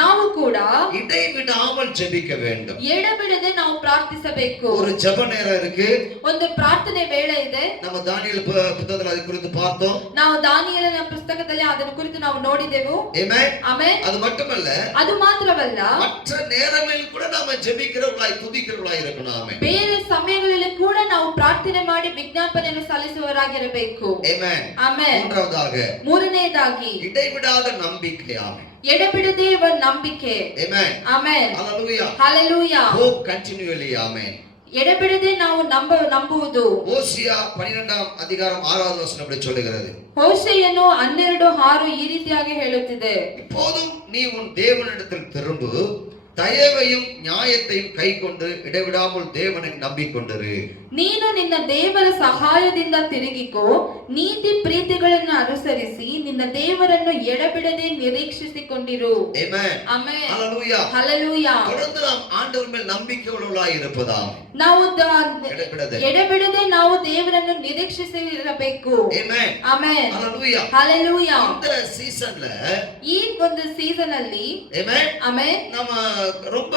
ನಾವು இடைவிடாமல் ஜெபிக்க வேண்டும். ಎಡಬಿಡದೆ ನಾವು ಪ್ರಾರ್ಥಿಸಬೇಕು. ஒரு ஜெப நேரம் இருக்கு. ಒಂದು ಪ್ರಾರ್ಥನೆ ವೇಳೆ ಇದೆ. நம்ம தானியேல் புத்தகத்துல அதை குறித்து பார்த்தோம். ನಾವು ದಾನಿಯೇಲನ ಪುಸ್ತಕದಲ್ಲಿ ಅದನ್ನು ಕುರಿತು ನಾವು ನೋಡಿದೆವು. ಆಮೆನ್. ಆಮೆನ್. அது மட்டுமல்ல, ಅದು ಮಾತ್ರವಲ್ಲ, மற்ற நேரங்களில் கூட நாம ஜெபிக்கிறவர்களாய் துதிக்கிறவர்களாய் இருக்கணும். ஆமென். ಬೇರೆ ಸಮಯಗಳಲ್ಲಿ ಕೂಡ ನಾವು ಪ್ರಾರ್ಥನೆ ಮಾಡಿ ವಿಜ್ಞಾಪನೆಯನ್ನು ಸಲ್ಲಿಸುವವರಾಗಿರಬೇಕು. ಆಮೆನ್. ಆಮೆನ್. ಮೂರನೆಯದಾಗಿ இடைவிடாத நம்பிக்கை. ஆமென். ಎಡಬಿಡದೆ ಇರುವ ನಂಬಿಕೆ. ಆಮೆನ್. ಆಮೆನ್. ஹalleluya. ಹalleluya. hope continually. ஆமென். ಎಡಬಿಡದೆ ನಾವು ನಂಬುವುದು. ஓசியா 12ஆம் அதிகாரம் 6வது வசனம் இப்படி சொல்லுகிறது. ಹೋಶೇಯನು 12:6 ಈ ರೀತಿಯಾಗಿ ಹೇಳುತ್ತಿದೆ. இப்போதும் நீ உன் தேவனிடத்தில் திரும்பு, தயவையும் நியாயத்தையும் கைக்கொண்டு இடைவிடாமல் தேவனை நம்பிக்கொண்டிரு. ನೀನು ನಿನ್ನ ದೇವರ ಸಹಾಯದಿಂದ ತಿರುಗಿಕೋ, ನೀತಿ ಪ್ರೀತಿಗಳನ್ನು ಅನುಸರಿಸಿ ನಿನ್ನ ದೇವರನ್ನು ಎಡಬಿಡದೆ ನಿರೀಕ್ಷಿಸಿಕೊಂಡಿರು. ಆಮೆನ್. ಆಮೆನ್. ஹalleluya. ஹalleluya. தொடர்ந்து நாம் ஆண்டவர் மேல் நம்பிக்கை உள்ளவர்களாய் இருப்பதாம். ನಾವು ಎಡಬಿಡದೆ ನಾವು ದೇವರನ್ನು ನಿರೀಕ್ಷಿಸಿರಬೇಕು. ಆಮೆನ್. ಆಮೆನ್. ஹalleluya. ஹalleluya. இந்த ಸೀಸನ್ல ಈ ಒಂದು ಸೀಸನ್ ಅಲ್ಲಿ ಆಮೆನ್. ಆಮೆನ್. நம்ம ரொம்ப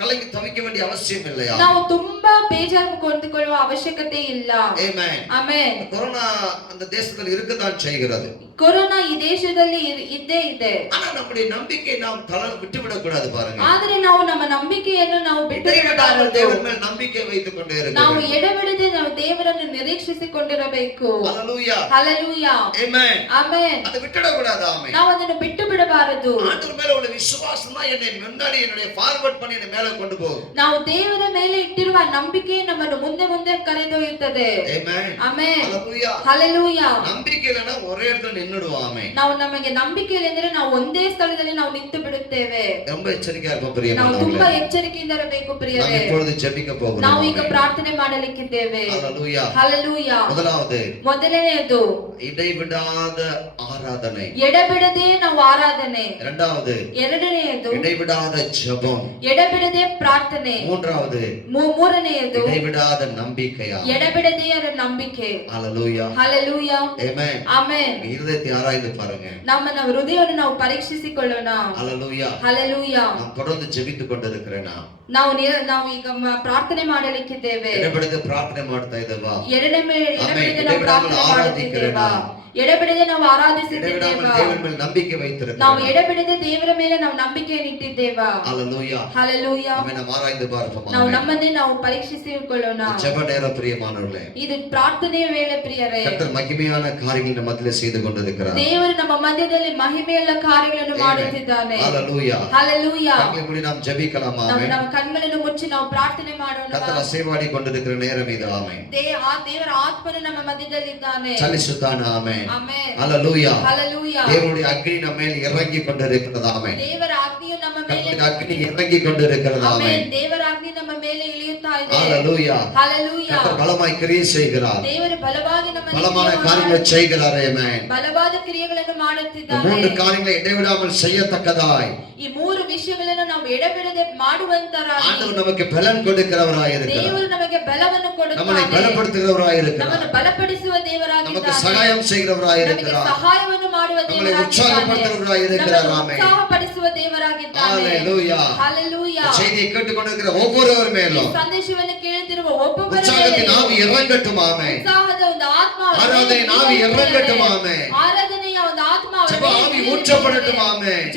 கலங்கி தவிக்க வேண்டிய அவசியம் இல்லையா? ನಾವು ತುಂಬಾ ಬೇಜಾರು ಕೊಂಡುಕೊಳ್ಳುವ ಅವಶ್ಯಕತೆ ಇಲ್ಲ. ಆಮೆನ್. ಆಮೆನ್. கொரோனா அந்த தேசத்தில் இருக்கத்தான் செய்கிறது. ಕೊರೋನಾ ಈ ದೇಶದಲ್ಲಿ ಇದ್ದೇ ಇದೆ. ஆனா நம்முடைய நம்பிக்கை நாம் விட்டுவிடக் கூடாது பாருங்க. ಆದರೆ ನಾವು ನಮ್ಮ ನಂಬಿಕೆಯನ್ನು ನಾವು ಬಿಟ್ಟುಬಿಡಬಾರದು. ದೇವರ ಮೇಲೆ ನಂಬಿಕೆ வைத்துக்கொண்டே இருக்கணும். ನಾವು ಎಡಬಿಡದೆ ನಾವು ದೇವರನ್ನು ನಿರೀಕ್ಷಿಸಿಕೊಂಡಿರಬೇಕು. ஹalleluya. ஹalleluya. ಆಮೆನ್. ಆಮೆನ್. அதை விட்டுடக் கூடாது. ஆமென். ನಾವು ಅದನ್ನು ಬಿಟ್ಟು ಬಿಡಬಾರದು. ஆண்டவர் மேல உள்ள விசுவாசம் தான் என்னை முன்னாடி என்னுடைய ஃபார்வர்ட் பண்ணி என்னை மேலே கொண்டு போகும். ನಾವು ದೇವರ ಮೇಲೆ ಇಟ್ಟಿರುವ ನಂಬಿಕೆ ನಮ್ಮನ್ನು ಮುಂದೆ ಮುಂದೆ ಕರೆದೊಯ್ಯುತ್ತದೆ. ಆಮೆನ್. ಆಮೆನ್. ஹalleluya. ஹalleluya. ನಂಬಿಕೆ இல்லனா ஒரே இடத்துல நின்னுடுவோம். ஆமென். ನಾವು ನಮಗೆ ನಂಬಿಕೆ ಇಲ್ಲಂದ್ರೆ ನಾವು ಒಂದೇ ಸ್ಥಳದಲ್ಲಿ ನಾವು ನಿಂತು ಬಿಡುತ್ತೇವೆ. ரொம்ப ಎಚ್ಚರಿಕೆயா இருப்போம் ನಾವು ಪ್ರಿಯಮಾನವರೇ. ತುಂಬಾ ಎಚ್ಚರಿಕೆಯಿಂದ ಇರಬೇಕು ಪ್ರಿಯರೇ. ನಾವು இப்பொழுது ஜெபிக்க போகிறோம். ನಾವು ಈಗ ಪ್ರಾರ್ಥನೆ ಮಾಡಲಿಕ್ಕಿದ್ದೇವೆ. ஹalleluya. ஹalleluya. ಮೊದಲನೇದು ಇடைவிடாத ಆರಾಧನೆ. ಎಡಬಿಡದೆ ನಾವು ಆರಾಧನೆ. ಎರಡನೆಯದು ಇடைவிடாத ಜெபம். ಎಡಬಿಡದೆ ಪ್ರಾರ್ಥನೆ. ಮೂರನೆಯದು ಇடைவிடாத ನಂಬಿಕೆಯ. ಎಡಬಿಡದೆ ನಂಬಿಕೆ. ஹalleluya. ஹalleluya. ಆಮೆನ್. ಆಮೆನ್. ಹೃದಯத்தை ಆರಾய்ந்து பாருங்க. ನಮ್ಮ ಹೃದಯವನ್ನು ನಾವು ಪರೀಕ್ಷಿಸಿಕೊಳ್ಳೋಣ. ஹalleluya. ஹalleluya. நான் தொடர்ந்து ஜெபித்துக் கொண்டிருக்கிறேன். ನಾವು ಈಗ ಪ್ರಾರ್ಥನೆ ಮಾಡಲಿಕ್ಕಿದ್ದೇವೆ. ಎಡಬಿಡದೆ ಪ್ರಾರ್ಥನೆ ಮಾಡ್ತಾ ಇದ್ದೇವಾ? ಎಡಬಿಡದೆ ನಾವು ಪ್ರಾರ್ಥನೆ ಮಾಡುತ್ತಿದ್ದೇವಾ? ಎಡಬಿಡದೆ ನಾವು ಆರಾಧಿಸುತ್ತಿದ್ದೇವಾ? ದೇವರ ಮೇಲೆ ನಂಬಿಕೆ ವಹಿಸಿದ್ದೇವೆ. ನಾವು ಎಡಬಿಡದೆ ದೇವರ ಮೇಲೆ ನಾವು ನಂಬಿಕೆಯನ್ನು ಇಟ್ಟಿದ್ದೇವಾ? ஹalleluya. ஹalleluya. ಆಮೆನ್. ನಾವು ಆರಾய்ந்து பார்ப்போம். ನಾವು ನಮ್ಮನ್ನೇ ನಾವು ಪರೀಕ್ಷಿಸಿಕೊಳ್ಳೋಣ. ஜெப நேர பிரியமானவர்களே, ಇದು ಪ್ರಾರ್ಥನೆಯ ವೇಳೆ ಪ್ರಿಯರೇ. கர்த்தர் மகிமையான காரியங்களை ನಮ್ಮ ಮಧ್ಯದಲ್ಲಿ செய்து கொண்டிருக்கிறார். ದೇವರು ನಮ್ಮ ಮಧ್ಯದಲ್ಲಿ ಮಹಿಮೆಯುಳ್ಳ ಕಾರ್ಯಗಳನ್ನು ಮಾಡುತ್ತಿದ್ದಾನೆ. ஹalleluya. ஹalleluya. கண்களை மூடி நாம் ஜெபிக்கலாம். ஆமென். ನಮ್ಮ ಕಣ್ಣುಗಳನ್ನು ಮುಚ್ಚಿ ನಾವು ಪ್ರಾರ್ಥನೆ ಮಾಡೋಣ. கர்த்தர் அசைவாடி கொண்டிருக்கிற நேரம் இது. ஆமென். ದೇವರ ಆತ್ಮನು ನಮ್ಮ ಮಧ್ಯದಲ್ಲಿ ಇದ್ದಾನೆ. ಚಲಿಸುತ್ತಾನೆ. ಆಮೆನ್. ಆಮೆನ್. ஹalleluya. ஹalleluya. தேவனுடைய அக்னி நம்ம மேல் இறங்கி கொண்டிருக்கிறது. ஆமென். ದೇವರ ಆಜ್ಞೆಯು ನಮ್ಮ ಮೇಲೆ அக்னி இறங்கி கொண்டிருக்கிறது. ஆமென். ದೇವರ ಆಜ್ಞೆ ನಮ್ಮ ಮೇಲೆ ಇಳಿಯುತ್ತಾ ಇದೆ. ஹalleluya. ஹalleluya. கர்த்தர் பலமாய் கிரியை செய்கிறார். ದೇವರು ಬಲವಾಗಿ ನಮ್ಮ பலமான காரியங்களை செய்கிறார். ஆமென். ಬಲವಾದ ಕ್ರಿಯೆಗಳನ್ನು ಮಾಡುತ್ತಿದ್ದಾನೆ. மூன்று காரியங்களை இடைவிடாமல் செய்யத்தக்கதாய் ಈ ಮೂರು ವಿಷಯಗಳನ್ನು ನಾವು ಎಡಬಿಡದೆ ಮಾಡುವಂತರಾಗಿ ஆண்டவர் நமக்கு பலன் கொடுக்கிறவராய் இருக்கிறார். ದೇವರು ನಮಗೆ ಬಲವನ್ನು ಕೊಡುತ್ತಾನೆ. நம்மை பலப்படுத்துகிறவராய் இருக்கிறார். ನಮ್ಮನ್ನು ಬಲಪಡಿಸುವ ದೇವರಾಗಿದ್ದಾನೆ. நமக்கு சகாயம் செய்கிறவராய் ನಮಗೆ இருக்கிறார். ಸಹಾಯವನ್ನು ಮಾಡುವ நம்மை உற்சாகப்படுத்துகிறவராய் இருக்கிறார். ஆமென். ಉತ್ಸಾಹಪಡಿಸುವ ದೇವರಾಗಿದ್ದಾನೆ. ஹalleluya. ஹalleluya. செய்தியை கேட்டுக்கொண்டிருக்கிற ஒவ்வொருவர் மேலும் ಸಂದೇಶವನ್ನು ಕೇಳುತ್ತಿರುವ ಒಬ್ಬೊಬ್ಬರ உற்சாகத்தின் ஆவி இறங்கட்டும். ஆமென். ಉತ್ಸಾಹದ ಒಂದು ಆತ್ಮ ஆராதனையின் ஆவி இறங்கட்டும். ஆமென். ಆರಾಧನೆಯ ಒಂದು ಆತ್ಮ ಅವರ ஜெப ಮೇಲೆ ஆவி ஊற்றப்படட்டும். ஆமென்.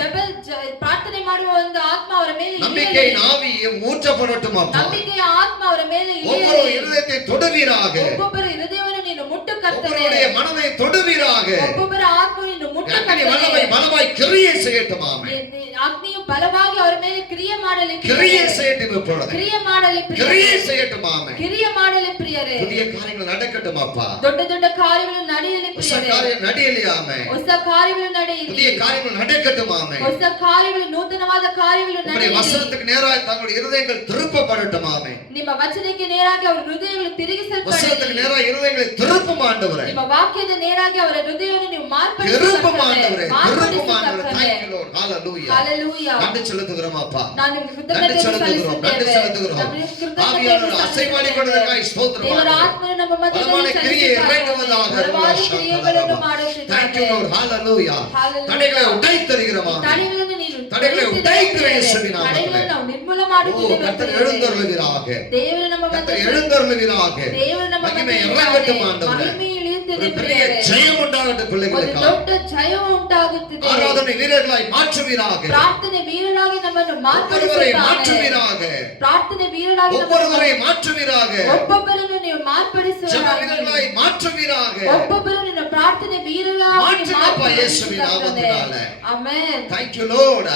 ಪ್ರಾರ್ಥನೆ ಮಾಡುವ ಒಂದು ಆತ್ಮ ಅವರ ಮೇಲೆ நம்பிக்கையின் ஆவி ஊற்றப்படட்டும். அப்பா, ನಂಬಿಕೆಯ ಆತ್ಮ ಅವರ ಮೇಲೆ ஒவ்வொரு இதயத்தை தொடுவீராக. ಒಬ್ಬೊಬ್ಬರ ಹೃದಯವನ್ನು ನೀನು ಮುಟ್ಟು ಕರ್ತನೆ. ஒவ்வொருடைய மனதை தொடுவீராக. ಒಬ್ಬೊಬ್ಬರ ಆತ್ಮ ನೀನು ಮುಟ್ಟು அக்னி ಕರ್ತನೆ. பலமாய் கிரியை செய்யட்டும். ஆமென். ಅಗ್ನಿಯು ಬಲವಾಗಿ ಅವರ ಮೇಲೆ ಕ್ರಿಯೆ ಮಾಡಲಿ. கிரியை செய்யட்டும். இப்பொழுது ಕ್ರಿಯೆ ಮಾಡಲಿ கிரியை செய்யட்டும். ஆமென். ಕ್ರಿಯೆ ಮಾಡಲಿ ಪ್ರಿಯರೇ. புதிய காரியங்கள் நடக்கட்டும். அப்பா, ದೊಡ್ಡ ದೊಡ್ಡ ಕಾರ್ಯಗಳು ನಡೆಯಲಿ ಹೊಸ ಪ್ರಿಯರೇ. ಕಾರ್ಯ ನಡೆಯಲಿ. ಆಮೆನ್. ಹೊಸ ಕಾರ್ಯಗಳು ನಡೆಯಲಿ. புதிய காரியங்கள் நடக்கட்டும். ஆமென். ಹೊಸ ಕಾರ್ಯಗಳು ನೂತನವಾದ ಕಾರ್ಯಗಳು உம்முடைய ನಡೆಯಲಿ. வசனத்துக்கு நேராக தங்களுடைய இருதயங்கள் திருப்பப்படட்டும். ஆமென். ನಿಮ್ಮ ವಚನಕ್ಕೆ ನೇರಾಗಿ ಅವರ ಹೃದಯಗಳು ತಿರುಗಿಸಲ್ಪಡಲಿ. வசனத்துக்கு நேராக இருதயங்களை திருப்பும் ஆண்டவரೇ. ನಿಮ್ಮ ವಾಕ್ಯದ ನೇರಾಗಿ ಅವರ ಹೃದಯವನ್ನು ನೀವು திருப்பும் ஆண்டவரே. ಮಾರ್ಪಡಿಸಿ திருப்பும் ஆண்டவரே. Thank you Lord. Hallelujah. Hallelujah. நன்றி செலுத்துகிறோம் அப்பா. ನಾನು ನಿಮಗೆ நன்றி ಕೃತಜ್ಞತೆಯನ್ನು செலுத்துகிறோம். ಸಲ್ಲಿಸುತ್ತೇವೆ. ஆவியானவர் அசைவாடிக்கொண்டதற்காய் ஸ்தோத்திரம். ದೇವರ ಆತ್ಮನು ನಮ್ಮ ಮಧ್ಯದಲ್ಲಿ பலமான கிரியை ಚಲಿಸುತ್ತಾನೆ. இறங்குவதாக. ಬಲವಾದ ಕ್ರಿಯೆಗಳನ್ನು ಮಾಡುತ್ತಿದ್ದಾನೆ. Thank you Lord. Hallelujah. Hallelujah. தடைகளை உடைத்தருகிறோம். ತಡೆಗಳನ್ನು ನೀನು தடைகளை உடைக்கிற இயேசுவின் நாமத்திலே. ತಡೆಗಳನ್ನು ನಾವು ನಿರ್ಮೂಲ ஓ ಮಾಡುತ್ತಿದ್ದೇವೆ. கர்த்தர் எழுந்தருளுவீராக. ದೇವರು ನಮ್ಮ கர்த்தர் ಮಧ್ಯದಲ್ಲಿ எழுந்தருளுவீராக. ದೇವರು ನಮ್ಮ மகிமை ಮಧ್ಯದಲ್ಲಿ இறங்கட்டும் ஆண்டவரே. ಮಹಿಮೆ ಇಳಿಯುತ್ತದೆ ஒரு பெரிய ದೇವರೇ. ஜெயம் உண்டாகட்டும் ಒಂದು பிள்ளைகளுக்கு. ದೊಡ್ಡ ಜಯವು ಉಂಟಾಗುತ್ತಿದೆ. ஆராதனை வீரர்களாய் மாற்றுவீராக. ಪ್ರಾರ್ಥನೆ ವೀರರಾಗಿ ನಮ್ಮನ್ನು ஒவ்வொருவரை ಮಾರ್ಪಡಿಸುತ್ತಾನೆ. மாற்றுவீராக. ಪ್ರಾರ್ಥನೆ ವೀರರಾಗಿ ஒவ்வொருவரை மாற்றுவீராக. ಒಬ್ಬೊಬ್ಬರನ್ನು ನೀವು ஜெப ಮಾರ್ಪಡಿಸುವರಾಗಿ வீரர்களாய் மாற்றுவீராக. ಒಬ್ಬೊಬ್ಬರು ನಿನ್ನ ಪ್ರಾರ್ಥನೆ ವೀರರಾಗಿ மாற்றுங்கப்பா இயேசுவின் ಮಾರ್ಪಡಿಸುತ್ತಾನೆ. நாமத்தினாலே. ಆಮೆನ್. Thank you Lord.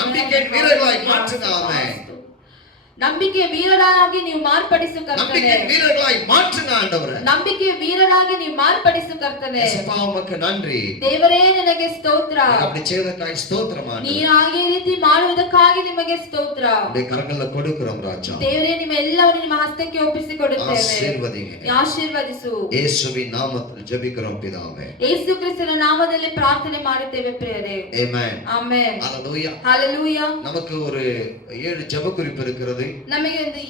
நம்பிக்கையின் வீரர்களாய் மாற்றுங்க. ஆமென். ನಂಬಿಕೆಯ ವೀರರಾಗಿ ನೀವು ಮಾರ್ಪಡಿಸು ಕರ್ತನೆ. நம்பிக்கையின் வீரர்களாய் மாற்றுங்க ஆண்டவரே. ನಂಬಿಕೆಯ ವೀರರಾಗಿ ನೀವು ಮಾರ್ಪಡಿಸು ಕರ್ತನೆ. இயேசுப்பா உமக்கு நன்றி. ದೇವರೇ ನಿನಗೆ ಸ್ತೋತ್ರ. அப்படி செய்ததற்காய் ஸ்தோத்திரம் ஆண்டவரே. ನೀ ಹಾಗೆ ರೀತಿ ಮಾಡುವುದಕ್ಕಾಗಿ ನಿಮಗೆ ಸ್ತೋತ್ರ. உம்முடைய கரங்களில் கொடுக்கிறோம் ராஜா. ದೇವರೇ ನಿಮ್ಮ ಎಲ್ಲವನ್ನು ನಿಮ್ಮ ಹಸ್ತಕ್ಕೆ ಒಪ್ಪಿಸಿಕೊಡುತ್ತೇವೆ. ஆசீர்வதிங்க. ಆಶೀರ್ವದಿಸು. இயேசுவின் நாமத்தில் ஜெபிக்கிறோம் பிதாவே. ಯೇಸು ಕ್ರಿಸ್ತನ ನಾಮದಲ್ಲಿ ಪ್ರಾರ್ಥನೆ ಮಾಡುತ್ತೇವೆ ಪ್ರಿಯರೇ. ஆமென். ಆಮೆನ್. ஹalleluya. ಹalleluya. நமக்கு ஒரு 7 ஜெப குறிப்பு இருக்கிறது. ನಮಗೆ ಒಂದು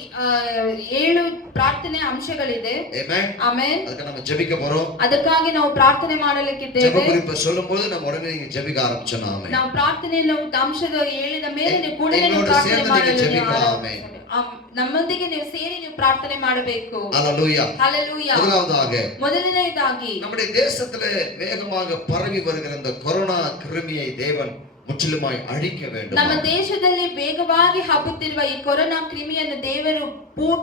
7 ಪ್ರಾರ್ಥನೆ ಅಂಶಗಳಿದೆ. ஆமென். ಆಮೆನ್. ಅದಕ್ಕೆ நம்ம ஜெபிக்க போறோம். ಅದಕ್ಕಾಗಿ ನಾವು ಪ್ರಾರ್ಥನೆ ஜெப ಮಾಡಲಿಕ್ಕಿದ್ದೇವೆ. குறிப்பு சொல்லும்போது நம்ம உடனே நீங்க ஜெபிக்க ஆரம்பிச்சோம். ஆமென். ನಾವು ಪ್ರಾರ್ಥನೆಯನ್ನು ಅಂಶದ ಹೇಳಿದ ಮೇಲೆ ನೀವು ಕೂಡಲೇ ನೀವು எங்களோட ಪ್ರಾರ್ಥನೆ சேர்ந்து ಮಾಡಲು நீங்க ஜெபிக்கலாம். ஆமென். ನಮ್ಮೊಂದಿಗೆ ನೀವು ಸೇರಿ ನೀವು ಪ್ರಾರ್ಥನೆ ಮಾಡಬೇಕು. ஹalleluya. ಹalleluya. முதலாவதாக ಮೊದಲನೆಯದಾಗಿ நம்முடைய தேசத்திலே வேகமாக பரவி வருகிற இந்த கொரோனா கிருமியை தேவன் முற்றிலுமாய் அழிக்க வேண்டும். ನಮ್ಮ ದೇಶದಲ್ಲಿ ವೇಗವಾಗಿ ಹಬ್ಬುತ್ತಿರುವ ಈ ಕೊರೋನಾ ಕ್ರಿಮಿಯನ್ನು ದೇವರು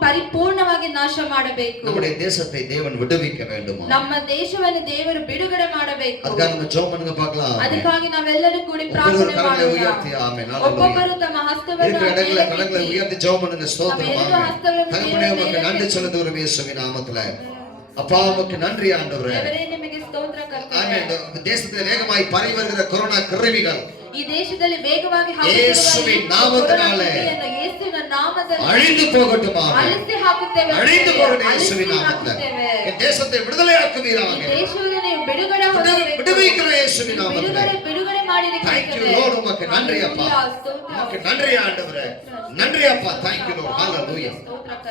ಪರಿಪೂರ್ಣವಾಗಿ ನಾಶ ಮಾಡಬೇಕು. நம்முடைய தேசத்தை தேவன் விடுவிக்க வேண்டும். ನಮ್ಮ ದೇಶವನ್ನು ದೇವರು ಬಿಡುಗಡೆ ಮಾಡಬೇಕು. ಅದಕ್ಕೆ நம்ம ஜெபம் பண்ணுங்க பார்க்கலாம். ಅದಕ್ಕಾಗಿ ನಾವೆಲ್ಲರೂ ಕೂಡಿ ಪ್ರಾರ್ಥನೆ கரங்களை ಮಾಡೋಣ. உயர்த்தி ஆமென். ஹalleluya. ಒಬ್ಬೊಬ್ಬರು ತಮ್ಮ ಹಸ್ತವನ್ನು இருக்கிற இடங்களை ಮೇಲಕ್ಕೆತ್ತಿ கரங்களை உயர்த்தி ஜெபம் பண்ணுங்க. ஸ்தோத்திரம். ಎರಡು ಹಸ್ತಗಳನ್ನು தகப்பனே உமக்கு நன்றி செலுத்துகிறோம் இயேசுவின் நாமத்திலே. அப்பா உமக்கு நன்றி ஆண்டவரே. ದೇವರೇ ನಿಮಗೆ ಸ್ತೋತ್ರ ಕರ್ತನೆ. ஆமென். ದೇಶದಲ್ಲಿ வேகமாய் பரவி வருகிற கொரோனா கிருமிகள் ಈ ದೇಶದಲ್ಲಿ ವೇಗವಾಗಿ ಯೇಸುವಿನ ನಾಮದನಾಲೆ ಯೇಸುವಿನ ನಾಮದಲ್ಲಿ ಅಳಿದು போகட்டும். ಅಳಿಸಿ ಹಾಕುತ್ತೇವೆ. ಅಳಿದು போகட்டும் ಯೇಸುವಿನ ಅಳಿಸಿ நாமத்திலே. ಹಾಕುತ್ತೇವೆ. இந்த தேசத்தை விடுதலையாக்குவீராக. ಈ ದೇಶವನ್ನು ನೀವು ಬಿಡುಗಡೆ ಹೊಂದಬೇಕು. விடுவிக்கிற இயேசுவின் நாமத்திலே. ಬಿಡುಗಡೆ ಮಾಡಿಲಿಕ್ಕೆ Thank you Lord. உமக்கு நன்றி அப்பா. உமக்கு நன்றி ஆண்டவரே. நன்றி அப்பா. Thank you Lord. Hallelujah.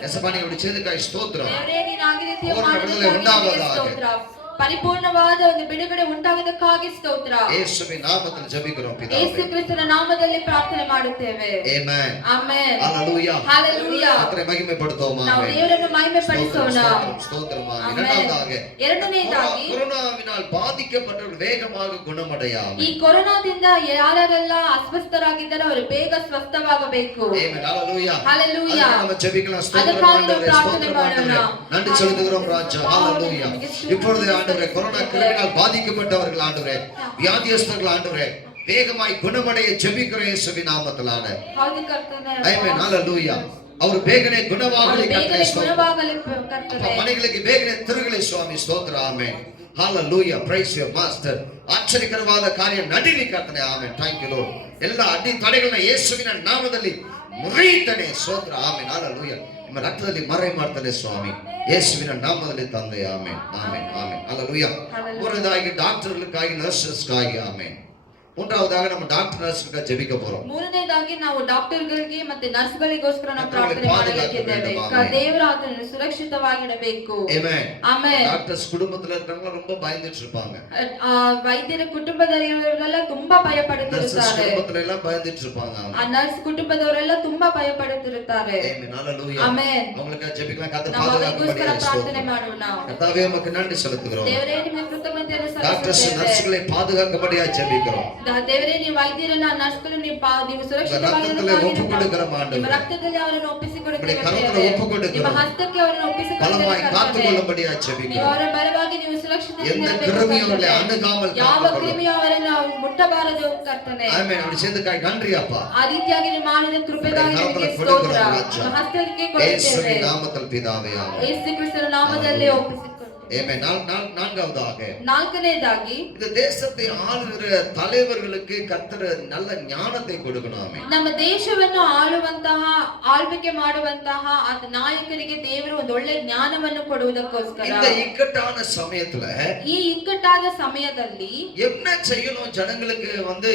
Yesappa ನೀವು இப்படி செய்ததற்காய் ஸ்தோத்திரம். ದೇವರೇ ನೀನು ಆ ರೀತಿಯ ಪೂರ್ಣ ಮಾಡಿದ್ದಕ್ಕಾಗಿ ಬಿಡುಗಡೆ ಉಂಟಾಗುವುದಾಗಲಿ. ಸ್ತೋತ್ರ. ಪರಿಪೂರ್ಣವಾದ ಒಂದು ಬಿಡುಗಡೆ ಉಂಟಾಗುವುದಕ್ಕಾಗಿ ಸ್ತೋತ್ರ. ಯೇಸುವಿನ ನಾಮದಲ್ಲಿ ಜಪಿக்கிறோம் பிதாவே. ಯೇಸು ಕ್ರಿಸ್ತನ ನಾಮದಲ್ಲಿ ಪ್ರಾರ್ಥನೆ ಮಾಡುತ್ತೇವೆ. ಆಮೆನ್. ಆಮೆನ್. ஹalleluya. ஹalleluya. கர்த்தரை மகிமைப்படுத்துவோம். ನಾವು ஆமென். ದೇವರನ್ನು ಮಹಿಮೆಪಡಿಸೋಣ. ஸ்தோத்திரம். ಆಮೆನ್. ಎರಡನೇದಾಗಿ ಕೊರೋನಾವಿனால் பாதிக்கப்பட்டவர்கள் வேகமாக குணமடையாமல். ಈ ಕೊರೋನಾದಿಂದ ಯಾರೆಲ್ಲ ಅಸ್ವಸ್ಥರಾಗಿದ್ದಾರೆ ಅವರು ಬೇಗ ಸ್ವಸ್ಥವಾಗಬೇಕು. ಆಮೆನ್. ஹalleluya. ஹalleluya. நம்ம ஜெபிக்கலாம். ஸ்தோத்திரம் ಅದಕ್ಕಾಗಿ ನಾವು ஆண்டவரே. ಪ್ರಾರ್ಥನೆ ஸ்தோத்திரம் ಮಾಡೋಣ. ஆண்டவரே. நன்றி செலுத்துகிறோம் ராஜா. ஹalleluya. இப்பொழுது ஆண்டவரே கொரோனா கிருமியால் பாதிக்கப்பட்டவர்கள் ஆண்டவரே வியாதியஸ்தர்கள் ஆண்டவரே வேகமாய் குணமடைய ஜெபிக்கிறோம் இயேசுவின் நாமத்தினால. ಹೌದು ಕರ್ತನೇ. ಆಮೆನ್. ஹalleluya. ಅವರು ಬೇಗನೆ ಗುಣವಾಗಲಿ ಕರ್ತನೇ. ಗುಣವಾಗಲಿ ಕರ್ತನೇ. ಮನೆಗಳಿಗೆ ಬೇಗನೆ ತಿರುಗಲಿ ಸ್ವಾಮಿ. ಸ್ತೋತ್ರ. Amen. Hallelujah. praise your master. ಆಶ್ಚರ್ಯಕರವಾದ ಕಾರ್ಯ ನಡೀಲಿ ಕರ್ತನೇ. ಆಮೆನ್. Thank you Lord. ಎಲ್ಲ ಅಡ್ಡಿ ತಡೆಗಳನ್ನ ಯೇಸುವಿನ ನಾಮದಲ್ಲಿ ಮುರಿಯುತ್ತೇನೆ. ಸ್ತೋತ್ರ. ಆಮೆನ್. ಹalleluya. ನಿಮ್ಮ ರಕ್ತದಲ್ಲಿ ಮರೆ ಮಾಡ್ತಾನೆ ಸ್ವಾಮಿ ಯೇಸುವಿನ ನಾಮದಲ್ಲಿ ತಂದೆ. ಆಮೆನ್. ಆಮೆನ್. ಆಮೆನ್. ಹalleluya. ಮೂರನೇದಾಗಿ ಡಾಕ್ಟರ್ಗಳಿಗಾಗಿ ನರ್ಸಸ್ಗಾಗಿ. ಆಮೆನ್. மூன்றாவதாக நம்ம டாக்டர் நர்ஸ்க்கு ஜெபிக்க போறோம். ಮೂರನೇದಾಗಿ ನಾವು ಡಾಕ್ಟರ್ಗಳಿಗೆ ಮತ್ತೆ ನರ್ಸ್ಗಳಿಗೋಸ್ಕರ ನಾವು ಪ್ರಾರ್ಥನೆ ಮಾಡಲಿಕ್ಕಿದ್ದೇವೆ. ದೇವರಾತನನ್ನು ಸುರಕ್ಷಿತವಾಗಿಡಬೇಕು. ಆಮೆನ್. ಆಮೆನ್. டாக்டர்ஸ் குடும்பத்துல இருக்கவங்க ரொம்ப பயந்துட்டு இருப்பாங்க. ವೈದ್ಯರ ಕುಟುಂಬದವರೆಲ್ಲ ತುಂಬಾ ಭಯಪಡುತ್ತಿರುತ್ತಾರೆ. குடும்பத்துல எல்லாம் பயந்துட்டு இருப்பாங்க. ಆ ನರ್ಸ್ ಕುಟುಂಬದವರೆಲ್ಲ ತುಂಬಾ ಭಯಪಡುತ್ತಿರುತ್ತಾರೆ. ಆಮೆನ್. ஹalleluya. ಆಮೆನ್. உங்களுக்கு ஜெபிக்கலாம். கர்த்தர் ನಾವು பாதுகாக்கும்படி ಪ್ರಾರ್ಥನೆ ಮಾಡೋಣ. கர்த்தாவே உமக்கு நன்றி செலுத்துகிறோம். ದೇವರೇ ನಿಮಗೆ ಕೃತಜ್ಞತೆಯನ್ನು டாக்டர்ஸ் ಸಲ್ಲಿಸುತ್ತೇವೆ. நர்ஸ்களை பாதுகாக்கும்படியா ஜெபிக்கிறோம். ದೇವರೇ ನೀವು ವೈದ್ಯರನ್ನ ನರ್ಸ್ಗಳು ನೀವು ரத்தத்திலே ஒப்புக்கொடுக்கிறோம் ஆண்டவரே. ನಿಮ್ಮ ರಕ್ತದಲ್ಲಿ ಅವರನ್ನು ಒಪ್ಪಿಸಿಕೊಡುತ್ತೇವೆ. கரத்திலே ஒப்புக்கொடுக்கிறோம். ನಿಮ್ಮ ಹಸ್ತಕ್ಕೆ ಅವರನ್ನು பலமாய் ಒಪ್ಪಿಸಿಕೊಡುತ್ತೇವೆ. காத்துக்கொள்ளும்படியா ನೀವು ஜெபிக்கிறோம். ಅವರ ಬಲವಾಗಿ ನೀವು ಸುರಕ್ಷಿತವಾಗಿರಬೇಕು. எந்த கிருமியும் அவர்களை அணுகாமல் ಯಾವ காத்துக்கொள்ளும். ಕ್ರಿಮಿಯು ಅವರನ್ನು ಮುಟ್ಟಬಾರದು ಕರ್ತನೇ. ஆமென். அப்படி செய்ததற்காக நன்றி அப்பா. ಆ ರೀತಿಯಾಗಿ ನೀವು ಮಾಡಿದ ಕೃಪೆಗಾಗಿ ನಿಮಗೆ ಸ್ತೋತ್ರ. ನಿಮ್ಮ ಹಸ್ತಕ್ಕೆ ಕೊಡುತ್ತೇವೆ. ಯೇಸುವಿನ ನಾಮದಲ್ಲಿ ಪಿತಾವೇ. ಆಮೆನ್. ಯೇಸು ಕ್ರಿಸ್ತನ ನಾಮದಲ್ಲಿ ಒಪ್ಪಿಸಿಕೊಡುತ್ತೇವೆ. ஆமென். நான்காவதாக ನಾಲ್ಕನೇದಾಗಿ இந்த தேசத்தை ஆளுகிற தலைவர்களுக்கு கர்த்தர் நல்ல ஞானத்தை கொடுக்கணும். ஆமென். ನಮ್ಮ ದೇಶವನ್ನು ಆಳ್ವಿಕೆ ಮಾಡುವಂತಹ ನಾಯಕರಿಗೆ ದೇವರು ಒಂದು ಒಳ್ಳೆ ಜ್ಞಾನವನ್ನು ಕೊಡುವುದಕ್ಕೋಸ್ಕರ இந்த இக்கட்டான சமயத்துல ಈ ಇಕ್ಕಟ್ಟಾದ ಸಮಯದಲ್ಲಿ என்ன செய்யணும், ஜனங்களுக்கு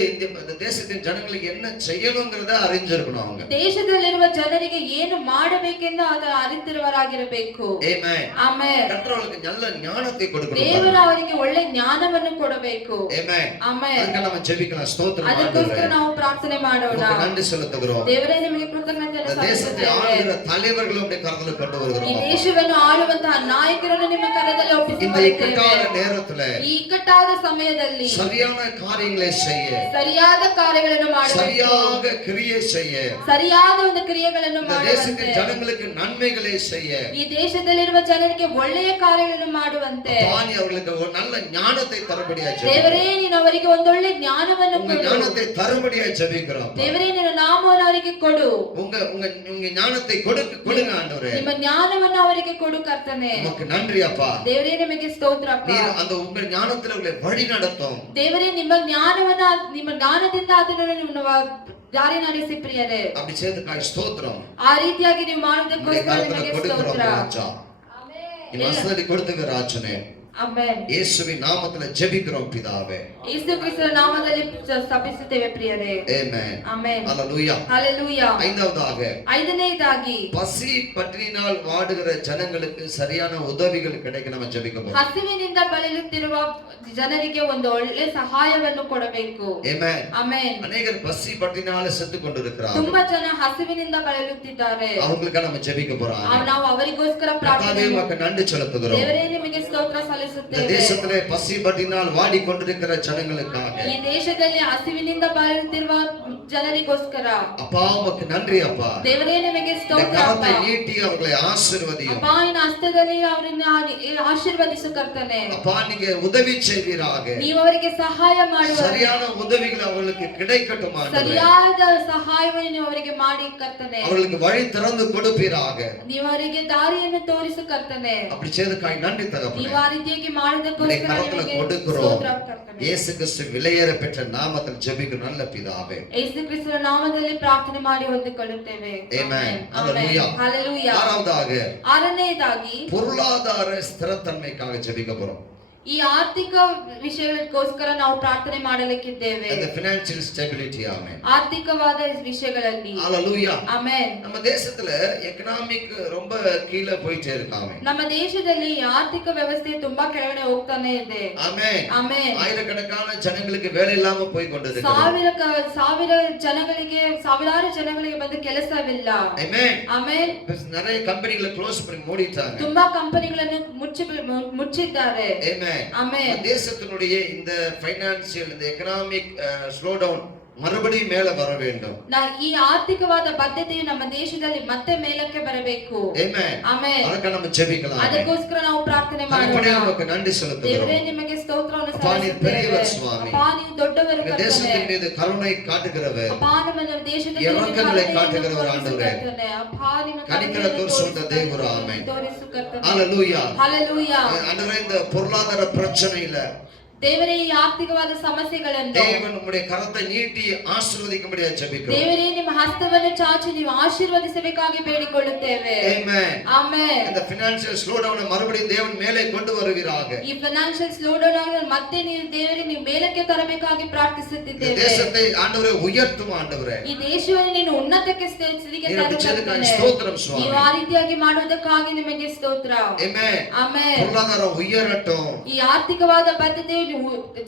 இந்த தேசத்தின் ஜனங்களுக்கு என்ன செய்யணுங்கிறத அறிஞ்சிருக்கணும். அவங்க ದೇಶದಲ್ಲಿರುವ ಜನರಿಗೆ ಏನು ಮಾಡಬೇಕೆಂದು ಅದು ಅರಿತಿರುವರಾಗಿರಬೇಕು. ஆமென். ಆಮೆನ್. கர்த்தர் அவங்களுக்கு நல்ல ஞானத்தை கொடுக்கணும். ದೇವರು ಅವರಿಗೆ ಒಳ್ಳೆ ಜ್ಞಾನವನ್ನು ಕೊಡಬೇಕು. ஆமென். ಆಮೆನ್. ಅದಕ್ಕೆ ನಾವು ಜெபிக்கலாம். ಸ್ತೋತ್ರ ಅದಕ್ಕೋಸ್ಕರ ನಾವು ಪ್ರಾರ್ಥನೆ ಮಾಡೋಣ. நன்றி செலுத்துகிறோம். ದೇವರೇ ನಿಮಗೆ ಕೃತಜ್ಞತೆಯನ್ನು தேசத்தை ஆளுகிற தலைவர்களும் உடைய கரத்துல கொண்டு ಈ வருகிறோம். ದೇಶವನ್ನು ಆಳುವಂತಹ ನಾಯಕರನ್ನು ನಿಮ್ಮ ಕರದಲ್ಲಿ இந்த ಒಪ್ಪಿಸಿಕೊಳ್ಳುತ್ತೇವೆ. இக்கட்டான நேரத்துல ಈ ಇಕ್ಕಟ್ಟಾದ ಸಮಯದಲ್ಲಿ சரியான காரியங்களை செய்ய, ಸರಿಯಾದ ಕಾರ್ಯಗಳನ್ನು ಮಾಡುವಂತೆ, சரியாக கிரியை செய்ய, ಸರಿಯಾದ ಒಂದು ಕ್ರಿಯೆಗಳನ್ನು இந்த ಮಾಡುವಂತೆ, தேசத்தின் ஜனங்களுக்கு நன்மைகளை செய்ய ಈ ದೇಶದಲ್ಲಿರುವ ಜನರಿಗೆ ಒಳ್ಳೆಯ ಕಾರ್ಯಗಳನ್ನು ಮಾಡುವಂತೆ பாணி அவர்களுக்கு ஒரு நல்ல ஞானத்தை தரும்படியா ஜெபிக்கிறோம். ದೇವರೇ ನೀನು ಅವರಿಗೆ ಒಂದೊಳ್ಳೆ ಜ್ಞಾನವನ್ನು உங்க ಕೊಡು. ஞானத்தை தரும்படியா ஜெபிக்கிறோம். ದೇವರೇ ನಿನ್ನ ನಾಮವನ್ನು ಅವರಿಗೆ ಕೊಡು. உங்க ஞானத்தை கொடுங்க ஆண்டவரே. ನಿಮ್ಮ ಜ್ಞಾನವನ್ನು ಅವರಿಗೆ ಕೊಡು ಕರ್ತನೆ. உமக்கு நன்றி அப்பா. ದೇವರೇ ನಿಮಗೆ ಸ್ತೋತ್ರ ಅಪ್ಪ. நீர் அந்த உங்க ஞானத்துல உங்களை வழி நடத்தும். ದೇವರೇ ನಿಮ್ಮ ಜ್ಞಾನದಿಂದ ಅದನ್ನು ನೀವು ದಾರಿ ನಡೆಸಿ ಪ್ರಿಯರೇ. அப்படி செய்ததுக்காக ஸ்தோத்திரம். ಆ ರೀತಿಯಾಗಿ ನೀವು உங்களுடைய ಮಾಡಿದ್ದಕ್ಕೋಸ್ಕರ கரத்துல ನಿಮಗೆ கொடுக்கிறோம் ಸ್ತೋತ್ರ. ராஜா. நீ வசனத்தை கொடுத்துக்க ராஜனே. ಆಮೆನ್. இயேசுவின் நாமத்துல ஜெபிக்கிறோம் பிதாவே. ಯೇಸು ಕ್ರಿಸ್ತನ ನಾಮದಲ್ಲಿ ಸ್ಥಾಪಿಸುತ್ತೇವೆ ಪ್ರಿಯರೇ. ஆமென். ಆಮೆನ್. ஹalleluya. ಹalleluya. ஐந்தாவதாக ಐದನೇದಾಗಿ பசி பட்டினியினால் வாடுகிற ஜனங்களுக்கு சரியான உதவிகள் கிடைக்க நம்ம ஜெபிக்க போறோம். ಹಸಿವಿನಿಂದ ಬಳಲುತ್ತಿರುವ ಜನರಿಗೆ ಒಂದು ಒಳ್ಳೆ ಸಹಾಯವನ್ನು ಕೊಡಬೇಕು. ஆமென். ಆಮೆನ್. அநேகர் பசி பட்டினியால செத்து கொண்டிருக்கிறார்கள். ತುಂಬಾ ಜನ ಹಸಿವಿನಿಂದ ಬಳಲುತ್ತಿದ್ದಾರೆ. அவங்களுக்கு நம்ம ஜெபிக்க போறோம். ನಾವು ಅವರಿಗೋಸ್ಕರ கர்த்தாவே ಪ್ರಾರ್ಥನೆ உமக்கு நன்றி செலுத்துகிறோம். ದೇವರೇ ನಿಮಗೆ ಸ್ತೋತ್ರ இந்த ಸಲ್ಲಿಸುತ್ತೇವೆ. தேசத்திலே பசி பட்டினியால் வாடிக்கொண்டிருக்கிற ஜனங்களுக்காக ಈ ದೇಶದಲ್ಲಿ ಹಸಿವಿನಿಂದ ಬಳಲುತ್ತಿರುವ ಜನರಿಗೋಸ್ಕರ அப்பா உமக்கு நன்றி அப்பா. ದೇವರೇ ನಿಮಗೆ இந்த ಸ್ತೋತ್ರ கரத்தை ಅಪ್ಪ. நீட்டி அவர்களை ஆசீர்வதியும். ಅಪ್ಪ ನಿನ್ನ ಹಸ್ತದಲ್ಲಿ ಅವರನ್ನ ಆಶೀರ್ವದಿಸು ಕರ್ತನೆ. அப்பா நீங்க உதவி செய்வீராக. ನೀವು ಅವರಿಗೆ ಸಹಾಯ ಮಾಡುವ சரியான உதவிகள் அவர்களுக்கு கிடைக்கட்டும் ஆண்டவரே. ಸರಿಯಾದ ಸಹಾಯವನ್ನು ನೀವು ಅವರಿಗೆ ಮಾಡಿ ಕರ್ತನೆ. அவர்களுக்கு வழி திறந்து கொடுப்பீராக. ನೀವು ಅವರಿಗೆ ದಾರಿಯನ್ನು ತೋರಿಸು ಕರ್ತನೆ. அப்படி செய்ததுக்காக நன்றி தகப்பனே. ನೀವು ಆ ರೀತಿಯಾಗಿ ಮಾಡಿದ್ದಕ್ಕೋಸ್ಕರ உம்முடைய கரத்துல ನಿಮಗೆ கொடுக்கிறோம். ಸ್ತೋತ್ರ ಕರ್ತನೆ. இயேசு கிறிஸ்து விலையேற பெற்ற நாமத்தில் ஜெபிக்கும் நல்ல பிதாவே. ಯೇಸು ಕ್ರಿಸ್ತನ ನಾಮದಲ್ಲಿ ಪ್ರಾರ್ಥನೆ ಮಾಡಿ ಹೊಂದಿಕೊಳ್ಳುತ್ತೇವೆ. ಆಮೆನ್. ಆಮೆನ್. ಹalleluya. ಹalleluya. ஆறாவதாக ಆರನೇದಾಗಿ பொருளாதார ஸ்திரத்தன்மைக்காக ஜெபிக்க போறோம். ಈ ಆರ್ಥಿಕ ವಿಷಯಗಳಿಗೋಸ್ಕರ ನಾವು ಪ್ರಾರ್ಥನೆ ಮಾಡಲಿಕ್ಕಿದ್ದೇವೆ. the financial stability. ஆமென். ಆರ್ಥಿಕವಾದ ವಿಷಯಗಳಲ್ಲಿ. ஹalleluya. ಆಮೆನ್. நம்ம தேசத்துல எகனாமிக் ரொம்ப கீழ போயிட்டே இருக்காங்க. ನಮ್ಮ ದೇಶದಲ್ಲಿ ಆರ್ಥಿಕ ವ್ಯವಸ್ಥೆ ತುಂಬಾ ಕೆಳಗಡೆ ಹೋಗ್ತಾನೆ ಇದೆ. ஆமென். ಆಮೆನ್. ஆயிரக்கணக்கான ஜனங்களுக்கு வேலை இல்லாம போய் கொண்டிருக்கிறது. ಸಾವಿರಾರು ಜನಗಳಿಗೆ ಬಂದು ಕೆಲಸವಿಲ್ಲ. ஆமென். ಆಮೆನ್. நிறைய கம்பெனிகளை க்ளோஸ் பண்ணி மூடிட்டாங்க. ತುಂಬಾ ಕಂಪನಿಗಳನ್ನು ಮುಚ್ಚಿದ್ದಾರೆ. ஆமென். ಆಮೆನ್. தேசத்தினுடைய இந்த ஃபைனான்சியல் இந்த எகனாமிக் ஸ்லோ டவுன் மறுபடியும் மேல வர வேண்டும். ಈ ಆರ್ಥಿಕವಾದ ಬದ್ಧತೆಯು ನಮ್ಮ ದೇಶದಲ್ಲಿ ಮತ್ತೆ ಮೇಲಕ್ಕೆ ಬರಬೇಕು. ಆಮೆನ್. ಆಮೆನ್. ಅದಕ್ಕೆ ನಾವು ಜೆபிக்கலாம். ಅದಕ್ಕೋಸ್ಕರ ನಾವು ಪ್ರಾರ್ಥನೆ ಮಾಡೋಣ. நமக்கு நன்றி செலுத்துகிறோம். ದೇವರೇ ನಿಮಗೆ ಸ್ತೋತ್ರವನ್ನು அப்பா நீ பெரியவர் ಸಲ್ಲಿಸುತ್ತೇವೆ. சுவாமி. ಅಪ್ಪ ನೀವು ದೊಡ್ಡವರು ಕರ್ತನೇ. தேசத்தின் மீது கருணை காட்டுகிறவர். ಅಪ್ಪ ನಮ್ಮ ದೇಶದ ಮೇಲೆ இரக்கங்களை காட்டுகிறவர் ஆண்டவரೇ. ಅಪ್ಪ ನಿಮ್ಮ கனிக்கர தோர்சுண்ட தேவரே. ஆமென். ತೋರಿಸು ಕರ್ತನೇ. ஹalleluya. ಹalleluya. ஆண்டவரே இந்த பொருளாதார பிரச்சனையில ದೇವರೇ ಈ ಆರ್ಥಿಕವಾದ ಸಮಸ್ಯೆಗಳನ್ನು தேவன் உம்முடைய கரத்தை நீட்டி ஆசீர்வதிக்கும்படியாக ஜெபிக்கிறோம். ದೇವರೇ ನಿಮ್ಮ ಹಸ್ತವನ್ನು ಚಾಚಿ ನೀವು ಆಶೀರ್ವದಿಸಬೇಕಾಗಿ ಬೇಡಿಕೊಳ್ಳುತ್ತೇವೆ. ಆಮೆನ್. ಆಮೆನ್. இந்த ಫೈನಾನ್ಷಿಯಲ್ ஸ்லோ டவுன் மறுபடியும் தேவன் மேலே கொண்டு வருவீராக. ಈ ಫೈನಾನ್ಷಿಯಲ್ ಸ್ಲೋ ಡೌನ್ ಆಗಿ ಮತ್ತೆ ನೀವು ದೇವರೇ ನೀವು ಮೇಲಕ್ಕೆ ತರಬೇಕಾಗಿ ಪ್ರಾರ್ಥಿಸುತ್ತಿದ್ದೇವೆ. இந்த தேசத்தை ஆண்டவரே உயர்த்தும் ஆண்டவரೇ. ಈ ದೇಶವನ್ನು ನೀನು ಉನ್ನತಕ್ಕೆ ಸ್ಥಿತಿಗೆ ತರುತ್ತೇನೆ. ಸ್ತೋத்திரம் சுவாமி. ನೀವು ಆ ರೀತಿಯಾಗಿ ಮಾಡುವುದಕ್ಕಾಗಿ ನಿಮಗೆ ಸ್ತೋತ್ರ. ಆಮೆನ್. ಆಮೆನ್. பொருளாதாரம் உயரட்டும். ಈ ಆರ್ಥಿಕವಾದ ಬದ್ಧತೆ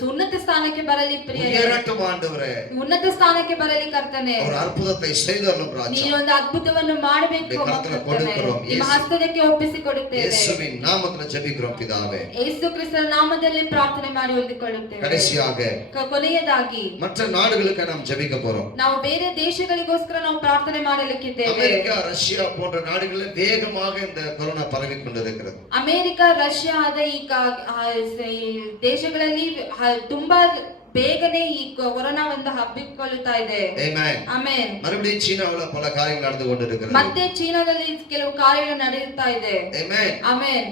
ಉನ್ನತ ಸ್ಥಾನಕ್ಕೆ ಬರಲಿ ಪ್ರಿಯರೇ. உயரட்டும் ஆண்டவரே. ಉನ್ನತ ಸ್ಥಾನಕ್ಕೆ ಬರಲಿ ಕರ್ತನೇ. ஒரு அற்புதத்தை செய்தருளும் ராஜா. ನೀನು ಒಂದು ಅದ್ಭುತವನ್ನು ಮಾಡಬೇಕು ಕರ್ತನೇ. ನಿಮ್ಮ ಹಸ್ತಕ್ಕೆ ಒಪ್ಪಿಸಿಕೊಡುತ್ತೇವೆ. ಯೇಸುವಿನ ನಾಮದಲ್ಲಿ ಜೆபிக்கிறோம் பிதாவே. ಯೇಸು ಕ್ರಿಸ್ತನ ನಾಮದಲ್ಲಿ ಪ್ರಾರ್ಥನೆ ಮಾಡಿ ಹೊಂದಿಕೊಳ್ಳುತ್ತೇವೆ. கடைசியாக ಕೊನೆಯದಾಗಿ மற்ற நாடுகளுக்கு நாம் ஜெபிக்க போறோம். ನಾವು ಬೇರೆ ದೇಶಗಳಿಗೋಸ್ಕರ ನಾವು ಪ್ರಾರ್ಥನೆ ಮಾಡಲಿಕ್ಕಿದ್ದೇವೆ. அமெரிக்கா ரஷ்யா போன்ற நாடுகளில் வேகமாக இந்த கொரோனா பரவிக் கொண்டிருக்கிறது. ಅಮೆರಿಕ ರಷ್ಯಾದ ಈ ದೇಶಗಳಲ್ಲಿ ತುಂಬಾ ಬೇಗನೆ ಈ ಕೊರೋನಾದಿಂದ ಹಬ್ಬಿಕೊಳ್ಳುತ್ತಾ ಇದೆ. Amen. ಆಮೆನ್. மறுபடியும் சீனாவுல பல காரியங்கள் நடந்து கொண்டிருக்கிறது. ಮತ್ತೆ ಚೀನಾದಲ್ಲಿ ಕೆಲವು ಕಾರ್ಯಗಳು ನಡೆಯುತ್ತಾ ಇದೆ. Amen. ಆಮೆನ್.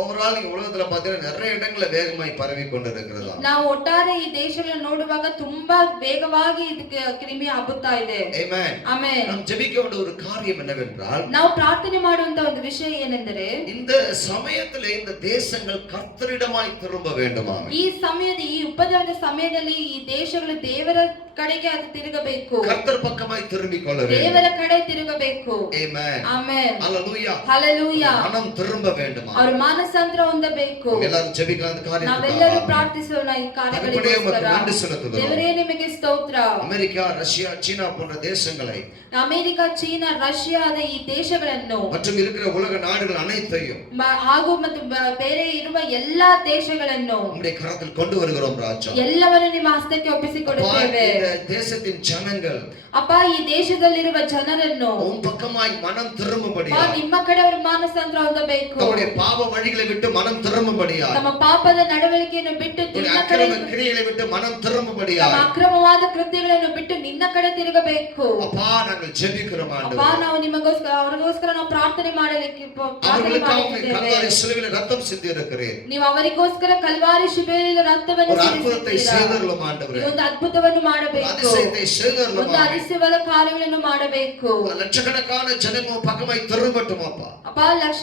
ஓவரால் நீங்க உலகத்துல பாத்தீங்கன்னா நிறைய இடங்கள்ல வேகமாய் பரவி கொண்டிருக்கிறதா. ನಾವು ಒಟ್ಟಾರೆ ಈ ದೇಶಗಳನ್ನು ನೋಡುವಾಗ ತುಂಬಾ ವೇಗವಾಗಿ ಇದಕ್ಕೆ ಕ್ರಿಮಿ ಹಬ್ಬುತ್ತಾ ಇದೆ. Amen. ಆಮೆನ್. நாம் ஜெபிக்க வேண்டிய ஒரு காரியம் என்னவென்றால் ನಾವು ಪ್ರಾರ್ಥನೆ ಮಾಡುವಂತ ಒಂದು ವಿಷಯ ಏನೆಂದರೆ இந்த சமயத்திலே இந்த தேசங்கள் கர்த்தரிடமாய் திரும்ப வேண்டுமா. ಈ ಸಮಯದ ಈ ಉಪದ್ರವದ ಸಮಯದಲ್ಲಿ ಈ ದೇಶಗಳು ದೇವರ ಕಡೆಗೆ ಅದು ತಿರುಗಬೇಕು. கர்த்தர் பக்கமாய் திரும்பிக் கொள்ள வேண்டும். ದೇವರ ಕಡೆ ತಿರುಗಬೇಕು. Amen. ಆಮೆನ್. ஹalleluya. ಹalleluya. மனம் திரும்ப வேண்டுமா. ಅವರ ಮಾನಸಾಂತರ ಹೊಂದಬೇಕು. எல்லாரும் ஜெபிக்கலாம் அந்த காரியத்தை. ನಾವೆಲ್ಲರೂ ಪ್ರಾರ್ಥಿಸೋಣ ಈ ಕಾರ್ಯಗಳಿಗೋಸ್ಕರ. நன்றி செலுத்துகிறோம். ದೇವರೇ ನಿಮಗೆ ಸ್ತೋತ್ರ. அமெரிக்கா, ரஷ்யா, சீனா போன்ற தேசங்களை ಅಮೆರಿಕ, ಚೀನಾ, ರಷ್ಯಾದ ಈ ದೇಶಗಳನ್ನು மற்றும் இருக்கிற உலக நாடுகள் அனைத்தையும் ಹಾಗೂ ಮತ್ತು ಬೇರೆ ಇರುವ ಎಲ್ಲಾ ದೇಶಗಳನ್ನು நம்முடைய கரத்தில் கொண்டு வருகிறோம் ராஜா. ಎಲ್ಲವನ್ನು ನಿಮ್ಮ ಹಸ್ತಕ್ಕೆ ಒಪ್ಪಿಸಿಕೊಡುತ್ತೇವೆ. இந்த தேசத்தின் ஜனங்கள் ಅಪ್ಪ ಈ ದೇಶದಲ್ಲಿರುವ ಜನರನ್ನು உன் பக்கமாய் மனம் திரும்பும்படியா, ನಿಮ್ಮ ಕಡೆ ಅವರು ಮಾನಸಾಂತರ ಹೊಂದಬೇಕು. தம்முடைய பாவ வழிகளை விட்டு மனம் திரும்பும்படியா, ತಮ್ಮ ಪಾಪದ ನಡವಳಿಕೆಯನ್ನು ಬಿಟ್ಟು ನಿನ್ನ ಕಡೆ, அக்கிரம கிரியைகளை விட்டு மனம் திரும்பும்படியா, ತಮ್ಮ ಅಕ್ರಮವಾದ ಕೃತ್ಯಗಳನ್ನು ಬಿಟ್ಟು ನಿನ್ನ ಕಡೆ ತಿರುಗಬೇಕು. அப்பா நாங்கள் ஜெபிக்கிறோம் ಅಪ್ಪ ஆண்டவரே. ನಾವು ನಿಮಗೋಸ್ಕರ ಅವರಿಗೋಸ್ಕರ ನಾವು ಪ್ರಾರ್ಥನೆ ಮಾಡಲಿಕ್ಕೆ அவர்களுக்காக கல்வாரி சிலுவையில் ரத்தம் சிந்தி இருக்கிறீர். ನೀವು ಅವರಿಗೋಸ್ಕರ ಕಲ್ವಾರಿ ಶಿಲುಬೆಯಲ್ಲಿ ರಕ್ತವನ್ನು ஒரு அற்புதத்தை செய்தருளும் ஆண்டவரே. ಒಂದು ಅದ್ಭುತವನ್ನು ಮಾಡಬೇಕು. அதிசயத்தை செய்தருளும். ಒಂದು அதிசಯವಾದ ಕಾರ್ಯಗಳನ್ನು ಮಾಡಬೇಕು. லட்சக்கணக்கான ஜனங்கள் பக்கமாய் திரும்பட்டும் அப்பா. ಅಪ್ಪ ಲಕ್ಷ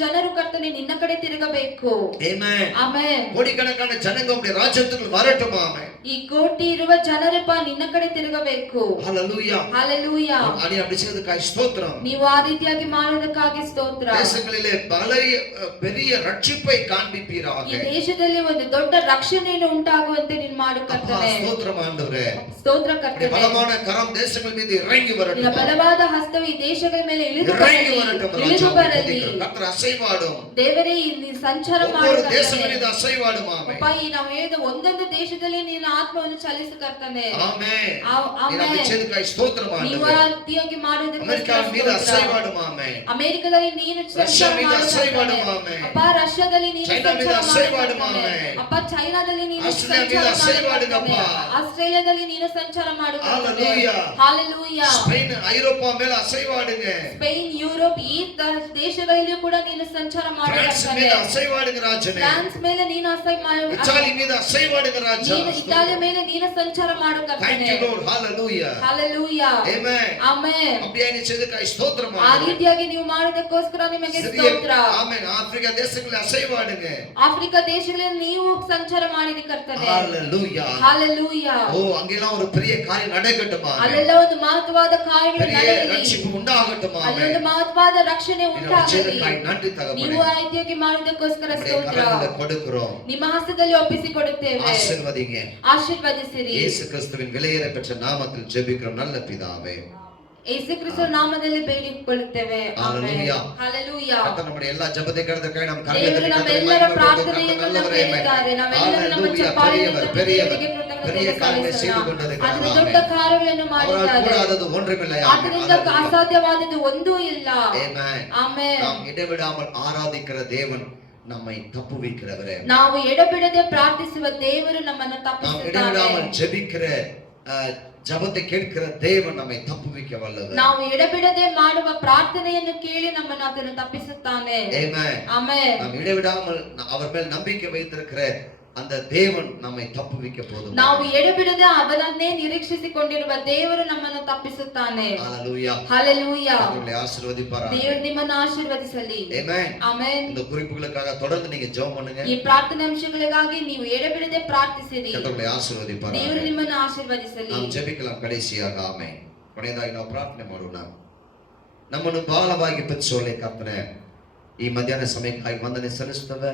ಜನರು ಕರ್ತನೆ ನಿನ್ನ ಕಡೆ ತಿರುಗಬೇಕು. ಆಮೆನ್. ಆಮೆನ್. கோடிக்கணக்கான ஜனங்கள் உம்முடைய ராஜ்யத்துக்குள் வரட்டும். ஆமென். ಈ ಕೋಟಿ ಇರುವ ಜನರಪ್ಪ ನಿನ್ನ ಕಡೆ ತಿರುಗಬೇಕು. ஹalleluya. ஹalleluya. ஆடி அப்படி செய்ததற்காக ஸ்தோத்திரம். ನೀವು ಆ ರೀತಿಯಾಗಿ ಮಾಡುವುದಕ್ಕಾಗಿ ಸ್ತೋತ್ರ. தேசங்களிலே பெரிய ரட்சிப்பை காண்பிப்பீராக. ಈ ದೇಶದಲ್ಲಿ ಒಂದು ದೊಡ್ಡ ರಕ್ಷಣೆಯನ್ನು ಉಂಟಾಗುವಂತೆ ನೀನು ಮಾಡು ಕರ್ತನೆ. ஸ்தோத்திரம் ஆண்டவரೇ. ಸ್ತೋತ್ರ ಕರ್ತನೆ. பலமான கரம் தேசங்கள் மீது இறங்கி வரட்டும். ನಿನ್ನ ಬಲವಾದ ಹಸ್ತವು ಈ ದೇಶಗಳ ಮೇಲೆ ಇಳಿದು இறங்கி வரட்டும் ಇಳಿದು ಬರಲಿ. கர்த்தர் அசைவாடும். ದೇವರೇ ಇಲ್ಲಿ ಸಂಚಾರ ಮಾಡು ஒவ்வொரு ಕರ್ತನೆ. தேசம் மீது அசைவாடும். ஆமென். ಅಪ್ಪ ಈ ನಾವು ಹೇಳಿದ ಒಂದೊಂದು ದೇಶದಲ್ಲಿ ನಿನ್ನ ಆತ್ಮವನ್ನು ಚಲಿಸು ಕರ್ತನೆ. ஆமென். ಆಮೆನ್. நீ அப்படி செய்ததற்காக ஸ்தோத்திரம் ನೀವು ஆண்டவரே. ಆ ರೀತಿಯಾಗಿ ಮಾಡುವುದಕ್ಕೆ அமெரிக்கா மீது அசைவாடும். ஆமென். ಅಮೆರಿಕದಲ್ಲಿ ನೀನು ரஷ்யா ಸಂಚಾರ மீது ಮಾಡು அசைவாடும். ಕರ್ತನೆ. ஆமென். ಅಪ್ಪ ರಷ್ಯಾದಲ್ಲಿ ನೀನು ಚೈನಾ ಸಂಚಾರ மீது ಮಾಡು அசைவாடும். ಕರ್ತನೆ. ಆಮೆನ್. ಅಪ್ಪ ಚೈನಾದಲ್ಲಿ ನೀನು ಆಸ್ಟ್ರೇಲಿಯಾ ಸಂಚಾರ மீது ಮಾಡು அசைவாடுங்கப்பா. ಕರ್ತನೆ. ಆಸ್ಟ್ರೇಲಿಯಾದಲ್ಲಿ ನೀನು ಸಂಚಾರ ಮಾಡು ಕರ್ತನೆ. ஹalleluya. ಹalleluya. ஸ்பெயின், ஐரோப்பா மேல அசைவாடுங்க. ಸ್ಪೇನ್, ಯುರೋಪ್ ಈ ದೇಶಗಳಲ್ಲಿಯೂ ಕೂಡ ನೀನು ಸಂಚಾರ ಮಾಡು பிரான்ஸ் ಕರ್ತನೆ. மீது அசைவாடுங்க ராஜனே. ಫ್ರಾನ್ಸ್ ಮೇಲೆ ನೀನು இத்தாலி மீது அசைவாடுங்க ராஜா. ನೀನು ಇಟಾಲಿಯ ಮೇಲೆ ನೀನು ಸಂಚಾರ ಮಾಡು Thank ಕರ್ತನೆ. you Lord. Hallelujah. Hallelujah. Amen. Amen. அப்படியே நீ செய்ததற்காக ஸ்தோத்திரம் ಆ ஆண்டவரே. ರೀತಿಯಾಗಿ ನೀವು ಮಾಡೋದಕ್ಕೋಸ್ಕರ ನಿಮಗೆ ಸ್ತೋತ್ರ. ஆமென். ஆப்பிரிக்கா தேசங்களில் அசைவாடுங்க. ಆಫ್ರಿಕಾ ದೇಶಗಳಲ್ಲಿ ನೀವು ಸಂಚಾರ ಮಾಡಿರಿ ಕರ್ತನೆ. Hallelujah. ಹalleluya. ஓ அங்கெல்லாம் ஒரு பெரிய காரியம் நடக்கட்டும். ಅಲ್ಲೆಲ್ಲ ಒಂದು ಮಹತ್ವವಾದ ಕಾರ್ಯಗಳು பெரிய ನಡೆಯಲಿ. ரட்சிப்பு உண்டாகட்டும். ಅಲ್ಲಿ ಒಂದು ಮಹತ್ವವಾದ ರಕ್ಷಣೆ ಉಂಟಾಗಲಿ. நன்றி தகப்பனே. ನೀವು ಆ ರೀತಿಯಾಗಿ ಮಾಡೋದಕ್ಕೋಸ್ಕರ ಸ್ತೋತ್ರ. கொடுக்கிறோம். ನಿಮ್ಮ ಹಸ್ತದಲ್ಲಿ ಒಪ್ಪಿಸಿಕೊಡುತ್ತೇವೆ. ஆசீர்வதிங்க. ಆಶೀರ್ವದಿಸಿರಿ. இயேசு கிறிஸ்துவின் விலையேற பெற்ற நாமத்தில் ஜெபிக்கிறோம் நல்ல பிதாவே. ಯೇಸು ಕ್ರಿಸ್ತನ ನಾಮದಲ್ಲಿ ಬೇಡಿಕೊಳ್ಳುತ್ತೇವೆ. ஹalleluya. ಹalleluya. கர்த்தர் நம்முடைய எல்லா ஜெபத்தை கேட்டதற்காக நாம் ದೇವರು ನಮ್ಮೆಲ್ಲರ ಪ್ರಾರ್ಥನೆಯನ್ನು ಕೇಳಿದ್ದಾರೆ. ನಾವೆಲ್ಲರೂ ನಮ್ಮ ಚಪ್ಪಾಳೆಯನ್ನು ದೇವರಿಗೆ பெரிய காரியங்களை செய்து கொண்டிருக்கிறார். ಅದರ ದೊಡ್ಡ ಕಾರ್ಯಗಳನ್ನು ಮಾಡಿದ್ದಾರೆ. கூடாதது ஒன்றுமில்லை. ಅದರಿಂದ ಅಸಾಧ್ಯವಾದದ್ದು ಒಂದೂ ಇಲ್ಲ. ஆமென். ಆಮೆನ್. நாம் இடைவிடாமல் ஆராதிக்கிற தேவன் நம்மை தப்புவிக்கிறவரே. ನಾವು ಎಡಬಿಡದೆ ಪ್ರಾರ್ಥಿಸುವ ದೇವರು ನಮ್ಮನ್ನು நாம் ತಪ್ಪಿಸುತ್ತಾನೆ. இடைவிடாமல் ஜெபிக்கிற ஜெபத்தை கேட்கிற தேவன் நம்மை தப்புவிக்க வல்லவர். ನಾವು ಎಡಬಿಡದೆ ಮಾಡುವ ಪ್ರಾರ್ಥನೆಯನ್ನು ಕೇಳಿ ನಮ್ಮನ್ನು ಅದನ್ನು ತಪ್ಪಿಸುತ್ತಾನೆ. ஆமென். ಆಮೆನ್. நாம் இடைவிடாமல் அவர் மேல் நம்பிக்கை வைத்திருக்கிற அந்த தேவன் நம்மை தப்புவிக்க போதும். ನಾವು ಎಡಬಿಡದೆ ಅವನನ್ನೇ ನಿರೀಕ್ಷಿಸಿಕೊಂಡಿರುವ ದೇವರು ನಮ್ಮನ್ನು ತಪ್ಪಿಸುತ್ತಾನೆ. ஹalleluya. ಹalleluya. உங்களை ஆசீர்வதிப்பாராக. ದೇವರು ನಿಮ್ಮನ್ನು ಆಶೀರ್ವದಿಸಲಿ. ஆமென். ಆಮೆನ್. இந்த குறிப்புகளுக்காக தொடர்ந்து நீங்க ஜெபம் பண்ணுங்க. ಈ ಪ್ರಾರ್ಥನೆ ಅಂಶಗಳಿಗಾಗಿ ನೀವು ಎಡಬಿಡದೆ ಪ್ರಾರ್ಥಿಸಿರಿ. உங்களை ಆಶೀರ್ವದಿப்பாರಾக. ದೇವರು ನಿಮ್ಮನ್ನು ಆಶೀರ್ವದಿಸಲಿ. நாம் ஜெபிக்கலாம் கடைசியாக. ஆமென். ಕೊನೆಯದಾಗಿ ನಾವು ಪ್ರಾರ್ಥನೆ ಮಾಡೋಣ. ನಮ್ಮನ್ನು ಬಹಳವಾಗಿ ಪ್ರೀತಿಸುವ ಕರ್ತನೇ, ಈ ಮಧ್ಯಾಹ್ನ ಸಮಯಕ್ಕಾಗಿ ವಂದನೆ ಸಲ್ಲಿಸುತ್ತೇವೆ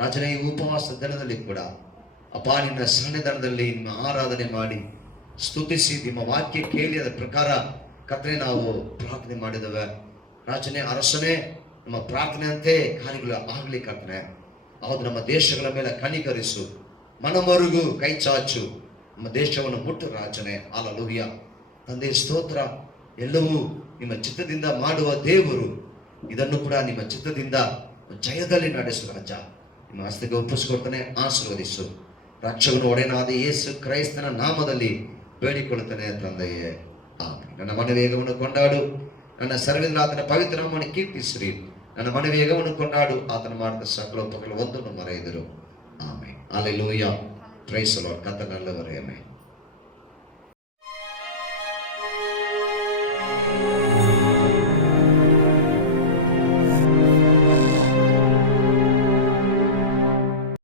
ರಾಜನೇ. ಈ ಉಪವಾಸ ದಿನದಲ್ಲಿ ಕೂಡ ಅಪ್ಪ ನಿನ್ನ ಸನ್ನಿಧಾನದಲ್ಲಿ ನಿಮ್ಮ ಆರಾಧನೆ ಮಾಡಿ ಸ್ತುತಿಸಿ ನಿಮ್ಮ ವಾಕ್ಯ ಕೇಳಿ ಅದರ ಪ್ರಕಾರ ಕರ್ತನೇ ನಾವು ಪ್ರಾರ್ಥನೆ ಮಾಡಿದ್ದೇವೆ ರಾಜನೇ. ಅರಸನೇ, ನಮ್ಮ ಪ್ರಾರ್ಥನೆಯಂತೆ ಕಾರ್ಯಗಳು ಆಗಲಿ ಕರ್ತನೇ. ಹೌದು, ನಮ್ಮ ದೇಶಗಳ ಮೇಲೆ ಕನಿಕರಿಸು, ಮನಮರುಗು, ಕೈ ಚಾಚು, ನಮ್ಮ ದೇಶವನ್ನು ಮುಟ್ಟು ರಾಜನೇ. ಹಲ್ಲೆಲೂಯ. ತಂದೆ ಸ್ತೋತ್ರ. ಎಲ್ಲವೂ ನಿಮ್ಮ ಚಿತ್ತದಿಂದ ಮಾಡುವ ದೇವರು, ಇದನ್ನು ಕೂಡ ನಿಮ್ಮ ಚಿತ್ತದಿಂದ ಜಯದಲ್ಲಿ ನಡೆಸು ರಾಜ. ನಿಮ್ಮ ಹಸ್ತಕ್ಕೆ ಒಪ್ಪಿಸಿಕೊಡ್ತಾನೆ. ಆಶೀರ್ವದಿಸು. ರಕ್ಷಕನು ಒಡೆಯನಾದ ಯೇಸು ಕ್ರೈಸ್ತನ ನಾಮದಲ್ಲಿ ಬೇಡಿಕೊಳ್ಳುತ್ತೇನೆ ತಂದೆಯೇ, ಆಮೆನ್. ನನ್ನ ಮನವೇಗವನ್ನು ಕೊಂಡಾಡು, ನನ್ನ ಸರ್ವದಿಂದ ಆತನ ಪವಿತ್ರ ನಾಮವನ್ನು ಕೀರ್ತಿಸಿರಿ. ನನ್ನ ಮನವೇಗವನ್ನು ಕೊಂಡಾಡು, ಆತನ ಮಾಡಿದ ಸಕಲ ಉಪಕರಣ ಒಂದನ್ನು ಮರೆಯದಿರು. Amen. Hallelujah. Praise the lord. ಕರ್ತನ ನಲ್ಲವರೇ. ಆಮೆನ್.